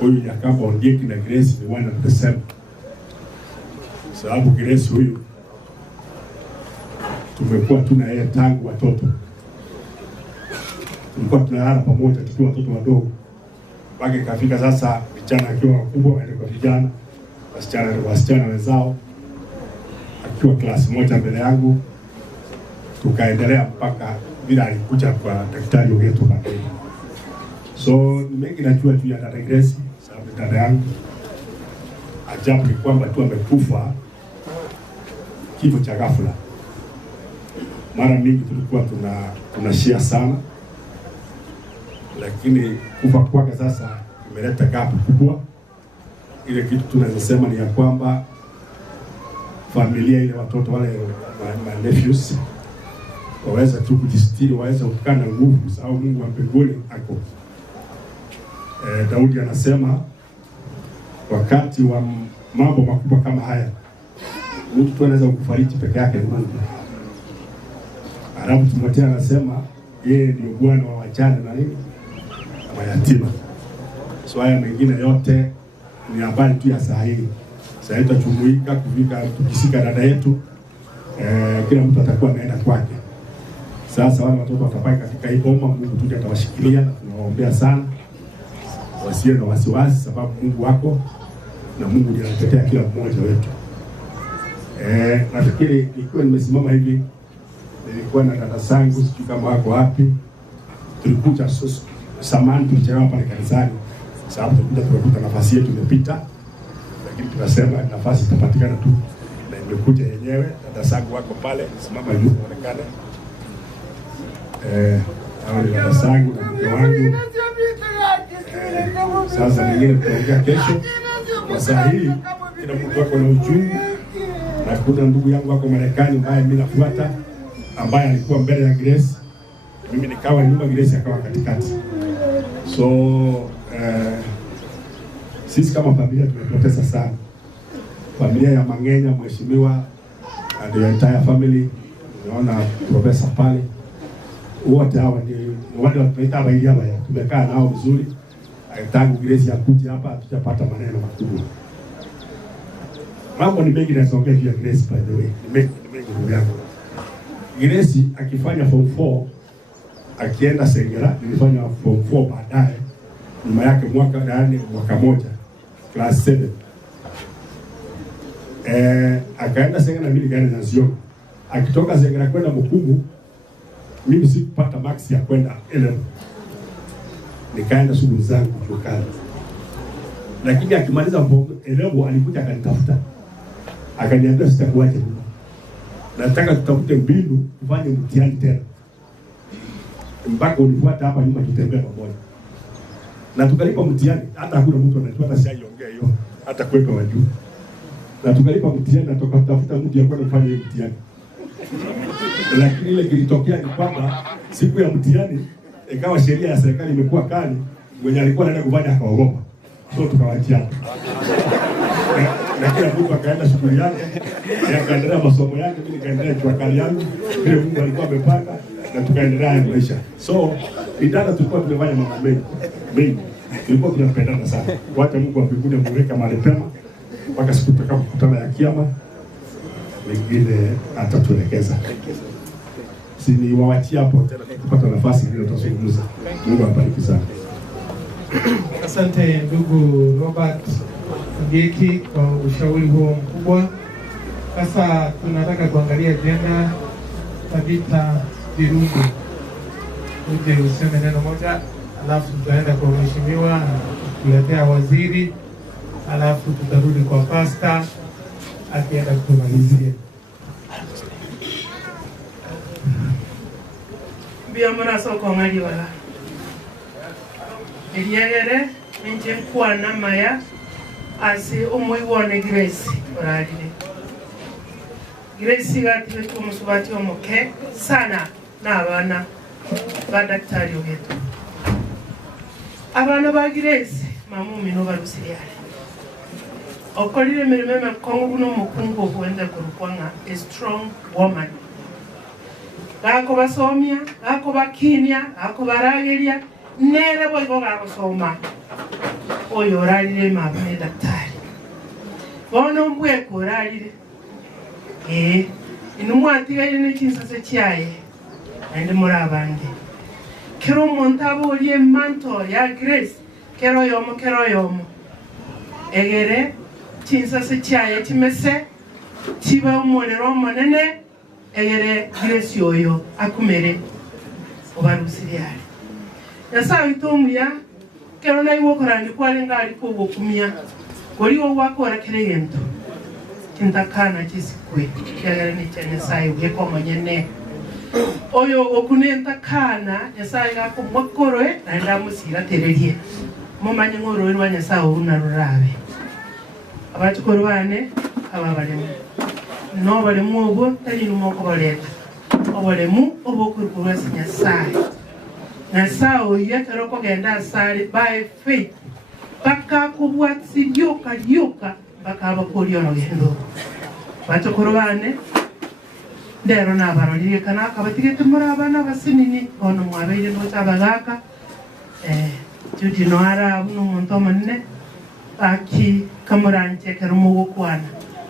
Huyu Nyakamba Ondieki na Grace ni one and the same. Sababu Grace huyu tumekuwa tuna yeye tangu watoto. Tulikuwa tunalala pamoja tukiwa watoto wadogo. Mpaka ikafika sasa vijana akiwa wakubwa waende kwa vijana, wasichana wenzao. Akiwa klasi moja mbele yangu, tukaendelea mpaka bila alikuja kwa daktari wetu baadaye. So mengi najua tu ya dada Grace, sababu dada yangu. Ajabu ni kwamba tu amekufa kifo cha ghafla. Mara mingi tulikuwa tunashare sana, lakini kufa kwake sasa imeleta gap kubwa. ile kitu tunaweza sema ni ya kwamba familia ile, watoto wale my nephews waweza tu kujistiri, waweza kukaa na nguvu sababu Mungu wa mbinguni ako. Daudi anasema wakati wa mambo makubwa kama haya mtu tu anaweza kufariki peke yake ni Mungu. Alafu Timotheo anasema yeye ndio Bwana wa wajane na nini na mayatima. So haya mengine yote ni habari tu ya saa hii. Sasa tutachumuika kufika tukisika dada yetu, kila mtu atakuwa ameenda kwake. Sasa wale watoto watapaki katika hii boma, Mungu tu atawashikilia na tunawaombea sana. Wasiwe na wasiwasi sababu Mungu wako na Mungu ndiye anatetea kila mmoja wetu. Nafikiri nikiwa nimesimama hivi nilikuwa na dada zangu sijui kama wako wapi. Tulikuja samani tulichelewa pale kanisani sababu tukakuta nafasi yetu imepita, lakini tunasema nafasi itapatikana tu na imekuja yenyewe. Dada zangu wako pale, simama juu muonekane. Hao ni dada zangu na mke wangu. Sasa nyingine tutaongea kesho. Kwa saa hii kila mtu wako na uchungu, na kuna ndugu yangu wako Marekani ambaye mimi nafuata, ambaye alikuwa mbele ya Grace, mimi nikawa nyuma, Grace akawa katikati. So sisi kama familia tumepoteza sana. Familia ya Mangenya, mheshimiwa, and the entire family, naona profesa pale, wote hawa ni wale wanaita baidia baya. Tumekaa nao vizuri. Tangu Grace akuje hapa tutapata maneno makubwa. Mambo ni mengi nasongea juu ya Grace, by the way. Ni mengi ndugu yangu. Grace akifanya form 4 akienda Sengera, nilifanya form 4 baadaye. Nyuma yake mwaka moja class 7. Akaenda Sengera, mimi nikaenda Nzio. Akitoka Sengera kwenda Mukumu, mimi sikupata max ya kwenda 11. Nikaenda shughuli zangu chukani. Lakini akimaliza form 11 alikuja akanitafuta. Akaniambia sitakuacha nyuma. Nataka tutafute mbinu tufanye mtihani tena. Mpaka unifuata hapa nyuma tutembea pamoja. Na tukalipa mtihani, hata hakuna mtu anatuata siaiongea hiyo, hata kwetu wajua. Na tukalipa mtihani na tukatafuta mtu ya kwenda kufanya mtihani. Lakini ile kilitokea ni kwamba siku ya mtihani ikawa sheria ya serikali imekuwa kali, mwenye alikuwa anaenda kufanya akaogopa. So tukawachia. Na kila mtu akaenda shughuli yake, akaendelea masomo yake, mimi nikaendelea kwa kazi yangu, vile Mungu alikuwa amepanga, na tukaendelea na maisha. So idara tulikuwa tumefanya mambo mengi. Tulikuwa tunapendana sana. Wacha Mungu apigune mweka mahali pema mpaka siku tutakapokutana ya kiyama, wengine atatuelekeza. Sini wawachia hapo tena kupata nafasi ile tutazungumza. Mungu awabariki sana. Asante ndugu Robert Ngeki kwa ushauri huo mkubwa. Sasa tunataka kuangalia agenda. Tabita Birungu, uje useme neno moja, alafu tutaenda kwa mheshimiwa kuletea waziri, alafu tutarudi kwa pasta akienda kutumalizia. Biamara soko ngali wala. Eliere nje kwa na maya asi umuiwone Grace oralire. Grace gati wetu musubati omuke sana na abana ba daktari wetu. Abana ba Grace mamu mino barusiriale. Okolire meremema kongo kuno mukungu kuenda kurukwanga a strong woman. Gako basomya, gako bakinya, gako barageria, nere boigo gako soma. Oyo oralire mabune daktari. Bono mbwe koralire. Inu mwatiga ine chinsase chiaye. Ende murabande. Kero montabo olie manto ya Grace. Kero yomo. Egere chinsase chiaye chimese. Chiba umolero monene. Egere Grace yoyo akumere obarusiriale. Yasa itomuya kero na iwo korandi kwalenga aliko gokumia. Gori wo wakora kereyento. Kintakana chisikwe yagara ni chene sai ugeko monyene. Oyo okunenta kana yasai gako mwakoroe na ndamusira tererie. Momanye ngoro iri wanya sao unarurabe. abachukuru bane aba balemu no balemu obo tali numoko baleta obalemu obo kurukurwasi Nyasaye Nyasaye yakero kogenda asali by faith baka kubwatsi lyoka baka bakolyo no gendo bachukuru bane ndero nabaroliye kana akabatigete muri abana basinini ono mwabeire no tabagaka Judy no ara n'umuntu omunene aki kamuranje kerumo gukwana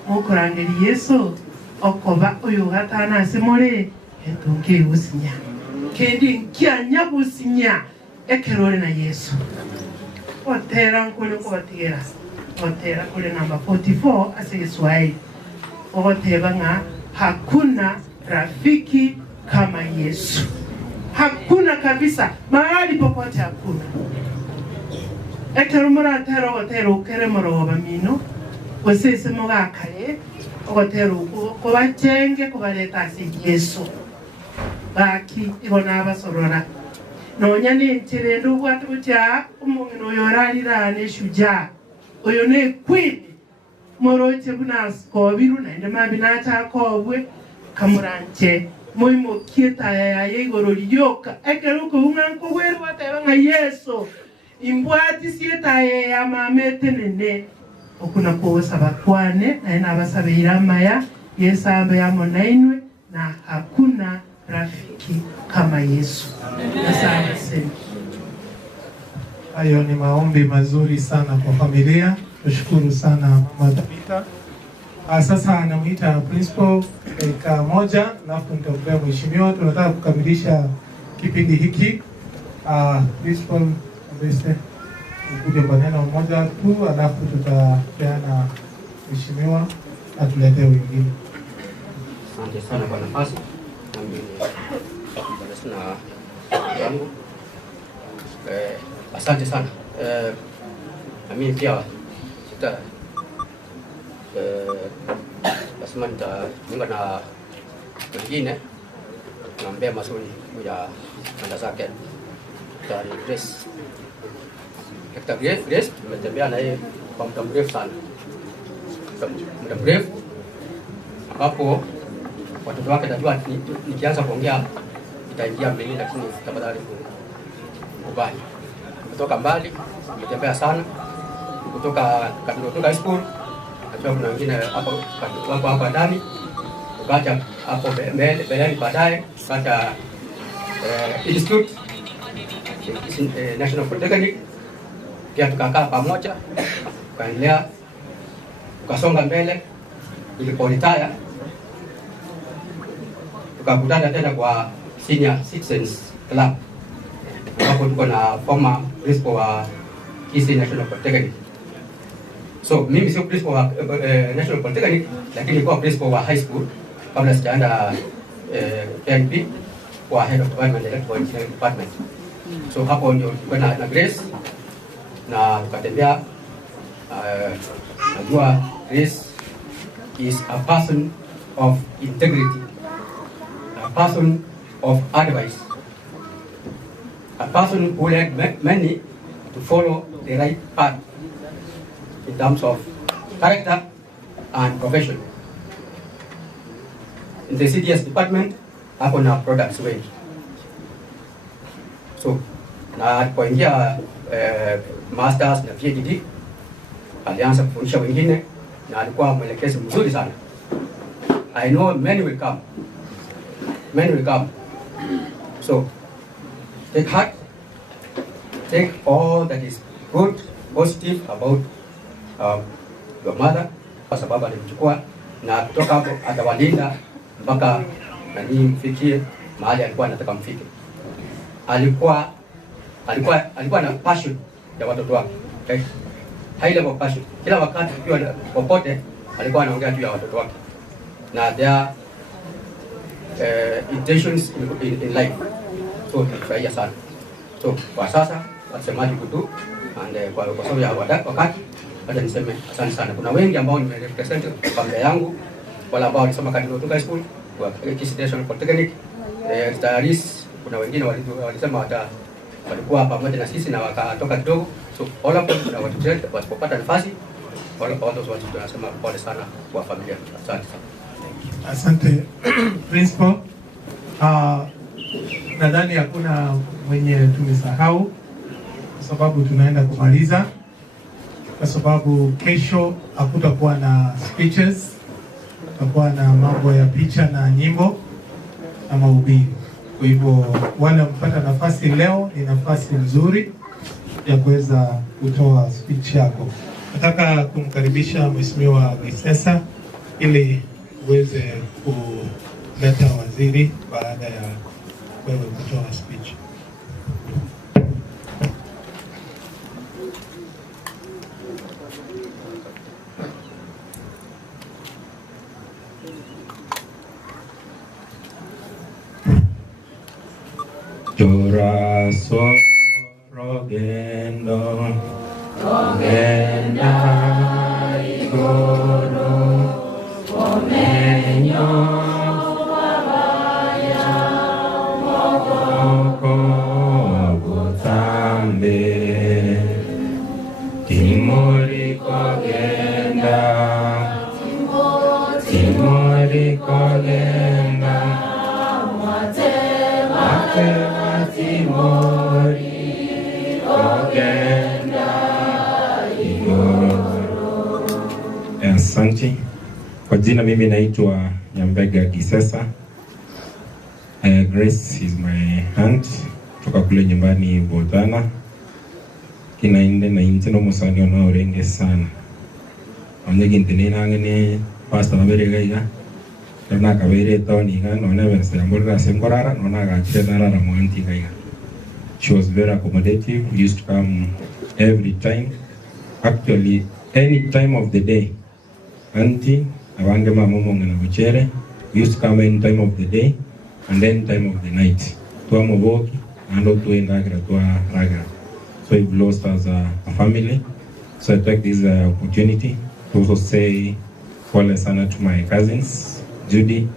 mukurangeri Yesu okoba uyu gatana simore etunge usinya kendi nkyanya businya ekerore na Yesu otera nkole kubatigera otera kule namba 44 asige Swahili oteba nga hakuna rafiki kama Yesu. Hakuna kabisa, mahali popote hakuna. Ekerumura tero ukere moro bamino osese mogakale ogotero kubachenge kubaleta si Yesu. Baki ibona abasorora. Nonya ni ntirendo bwatu butya umungino yoralira ne shuja. Oyo ne queen moroche bunas ko biru na ndema binata ko bwe kamuranje moimo kieta ya yegoro lyoka ekeruko unganko weru bateba nga Yesu imbwati sieta ya mamete nene okuna kuosa bakwane na ina basabeira maya Yesu ambe ya monainwe na hakuna rafiki kama Yesu. Asante. Hayo ni maombi mazuri sana kwa familia. Tushukuru sana Mama Tabitha. Sasa anamuita principal dakika moja, alafu nitampea mheshimiwa. Tunataka kukamilisha kipindi hiki. Principal Mbeste kuja kwa neno moja tu, alafu tutapeana mheshimiwa na tuletee wengine. Asante sana kwa nafasi. Na yangu. Asante sana. Mimi pia lazima nitajiunga na wengine naombea mazuri ya nanda zake Dr. Grace tumetembea na yeye kwa muda mrefu sana, muda mrefu ambapo watoto wake najua nikianza kuongea itaingia mbele, lakini tafadhali kubali. Kutoka mbali tumetembea sana, kutoka high school najua kuna wengine hapo wako hapa ndani, ukaja hapo mbele baadaye ukaja institute National Polytechnic, pia tukakaa pamoja tukaendelea tukasonga mbele. Iliporetire tukakutana tena kwa Senior Citizens Club hapo tuko na former principal wa Kisii National Polytechnic. So mimi sio principal wa National Polytechnic, lakini nilikuwa principal wa high school kabla sijaenda PNP kwa head of department electrical engineering department. So hapo ndio tulikuwa na Grace na tukatembea. Najua Grace is a person of integrity, a person of advice, a person who led many to follow the right path in terms of character and profession. In the CDS department, hapo na products wengi. So na alipoingia masters na PhD alianza kufundisha wengine na alikuwa mwelekezi mzuri sana. I know many will come. Many will come. So take heart, take all that is good, positive about your mother, kwa sababu alimchukua na kutoka hapo atawalinda mpaka nani mfikie mahali alikuwa anataka mfike. Alikuwa na passion ya watoto wake. Okay? High level passion. Kila wakati ukiwa popote alikuwa anaongea juu ya watoto wake na their intentions in life. So tulifurahia sana. So kwa sasa wasemaji kutu and kwa sababu ya wakati acha niseme asante sana. Kuna wengi ambao nimerepresent familia yangu, wala ambao walisoma katika high school kwa Kisii National Polytechnic, retirees. Kuna wengine walisema walikuwa pamoja na sisi na wakatoka kidogo. So all of them na watu wasipopata nafasi all those watu tunasema pole sana kwa familia. Asante sana. Asante principal. Nadhani hakuna mwenye tumesahau kwa sababu tunaenda kumaliza, kwa sababu kesho hakutakuwa na speeches, tutakuwa na mambo ya picha na nyimbo na mahubiri. Kwa hivyo wale mpata nafasi leo ni nafasi nzuri ya kuweza kutoa speech yako. Nataka kumkaribisha Mheshimiwa Gisesa ili uweze kuleta waziri baada ya wewe kutoa speech. Jora sorogendo rogenda igoro omenyo wabaya moko butambe timori kogenda timori kogenda mate timori kogenda igoro. Asante. Kwa jina mimi naitwa Nyambega Gisesa. Grace is my aunt kutoka kule nyumbani Botana. Kinainde na intino musani ona orenge sana. Onye gintene nangene pastor naberega na kabere toni ga no na verse amborra semkorara no na ga chenara na mwanti ga. She was very accommodative, used to come every time, actually any time of the day. Auntie abange mama monga na buchere used to come any time of the day and then time of the night. Tuwa moboki and to endagra to ragra. So we've lost as a family. So I take this opportunity to also say pole sana to my cousins, Judy,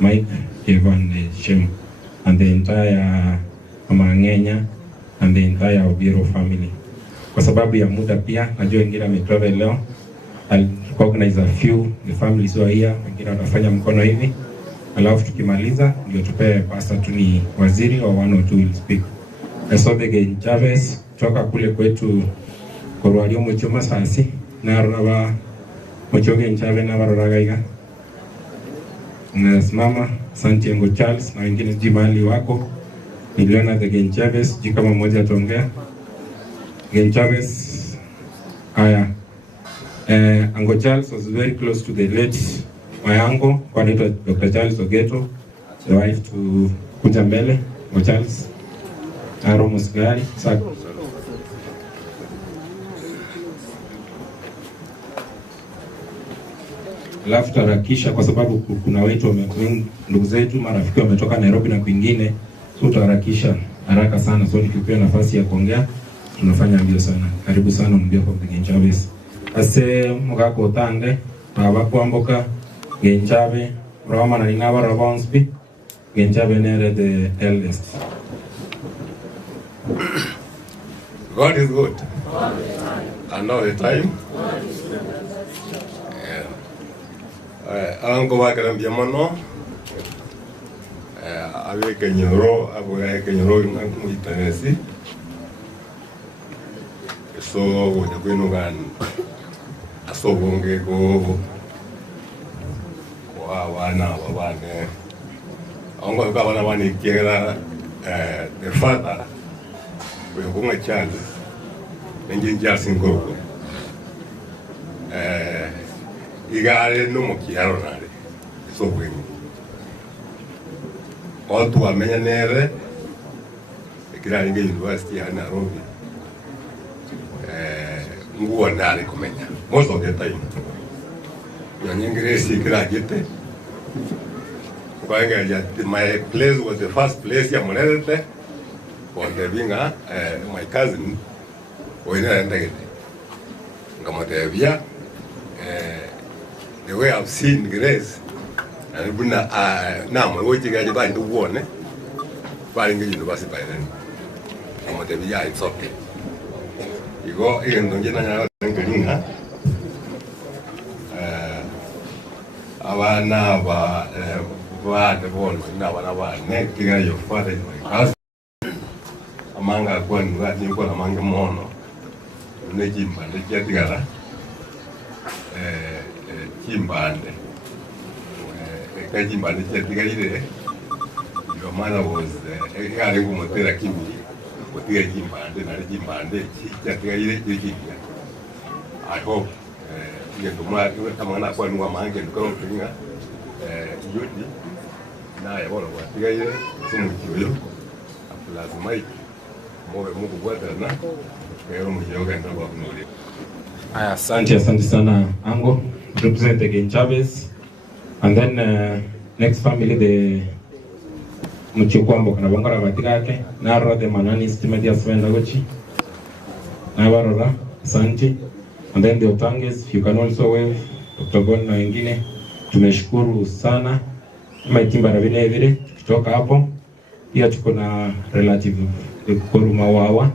Mike, Kevin, Shem, and the entire Amangenya and the entire Obiro family. Kwa sababu ya muda pia, najua wengine wametravel leo. I'll recognize a few, the families who are here, wengine wanafanya mkono hivi. Alafu tukimaliza, ndio tupe pastor tu ni waziri or one or two will speak. Esobege Chavez, toka kule kwetu Korwalio Mchoma sasi, na arunaba Mchoge Chavez na baroragaiga. Nasimama Santiago Charles na wengine sijui mahali wako. Niliona the Gen Chavez, sijui kama mmoja ataongea. Gen Chavez, haya. Uncle Charles was very close to the late my uncle, kwa anaitwa Dr. Charles Ogeto, the wife to Kuja Mbele, Uncle Charles. Aro Musgari, sako. Alafu tarakisha kwa sababu kuna wetu ndugu zetu marafiki wametoka Nairobi na kwingine, so tarakisha haraka sana, so nikipea nafasi ya kuongea tunafanya mbio sana. Karibu sana mbio kwa Gen Chavez. Ase mugako tande baba kwamboka Gen Chavez Roma na ninaba Rabonsby Gen Chavez nere the eldest. God is good. And all the time. Alango wakarambia mono. Awe kenyoro, awe kenyoro muitanesi. So wote kwenu gan asobonge ko wana wane. Ongo kwa wana wani kiera the father we kunga child. Engin jasin ko. Igare no mokiaro nare. So kwenu. Watu wamenya nere ikira inge university ya Nairobi. Nguo nare kumenya. Most of the time. Grace graduate. My place was the first place ya Monete. For the vinga, my cousin, the way I've seen Grace, and now I'm waiting at the bank to warn, buying the university by then. It's okay. You go in the general bana ba de bon na bana ba ne kiga yo father in my house amanga kwa nga ni kwa amanga mono ne jimbande jatigala jimbande ka jimbande jatigalire your mother was kale kumotera kimi kotiga jimbande na jimbande jatigalire jikiga. I hope ngetumwa kama na kwa nwa mange ndiko kinga yudi na ya bora kwa tigaire simu kiyo lazima iki mobe mungu bwata na kero mjoga ndo kwa kunuli. Asante sana Ango, represent again Chavez, and then next family the Muchikwambo kana bangara batigake naro the manani stimedia swenda gochi na barora asante, and then the Otanges you can also wave Dr. Gon na wengine. Tumeshukuru sana kama itimba na vile vile kutoka hapo. Pia tuko na relative Kuruma Wawa.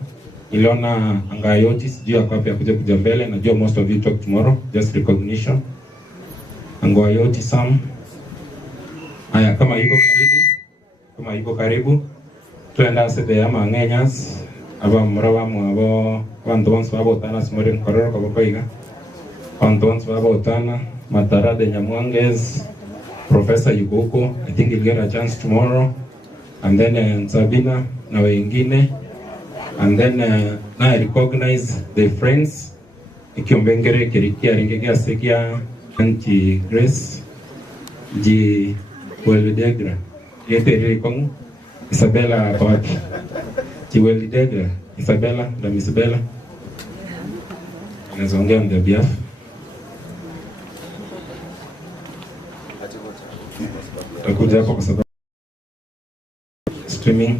Iliona Angayoti sijui ako wapi kuja mbele. Najua most of you talk tomorrow, just recognition. Angayoti Sam. Haya kama iko karibu. Tuenda sede ama ngenyas aba mrawa mwabo wandons wabo tana smore mkororo kwa koiga. Wandons wabo tana Matara de Nyamwanges, Professor Yuko. I think he'll get a chance tomorrow. And then Sabina na wengine. And then now I recognize the friends. Ikiombengere kirikia ringegea sekia anti Grace ji Weldegra. Yete kong Isabella Pawaki. Ji Weldegra Isabella da Isabella. Nazongea on their behalf. Takuja hapo kwa sababu streaming.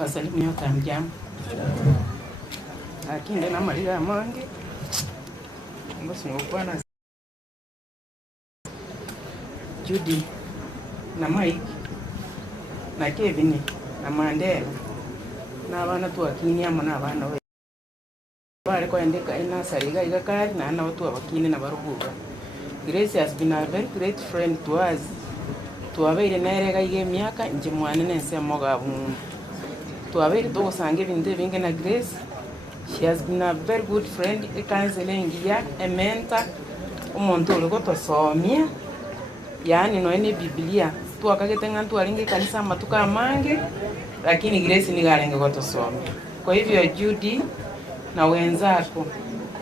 Wasalimia kamjam. Akinde na Maria Mange. Basi ngokwana Judy na Mike na Kevin na Mandela na abana tu akini ama na abana we bale ko endeka ina sariga igakari na na watu abakini na barubuga. Grace has been a very great friend to us. Tuwabeire nerega ige myaka nje mwana nense mogabu. Tuwabeire to sange binde binge na Grace. She has been a very good friend, a counseling ya, a mentor. Umuntu uliko tosomia. Yani no ene Biblia. Tuwakagetenga tuwalinge kanisa matuka mange. Lakini Grace ni galenge kwa tosomia. Kwa hivyo Judy na wenzako,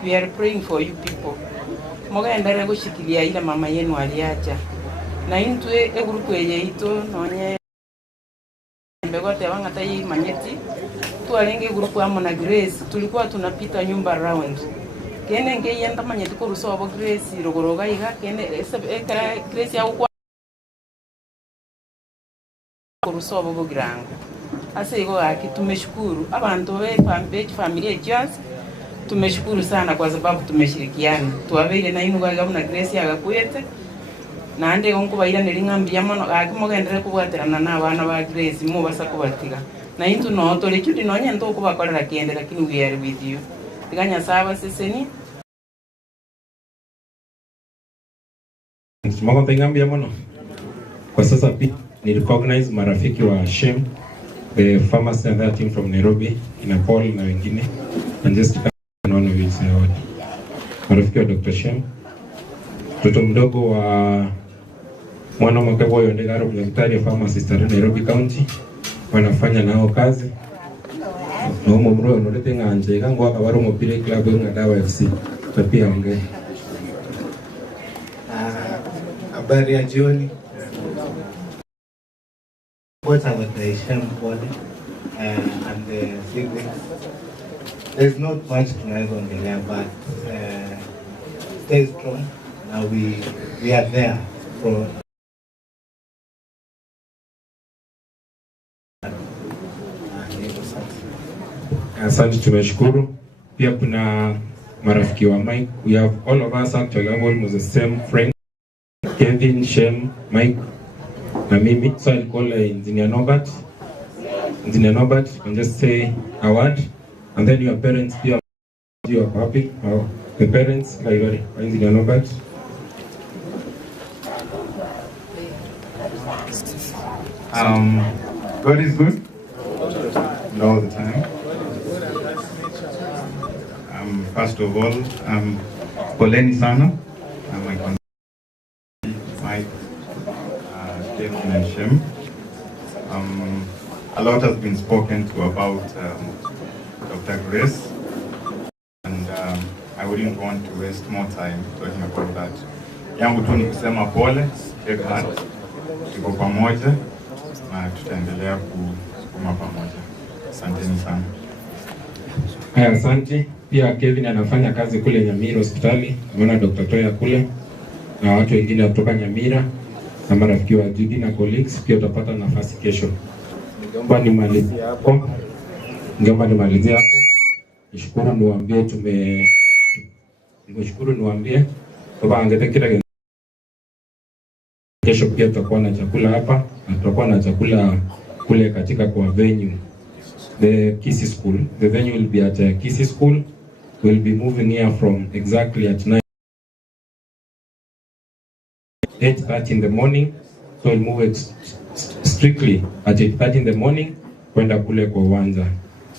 we are praying for you people. Moga endele kushikilia ile mama yenu aliacha. Na intwe egrupu yeito nonye mbegote wangata hii manyeti. Tualenge grupu amo na Grace, tulikuwa tunapita nyumba round. Kene nge yenda manyeti ko rusobo Grace rogoroga iga kene Grace ya ukwa ko rusobo bo grango. Ase iko aki tumeshukuru abantu be familia just tumeshukuru sana kwa sababu tumeshirikiana. Tuwabeire na inu kwa na Grace ya gakwete. Na ande onko baira nelingambia mono akimogendere kubwaterana na abana ba Grace mu basa kubatiga. Na into no to le chudi no nyento kubakorera kende lakini we are with you. Tiganya saba seseni. Mama pengambia mono. Kwa sasa pia ni recognize marafiki wa Shem, the pharmacy and that team from Nairobi, ina Paul na wengine. And just one of you say what. Marafiki wa Dr. Shem. Mtoto mdogo wa mwana Mwakeboyo Ndegaro daktari wa pharmacist wa Nairobi County. Wanafanya nao kazi. Na umo mroyo nolete nganje kangu akabaro mopire club nga Dawa FC. Tapia ongea. Habari ya jioni. What are the Shem body and the siblings? There's not much to ongelea, but stay strong. Now we are there for Asante, tumeshukuru. Pia kuna marafiki wa Mike. We have all of us actually have almost the same friend. Kevin, Shem, Mike na mimi. So I'll call Engineer Norbert. Engineer Norbert, you can just say a word, and then your parents, you are happy, or the parents, Engineer Norbert. God is good all the time. First of all, poleni sana. Mike, Kevin and Shem. A lot has been spoken to about Dr. Grace, and I wouldn't want to waste more time talking about that. Yangu tu ni kusema pole, take heart, tuko pamoja na tutaendelea kusukuma pamoja. Asanteni sana. Asante. Pia Kevin anafanya kazi kule Nyamira hospitali. Naona Dr. Toya kule na watu wengine kutoka Nyamira na marafiki wa Judy na colleagues pia utapata nafasi kesho. Ningeomba nimalizie hapo. Nishukuru niwaambie kwamba angetekea kesho pia tutakuwa na chakula hapa na tutakuwa na chakula kule katika kwa venue. The Kisii School. The venue will be at Kisii School. We'll be moving here from exactly at 8:30 in the morning. So we'll move strictly at 8:30 in the morning kwenda kule kwa uwanja.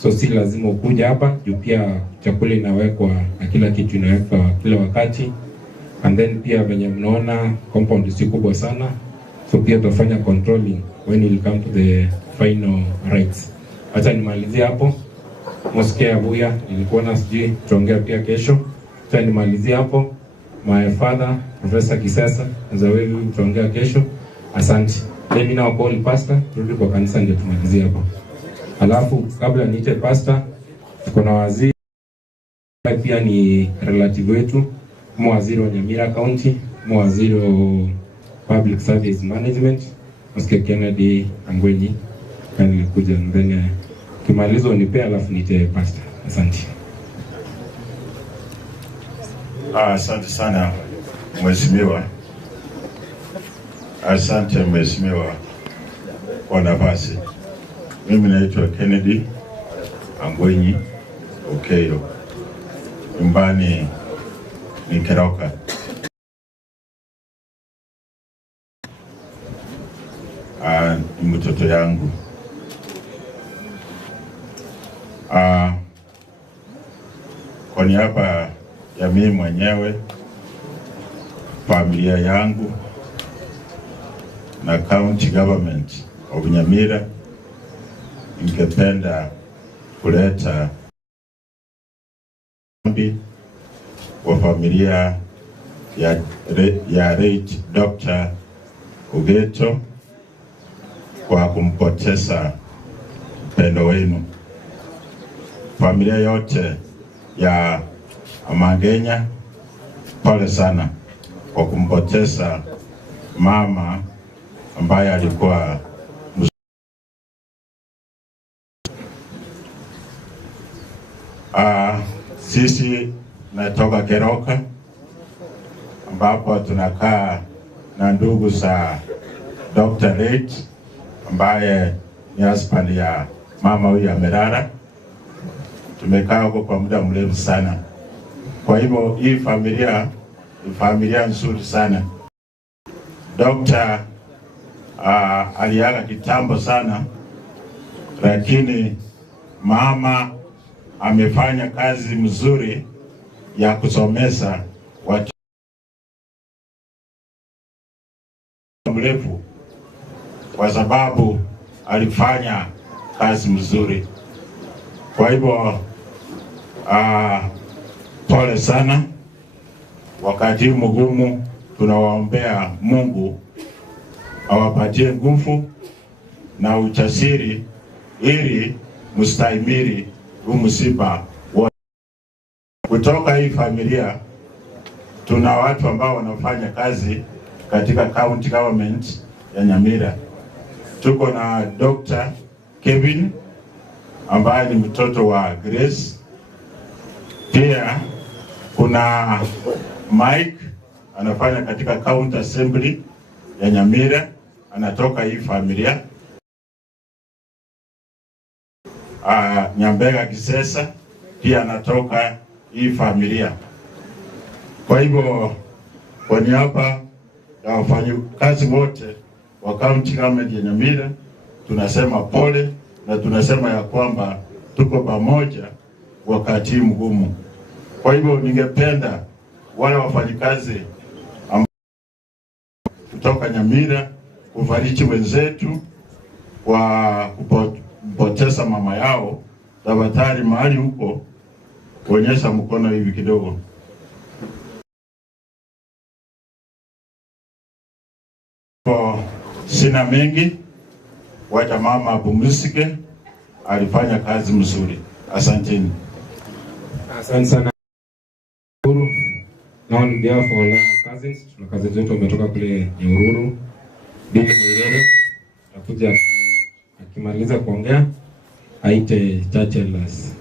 So si lazima ukuja hapa, juu pia chakula inawekwa na kila kitu inawekwa kila wakati. And then pia venye mnaona compound si kubwa sana. So pia tutafanya controlling when we'll come to the final rites. Acha nimalizie hapo. Mosque ya Buya nilikuwa na sijui tuongea pia kesho. Acha nimalizie hapo. My father Professor Kisesa Zawevi tuongea kesho. Asante. Let me now call pastor turudi kwa kanisa ndio tumalizie hapo. Alafu kabla niite pastor tuko na waziri pia ni relative wetu, mwaziri wa Nyamira County, mwaziri wa Public Service Management, Mosque Kennedy Angwenyi nilikuja ndani kimalizo unipe alafu nite pastor. Asante. Asante sana mheshimiwa. Asante mheshimiwa kwa nafasi. Mimi naitwa Kennedy Angwenyi Okeyo. Nyumbani ni Keroka. Ni mtoto yangu. Kwa niaba ya mimi mwenyewe, familia yangu na county government of Nyamira, ningependa kuleta kwa familia ya late Dr. Ogeto kwa kumpoteza mpendo wenu. Familia yote ya Amangenya, pole sana kwa kumpoteza mama ambaye alikuwa sisi natoka Keroka ambapo tunakaa na ndugu za Dr. Late ambaye ni husband ya mama huyu ya Merara. Tumekaa huko kwa muda mrefu sana. Kwa hivyo hii familia ni familia nzuri sana. Dr. aliaga kitambo sana, lakini mama amefanya kazi mzuri ya kusomesha watu mrefu kwa sababu alifanya kazi mzuri. Kwa hivyo pole sana. Wakati mgumu tunawaombea Mungu awapatie nguvu na ujasiri ili mustahimili huu msiba wote. Kutoka hii familia tuna watu ambao wanafanya kazi katika county government ya Nyamira. Tuko na Dr. Kevin ambaye ni mtoto wa Grace. Pia kuna Mike anafanya katika county assembly ya Nyamira, anatoka hii familia. Nyambega Kisesa pia anatoka hii familia. Kwa hivyo kwa niaba ya wafanyakazi wote wa County Government ya Nyamira tunasema pole na tunasema ya kwamba tuko pamoja wakati mgumu. Kwa hivyo ningependa wale wafanyakazi kutoka Nyamira kufariji wenzetu kwa kupoteza mama yao, tafadhali mahali huko kuonyesha mkono hivi kidogo. Sina mengi, wacha mama apumzike, alifanya kazi mzuri. Asanteni. Asante sana. Na on behalf of all our cousins, tuna cousins wetu wametoka kule Nyahururu, Bili Mwirere, atakuja akimaliza kuongea aite church elders.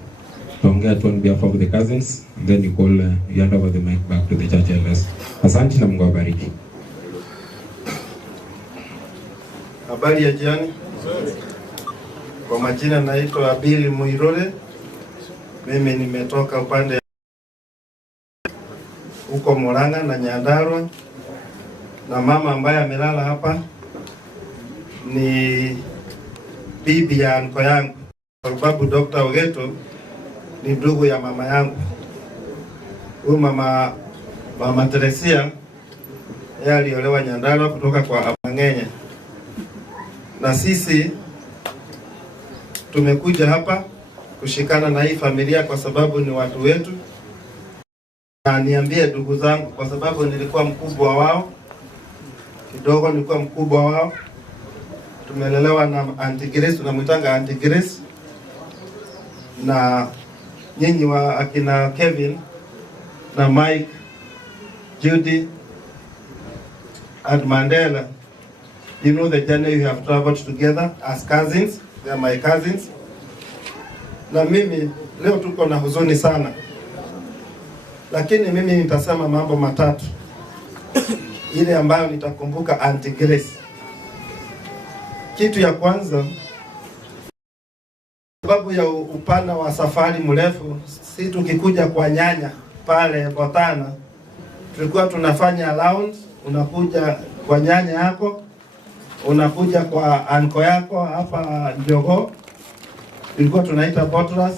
Tuongea tu on behalf of the cousins, and then you call you hand over the mic back to the church elders. Asante na Mungu awabariki. Habari ya jioni. Kwa majina naitwa Bili Mwirere. Mimi nimetoka upande huko Murang'a na Nyandarua, na mama ambaye amelala hapa ni bibi ya anko yangu, kwa sababu Dr. Ogeto ni ndugu ya mama yangu. Huyu mama Teresia yeye aliolewa Nyandarua kutoka kwa Amang'enya, na sisi tumekuja hapa kushikana na hii familia kwa sababu ni watu wetu. Na niambie ndugu zangu, kwa sababu nilikuwa mkubwa wao kidogo, nilikuwa mkubwa wao. Tumelelewa na Auntie Grace, tunamwitanga Auntie Grace, na nyinyi wa akina Kevin na Mike, Judy and Mandela, you know the journey you have traveled together as cousins. They are my cousins. Na mimi leo tuko na huzuni sana, lakini mimi nitasema mambo matatu ile ambayo nitakumbuka Auntie Grace. Kitu ya kwanza, sababu ya upana wa safari mrefu, si tukikuja kwa nyanya pale Botana, tulikuwa tunafanya round, unakuja kwa nyanya yako, unakuja kwa anko yako hapa Njogo, ilikuwa tunaita Botras,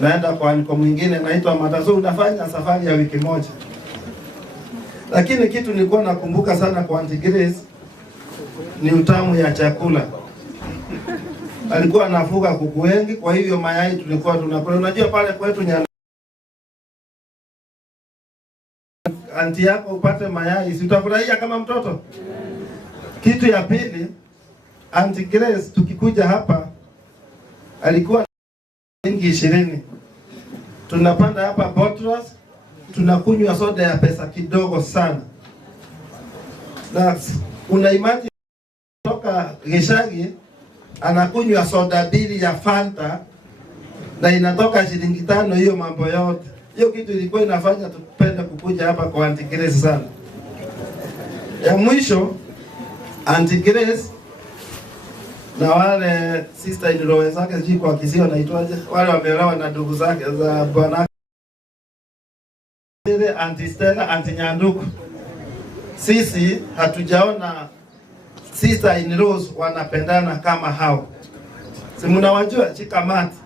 naenda kwa anko mwingine naitwa Matazo, unafanya safari ya wiki moja. Lakini kitu nilikuwa nakumbuka sana kwa Auntie Grace ni utamu ya chakula. Alikuwa anafuga kuku wengi, kwa hivyo mayai tulikuwa tunakula. Unajua pale kwetu Nyanda, anti yako upate mayai, si utafurahia kama mtoto? Kitu ya pili, Auntie Grace tukikuja hapa alikuwa shilingi 20. Tunapanda hapa Botras, tunakunywa soda ya pesa kidogo sana. Na una imagine toka Geshagi anakunywa soda bili ya Fanta na inatoka shilingi 5. Hiyo mambo yote, hiyo kitu ilikuwa inafanya tupende kukuja hapa kwa Auntie Grace sana. Ya mwisho, Auntie Grace na wale sister in law zake, sijui kwa Kisio naitwaje, wale wameolewa na ndugu zake za bwana Auntie Stella, Auntie Nyanduku. Sisi hatujaona sister in laws wanapendana kama hao. Si mnawajua Chikamati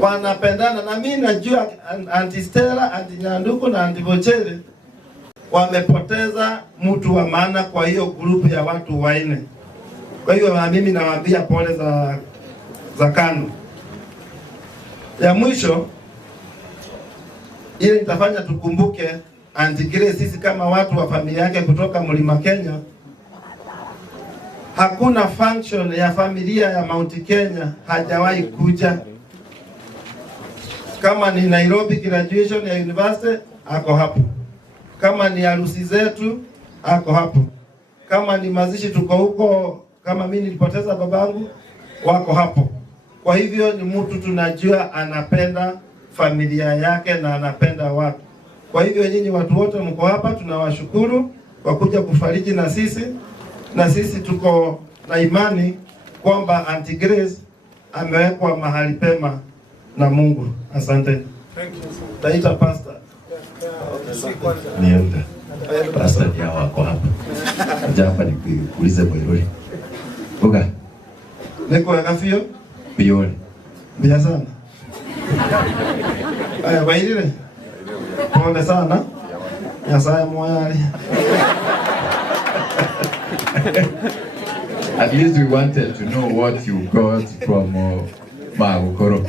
wanapendana, na mimi najua Auntie Stella, Auntie Nyanduku na Auntie Bochere wamepoteza mtu wa maana kwa hiyo grupu ya watu waine. Kwa hiyo mimi nawaambia pole za kando. Ya mwisho ili nitafanya tukumbuke Auntie Grace, sisi kama watu wa familia yake kutoka Mlima Kenya. Hakuna function ya familia ya Mount Kenya hajawahi kuja. Kama ni Nairobi graduation ya university, ako hapo. Kama ni harusi zetu, ako hapo. Kama ni mazishi tuko huko, kama mimi nilipoteza babangu, wako hapo. Kwa hivyo ni mtu tunajua anapenda familia yake na anapenda watu. Kwa hivyo nyinyi watu wote mko hapa, tunawashukuru kwa kuja kufariji na sisi. Na sisi tuko na imani kwamba Auntie Grace amewekwa mahali pema na Mungu. Asante. Taita pastor. Ni elder. Pastor ni wako hapa. Hapa nikuulize Moirori. Oga. Niko kafio? Biole. Bia sana. Aya baidile. Pole sana. Nyasaye moyali. At least we wanted to know what you got from Magokoro.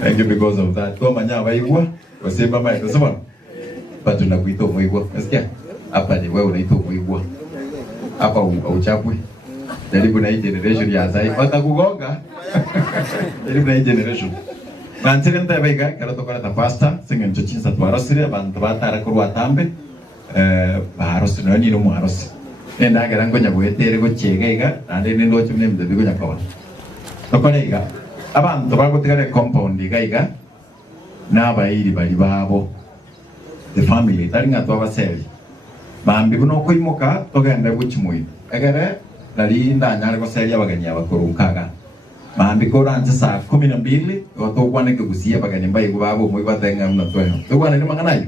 Thank you because of that. Kwa manya waigwa, wasema mama inasema bado tunakuita Moigwa. Unasikia? Hapa ni wewe unaitwa Moigwa. Hapa uchapwe. Jaribu na hii generation ya sasa. Watakugonga. Jaribu na hii generation. Mantere nda baiga kala tokana ta pasta singen chochinsa twarosire abantu batara kurwa tambe barosi no ni no muarosi. Nenda gara ngonya bwetere go chegaiga ande ni ndo chimne mbe go nyakawa. Tokane iga abantu bagotigare compound iga n'abayiri bali babo the family taringa twabaseri bambi buno koimoka togenda guchimui egere nari ndanyare goseri abaganyi abakurunkaga bambi koranze saa 12 otogwane kugusia abaganyi mbaye babo mwe batenga mna tweno togwane ni manganayo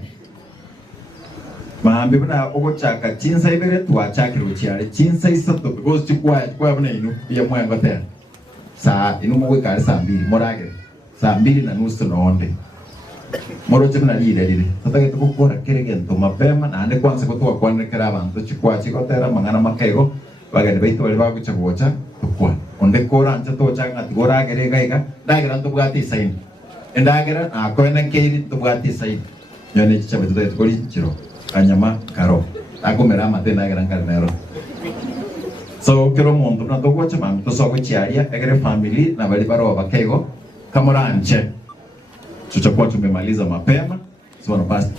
bambi buna ogochaka chinsa ibere twachakira uchiare chinsa isato because chikwa buna inu ya mwango tena saa inu mwe kare saa 2 morage saa 2:30 noonde moroche mna lile tatake tukukora kiregento mapema na ande kwanza kutoka kwanekera abantu chikwachi gotera mangana makego bagani baito bali baguchagocha tukwa onde kora anje tocha ngati gora gerega ndagera tubwati saini endagera akoena keiri tubwati saini nyone chichabe tutai tukori chiro anyama karo akomera mate ndagera ngarnero so kero muntu na tokwacha mami tosoko chiaria egere family na bali baro bakego kamoranje tutakuwa tumemaliza mapema so na basi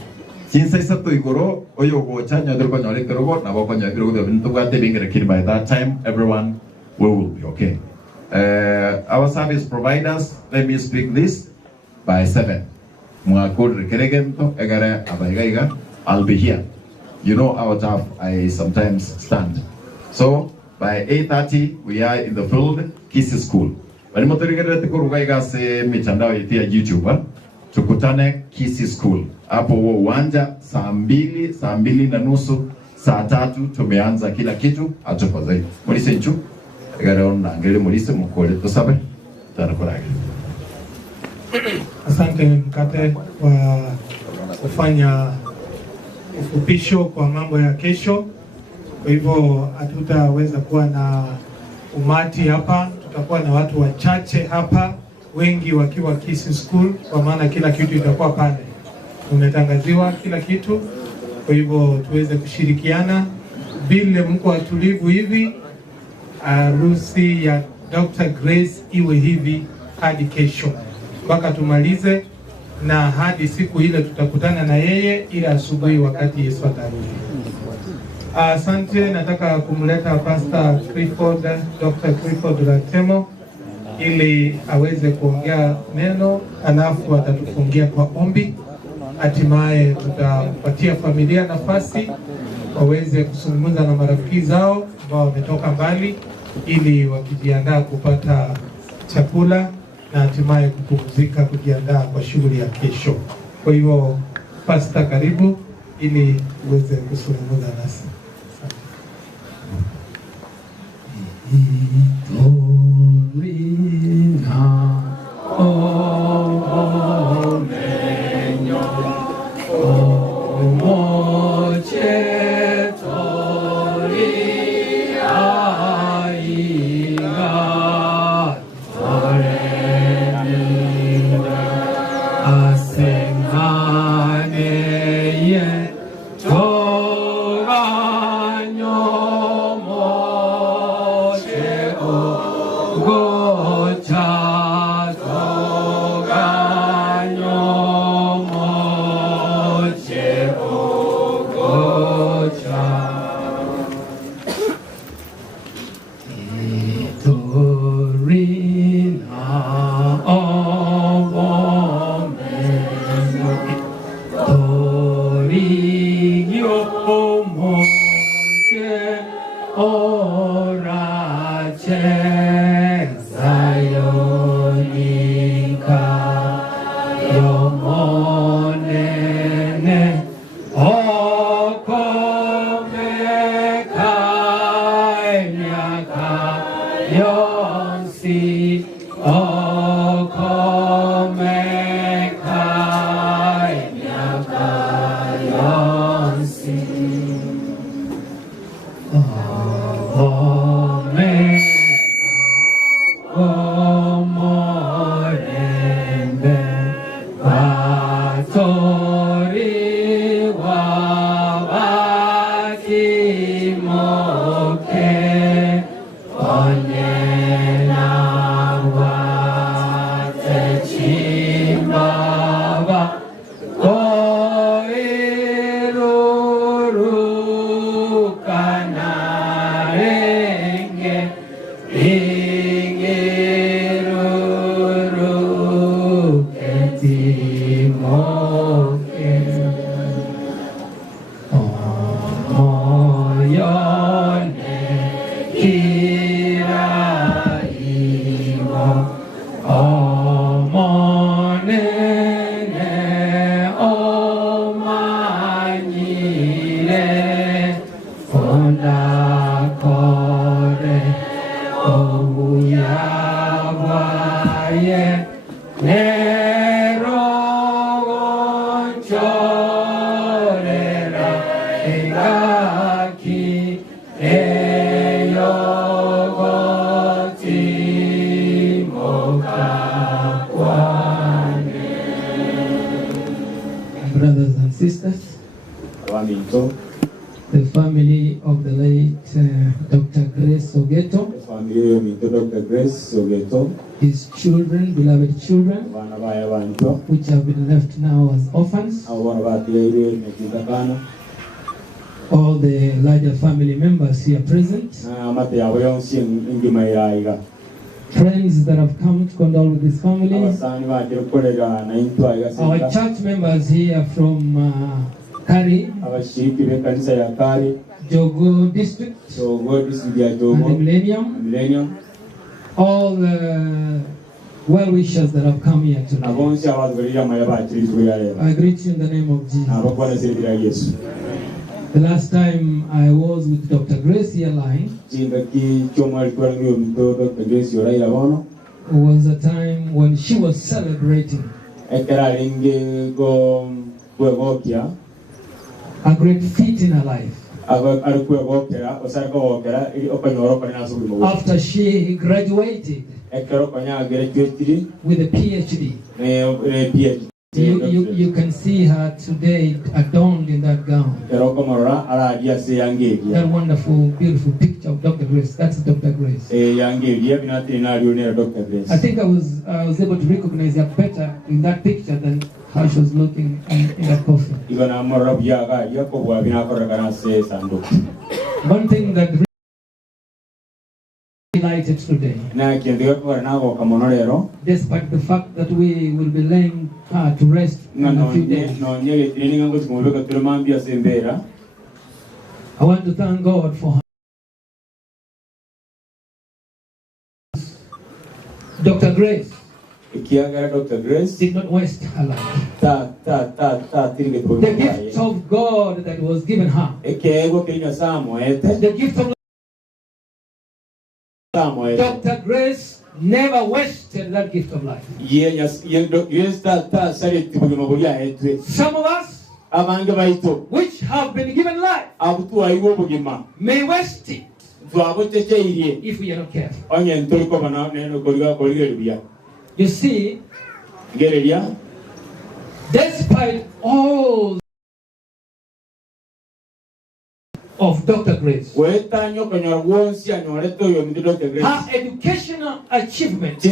jinsi sasa tuigoro oyo gocha nyadro ko nyole kerogo na bako nyadro ko bintu gate bingere kid by that time everyone will be okay. Our service providers, let me speak this by 7 mwakul keregento egare abaigaiga I'll be here. You know our job I sometimes stand. So by 8:30 we are in the field Kisi school. Bali motorigere tukurugaiga se mitandao yetu ya YouTube. Tukutane Kisi School. Hapo uwanja saa 2:30 saa 3 tumeanza kila kitu atoka zaidi. Mulise nchu. Egaraona ngele mulise mukole tusabe. Tarakorage. Asante mkate kwa kufanya ufupisho kwa mambo ya kesho. Kwa hivyo hatutaweza kuwa na umati hapa, tutakuwa na watu wachache hapa, wengi wakiwa Kisi School, kwa maana kila kitu itakuwa pale. Umetangaziwa kila kitu, kwa hivyo tuweze kushirikiana vile mko watulivu hivi. Harusi ya Dr. Grace iwe hivi hadi kesho mpaka tumalize, na hadi siku ile tutakutana na yeye ile asubuhi wakati Yesu atarudi. Asante, nataka kumleta Pastor Clifford, Dr. Clifford Ratemo ili aweze kuongea neno, alafu atatufungia kwa ombi. Hatimaye tutapatia familia nafasi waweze kuzungumza na marafiki zao ambao wametoka mbali, ili wakijiandaa kupata chakula na hatimaye kupumzika, kujiandaa kwa shughuli ya kesho. Kwa hivyo Pastor, karibu ili uweze kuzungumza nasi. Oh monene okomeka miaka yonsi okomeka miaka yonsi omorembe batori wabatimoke onyena watechimbaba oirurukanarenge Brothers and sisters, the family of the late Dr. Grace Ogeto, his children, beloved children, which have been left now as orphans, all the larger family members here present, friends that have come to condole with this family, our church members here from Kari, Jogo district, and the Millennium, all the well-wishers that have come here tonight. I greet you in the name of Jesus. The last time I was with Dr. Grace here lying was a time when she was celebrating a great feat in her life. After she graduated with a PhD. You can see her today adorned in that gown. That wonderful, beautiful picture of Dr. Grace. That's Dr. Grace. I think I was able to recognize her better in that picture than how she was looking in that coffin. One thing that really delighted today, despite the fact that we will be laying her to rest in a few days, I want to thank God for her. Dr. Grace did not waste her life. The gift of God that was given her, the gift of Dr. Grace never wasted that gift of life. Some of us, which have been given life, may waste it if we are not careful. You see, despite all of Dr. Grace, her educational achievements,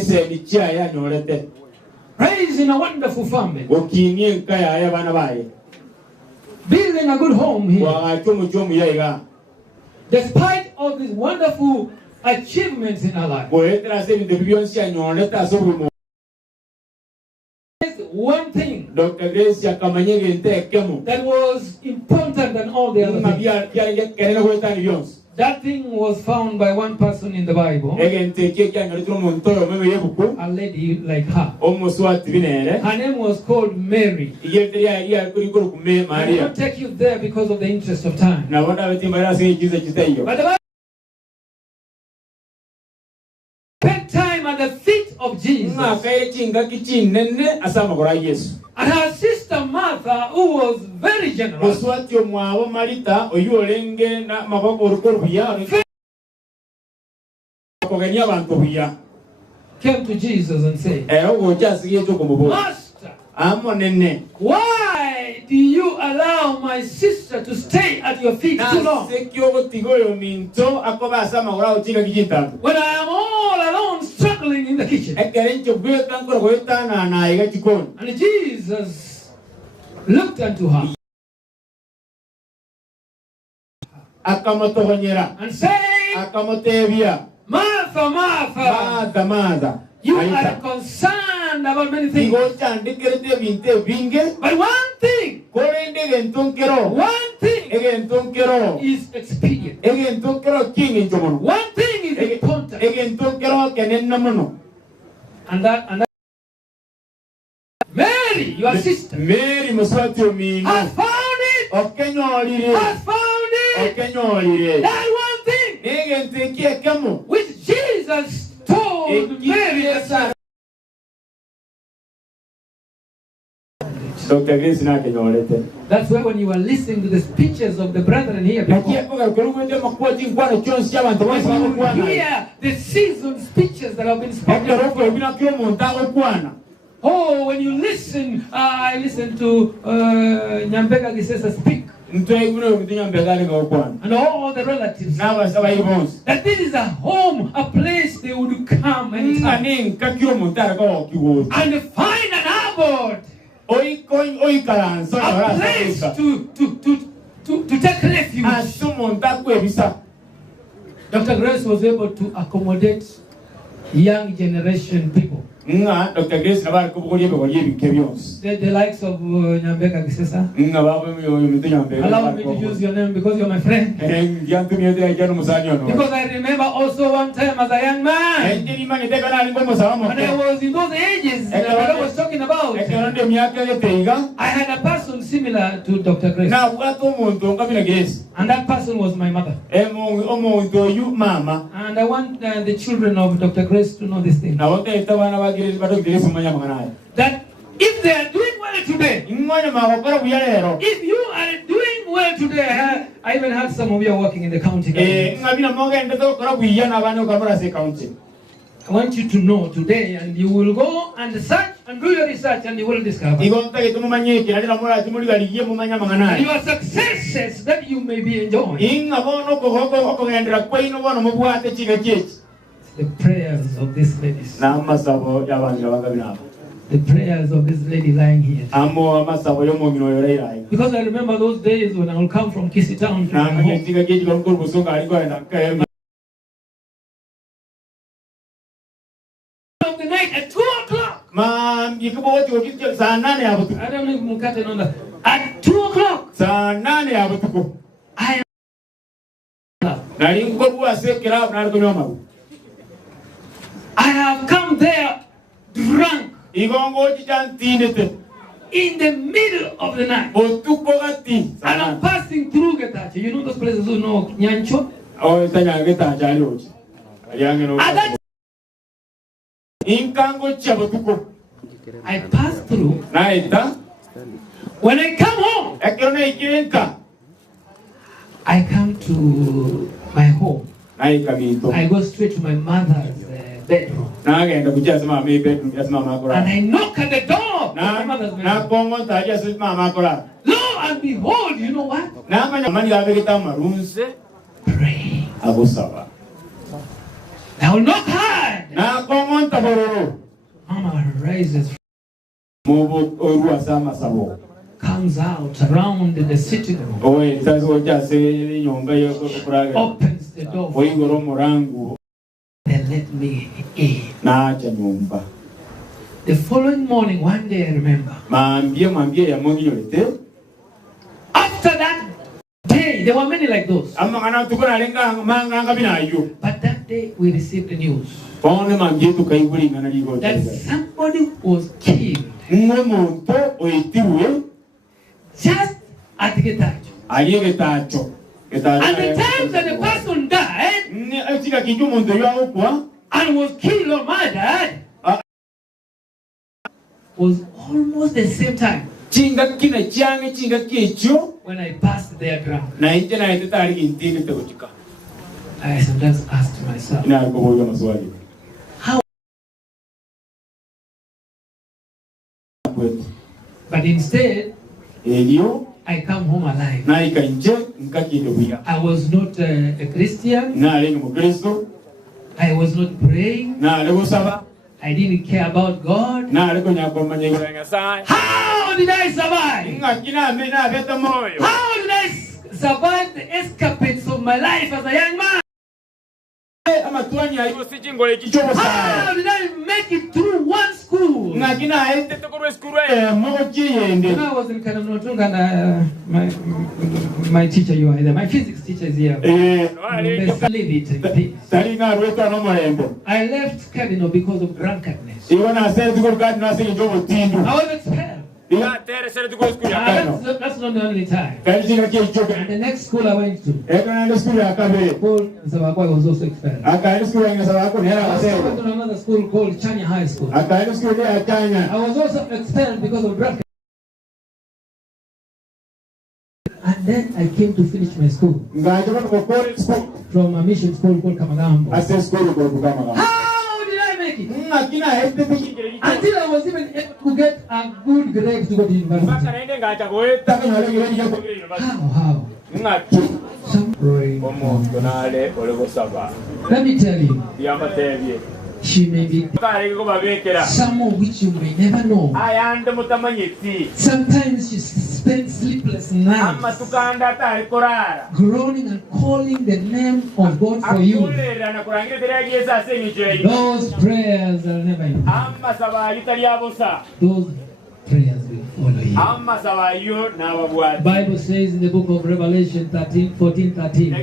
raised in a wonderful family, building a good home here, despite all these wonderful achievements in her life, one thing that was important than all the other things, That thing was found by one person in the Bible. A lady like her. Her name was called Mary. I will take you there because of the interest of time. But the Bible spent time at the feet of Jesus. And her sister Martha, who was very generous, came to Jesus and said, Master, why do you allow my sister to stay at your feet too long? When I am all alone struggling in the kitchen. And Jesus looked unto her and said, Martha, Martha, you are concerned about many things. But one thing is expedient. One thing is important. And that Mary, your sister, has found it. Has found it. That one thing which Jesus told Mary. Dr. Grace That's why when you are listening to the speeches of the brethren here before, you hear the seasoned speeches that have been spoken. Oh, when you listen, I listen to Nyambega Gisesa speak. And all the relatives. That this is a home, a place they would come anytime. And find an abode. A place to take refuge. Dr. Grace was able to accommodate young generation people. The likes of Nyambega Gisesa. Allow me to use your name because you're my friend. Because I remember also one time as a young man, when I was in those ages that I was talking about, I had a person similar to Dr. Grace. And that person was my mother. And I want the children of Dr. Grace to know this thing. That if they are doing well today, if you are doing well today, I even had some of you working in the county government. I want you to know today, and you will go and search and do your research, and you will discover your successes that you may be enjoying. The prayers of these ladies. The prayers of this lady lying here. Because I remember those days when I would come from Kisii Town to my home. Of the night at 2 o'clock. I don't know if Mukate know that. At 2 o'clock. I have come there drunk in the middle of the night. And I'm passing through Getachew. You know those places who know Nyancho? I passed through. When I come home, I come to my home. I go straight to my mother's bedroom. And I knock at the door of my mother's bedroom. Lo and behold, you know what? Pray. I will knock hard. Mama rises, comes out around the sitting room, opens the door, and let me in. The following morning, one day I remember, after that day day, there were many like those. But that day we received the news that somebody was killed just at Getachew. And the time that the person died and was killed or murdered was almost the same time when I passed their ground. I sometimes asked myself, how? But instead, I come home alive. I was not a Christian. I was not praying. I didn't care about God. How did I survive? How did I survive the escapades of my life as a young man? How did I make it through one school? When I was in Kananotunga, my teacher, you are there. My physics teacher is here. Leave it in peace. I left Cardinal because of drunkenness. I was expelled. That's not the only time. The next school I went to, Zawakwa was also expelled. I went to another school called Chania High School. I was also expelled because of drunkenness. And then I came to finish my school from a mission school called Kamagambo. How did I make it? Until I was even able to get a good grade to go to university. How? Let me tell you, she may be some of which you may never know. Sometimes she spends sleepless nights groaning and calling the name of God for you. Those prayers are never in vain. Those prayers will follow you. Bible says in the book of Revelation 14:13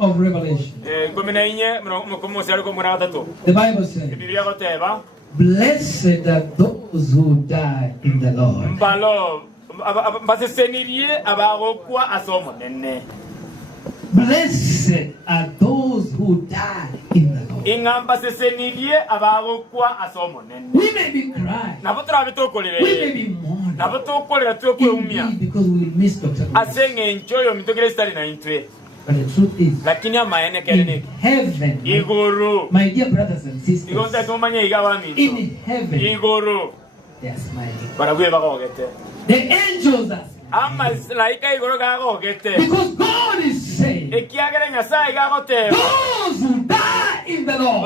of Revelation. The Bible says, blessed are those who die in the Lord. Blessed are those who die in the Lord. We may be crying. We may be mourning. Indeed, because we will miss Dr. Grace. But the truth is, in heaven, my dear brothers and sisters, in heaven, they are smiling. The angels are smiling. Because God is saying, those who die in the Lord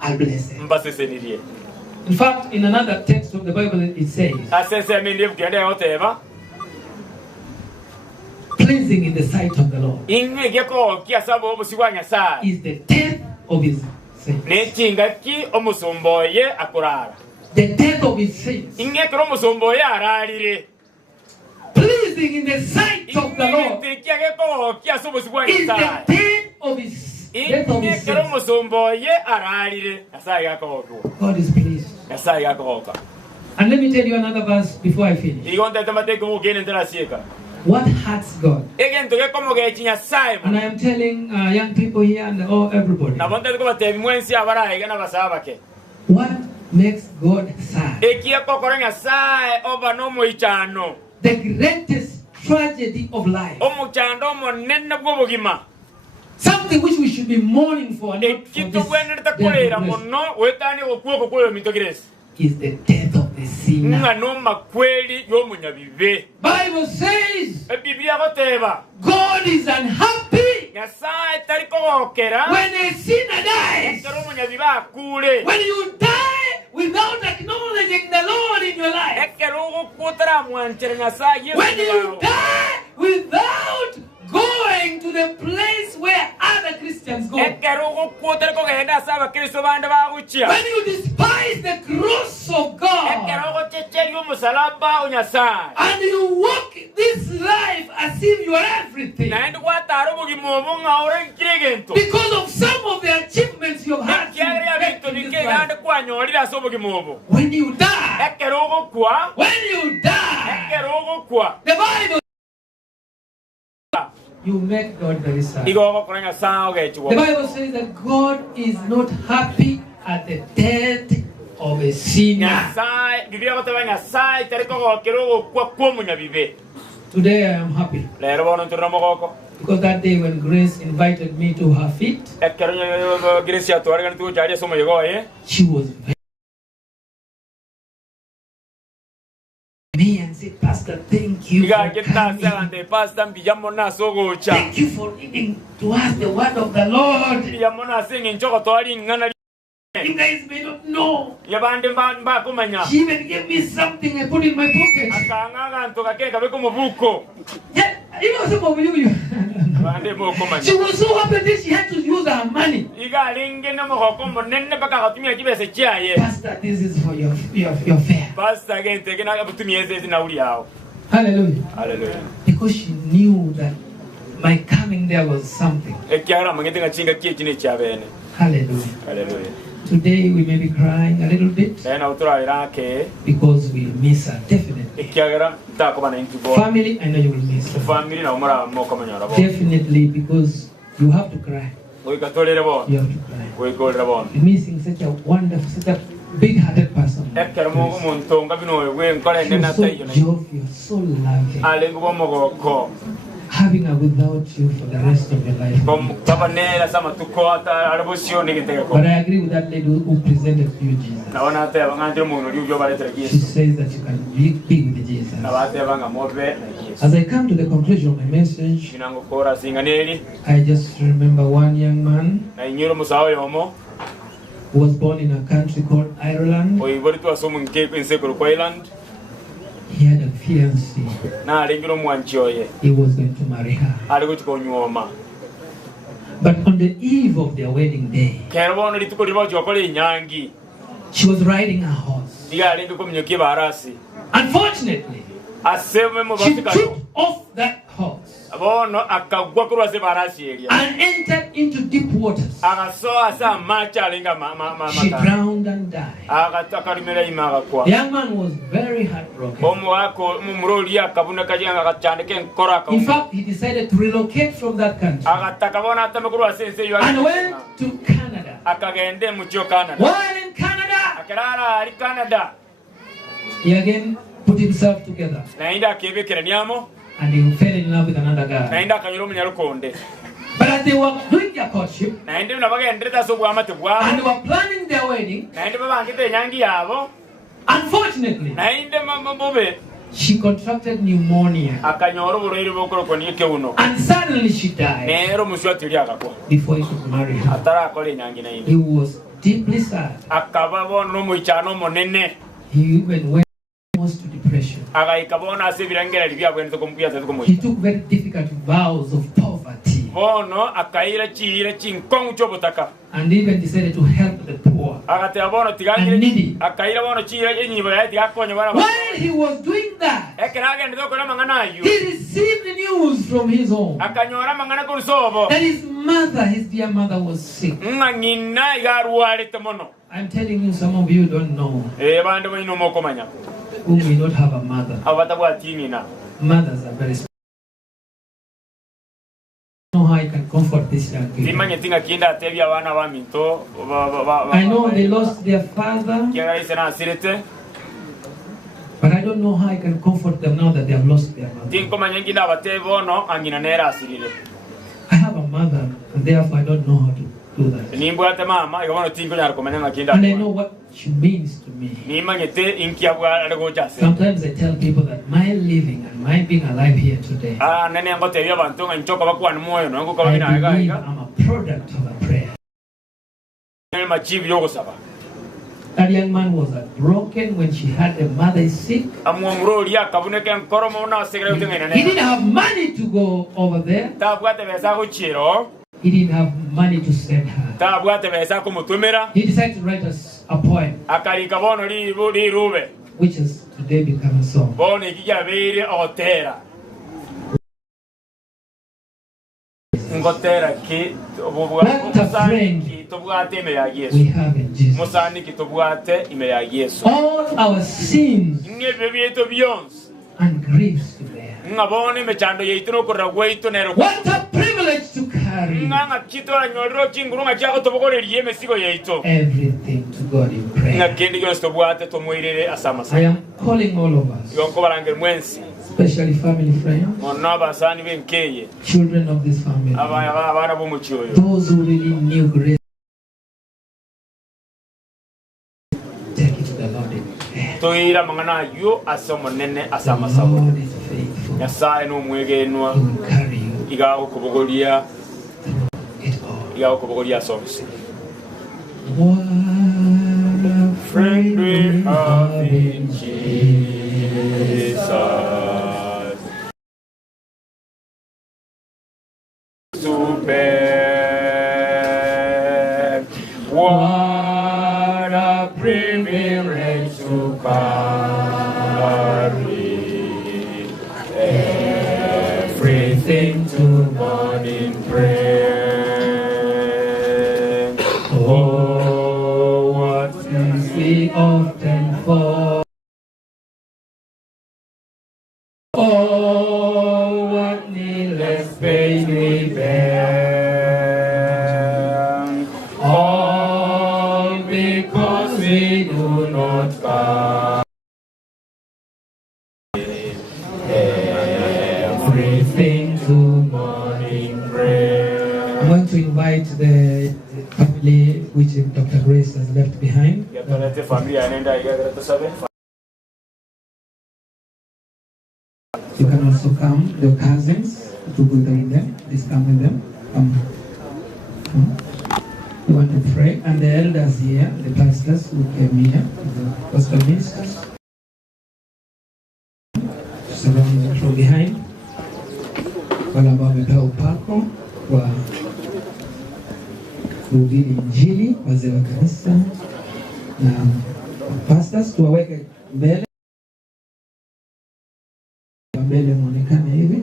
are blessed. In fact, in another text of the Bible, it says, pleasing in the sight of the Lord is the death of his saints. The death of his saints. Pleasing in the sight of the Lord is the death of his saints. God is pleased. And let me tell you another verse before I finish. What hurts God? And I am telling young people here and everybody. What makes God sad? The greatest tragedy of life. Something which we should be mourning for, not for this is the death of the sinner. Bible says God is unhappy when a sinner dies. When you die without acknowledging the Lord in your life. When you die without going going to the place where other Christians go. When you despise the cross of God and you walk this life as if you are everything because of some of the achievements you have had in this life. When you die, the Bible, you make God very sad. The Bible says that God is not happy at the death of a sinner. Today I am happy because that day when Grace invited me to her feet, she was very me and said, Pastor, thank you for coming. Thank you for reading to us the word of the Lord. You guys may not know. She even gave me something I put in my pocket. Yeah, you know some of you. She was so happy that she had to use her money. Pastor, this is for your fare. Hallelujah. Hallelujah. Because she knew that my coming there was something. Hallelujah. Hallelujah. Today we may be crying a little bit because we miss her, definitely. Family, I know you will miss her. Definitely, because you have to cry. You have to cry. Missing such a wonderful, such a big-hearted person. She was so jovial, so loving. Having her without you for the rest of your life. But I agree with that lady who presented you Jesus. She says that you can be with Jesus. As I come to the conclusion of my message, I just remember one young man who was born in a country called Ireland. He had a fiancée. He was going to marry her. But on the eve of their wedding day, she was riding her horse. Unfortunately, she tripped off that horse and entered into deep waters. She drowned and died. The young man was very heartbroken. In fact, he decided to relocate from that country and went to Canada. While in Canada, he again put himself together. And he fell in love with another guy. But as they were doing their courtship and they were planning their wedding, unfortunately, she contracted pneumonia. And suddenly she died before he could marry her. He was deeply sad. He even went almost to depression. He took very difficult vows of poverty and even decided to help the poor and needy. While he was doing that, he received news from his home that his mother, his dear mother, was sick. I'm telling you, some of you don't know who may not have a mother. Mothers are very special. I don't know how I can comfort this young people. I know they lost their father, but I don't know how I can comfort them now that they have lost their mother. I have a mother, and therefore I don't know how to do that. And I know what she means to me. Sometimes I tell people that my living and my being alive here today, I believe I'm a product of a prayer. That young man was broken when she had a mother is sick. He didn't have money to go over there. He didn't have money to send her. He decided to write us a poem, which has today become a song. What a friend we have in Jesus. All our sins and griefs to bear. What a privilege to carry everything to God in prayer. I am calling all of us, especially family friends, children of this family, those who really knew grace. Take it to the Lord in prayer. The Lord is faithful. He will carry you it all. What a friend we have in Jesus. What a privilege to carry everything to God in prayer. Oh, what sins we often fall. Oh, what needless pain we bear. All because we do not carry everything to God in prayer. I'm going to invite the family which Dr. Grace has left behind. You can also come, your cousins, to go with them. Please come with them. Come. We want to pray. And the elders here, the pastors who came here, the pastoral ministers, surround them from behind. Wale ambao wamepewa upako wa kuhubiri Injili, wazee wa kanisa na pastors, tuwaweke mbele. Mbele muonekane hivi.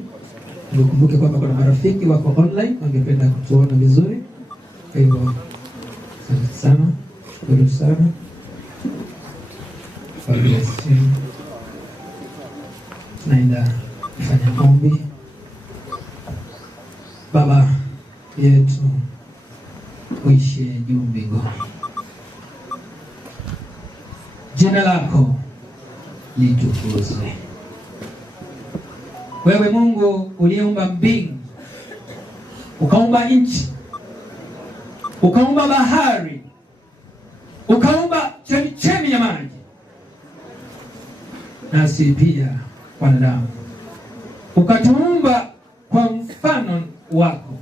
Nikumbuke kwamba kuna marafiki wako online wangependa kutuona vizuri. Kwa hivyo asante sana. Shukuru sana. Tunaenda kufanya ombi. Baba yetu uishe juu mbinguni. Jina lako litukuzwe. Wewe Mungu uliumba mbingu, ukaumba nchi, ukaumba bahari, ukaumba chemchemi ya maji, nasi pia wanadamu ukatuumba kwa mfano wako,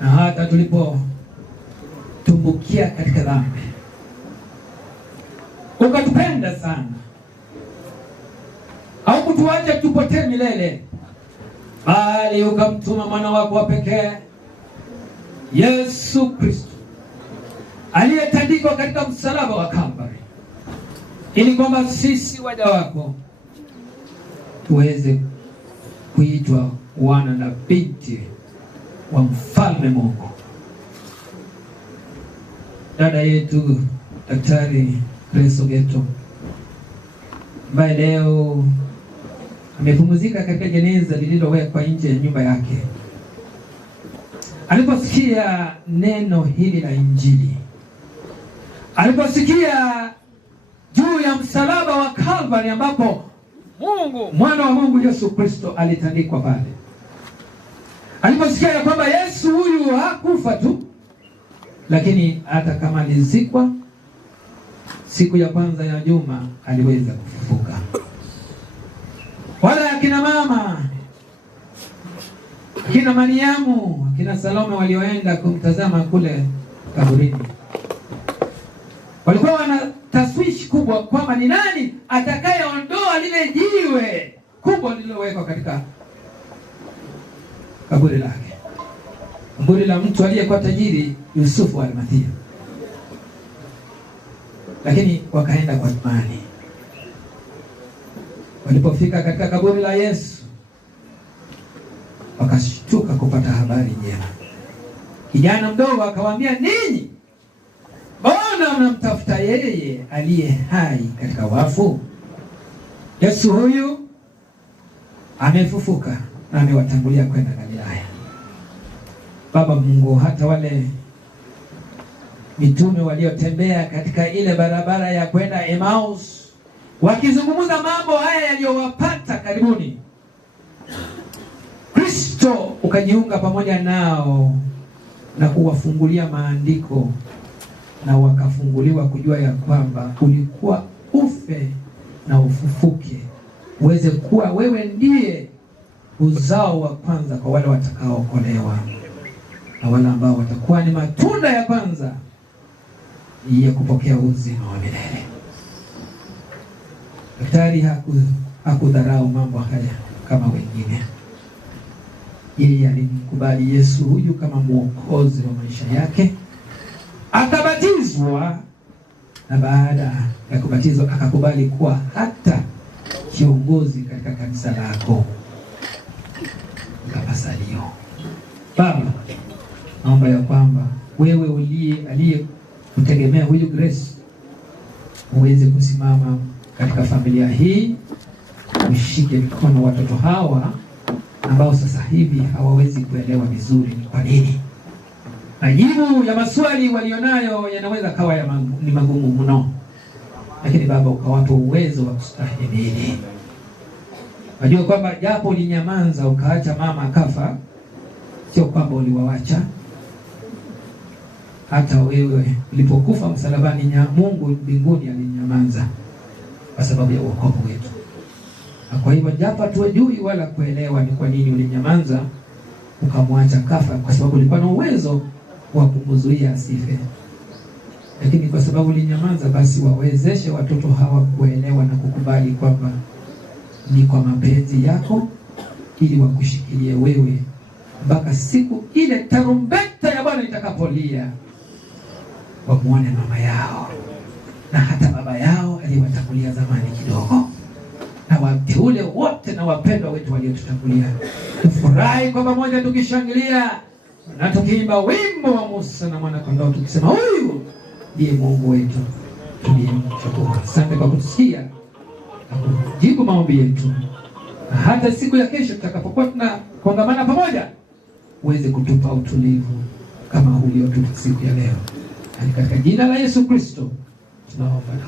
na hata tulipotumbukia katika dhambi ukatupenda sana. Haukutuacha tupotee milele, bali ukamtuma mwana wako wa pekee Yesu Kristo aliyetandikwa katika msalaba wa Kalvari, ili kwamba sisi waja wako tuweze kuitwa wana na binti wa mfalme Mungu. Dada yetu Daktari Grace Ogeto ambaye leo amepumzika katika jeneza lililowekwa nje ya nyumba yake, aliposikia neno hili la Injili, aliposikia juu ya msalaba wa Kalvari ambapo Mungu, mwana wa Mungu Yesu Kristo alitandikwa pale, aliposikia ya kwamba Yesu huyu hakufa tu, lakini hata kama alizikwa, siku ya kwanza ya juma aliweza kufufuka. Wala akina mama, akina Mariamu, akina Salome walioenda kumtazama kule kaburini, Walikuwa wana taswishi kubwa kwamba ni nani atakayeondoa lile jiwe kubwa lililowekwa katika kaburi lake. Kaburi la mtu aliyekuwa tajiri, Yusufu wa Arimathea. Lakini wakaenda kwa imani. Walipofika katika kaburi la Yesu, wakashtuka kupata habari njema. Kijana mdogo akawaambia, ninyi mbona mnamtafuta yeye aliye hai katika wafu? Yesu huyu amefufuka na amewatangulia kwenda Galilaya. Baba Mungu, hata wale mitume waliotembea katika ile barabara ya kwenda Emmaus wakizungumza mambo haya yaliyowapata karibuni, Kristo ukajiunga pamoja nao na kuwafungulia maandiko, na wakafunguliwa kujua ya kwamba ulikuwa ufe na ufufuke, uweze kuwa wewe ndiye uzao wa kwanza kwa wale watakaookolewa, na wale ambao watakuwa ni matunda ya kwanza ya kupokea uzima wa milele. Daktari hakudharau mambo haya kama wengine. Yeye alimkubali Yesu huyu kama mwokozi wa maisha yake, akabatizwa, na baada ya kubatizwa akakubali kuwa hata kiongozi katika kanisa lako kama salio. Baba, naomba ya kwamba wewe aliye kutegemea huyu Grace uweze kusimama katika familia hii, ushike mikono watoto hawa ambao sasa hivi hawawezi kuelewa vizuri ni kwa nini. Majibu ya maswali walionayo yanaweza kawa ni magumu mno, lakini Baba ukawapa uwezo wa kustahimili. Wajua kwamba japo ulinyamaza ukaacha mama akafa, sio kwamba uliwawacha. Hata wewe ulipokufa msalabani, Mungu mbinguni alinyamaza kwa sababu ya wokovu wetu. Na kwa hivyo japo tuwejui wala kuelewa ni kwa nini ulinyamaza ukamwacha kafa, kwa sababu ulikuwa na uwezo wa kumzuia asife. Lakini kwa sababu ulinyamaza, basi wawezeshe watoto hawa kuelewa na kukubali kwamba ni kwa mapenzi yako, ili wakushikilie wewe mpaka siku ile tarumbeta ya Bwana itakapolia, wamuone mama yao na hata baba yao aliyewatangulia zamani kidogo, na wateule wote na wapendwa wetu waliotutangulia. Tufurahi kwa pamoja tukishangilia na tukiimba wimbo wa Musa na mwana kondoo, tukisema huyu ndiye Mungu wetu tuliyemchagua. Asante kwa kutusikia na kujibu maombi yetu, na hata siku ya kesho tutakapokuwa tunakongamana pamoja, uweze kutupa utulivu kama uliotupa siku ya leo. Na katika jina la Yesu Kristo tunaomba na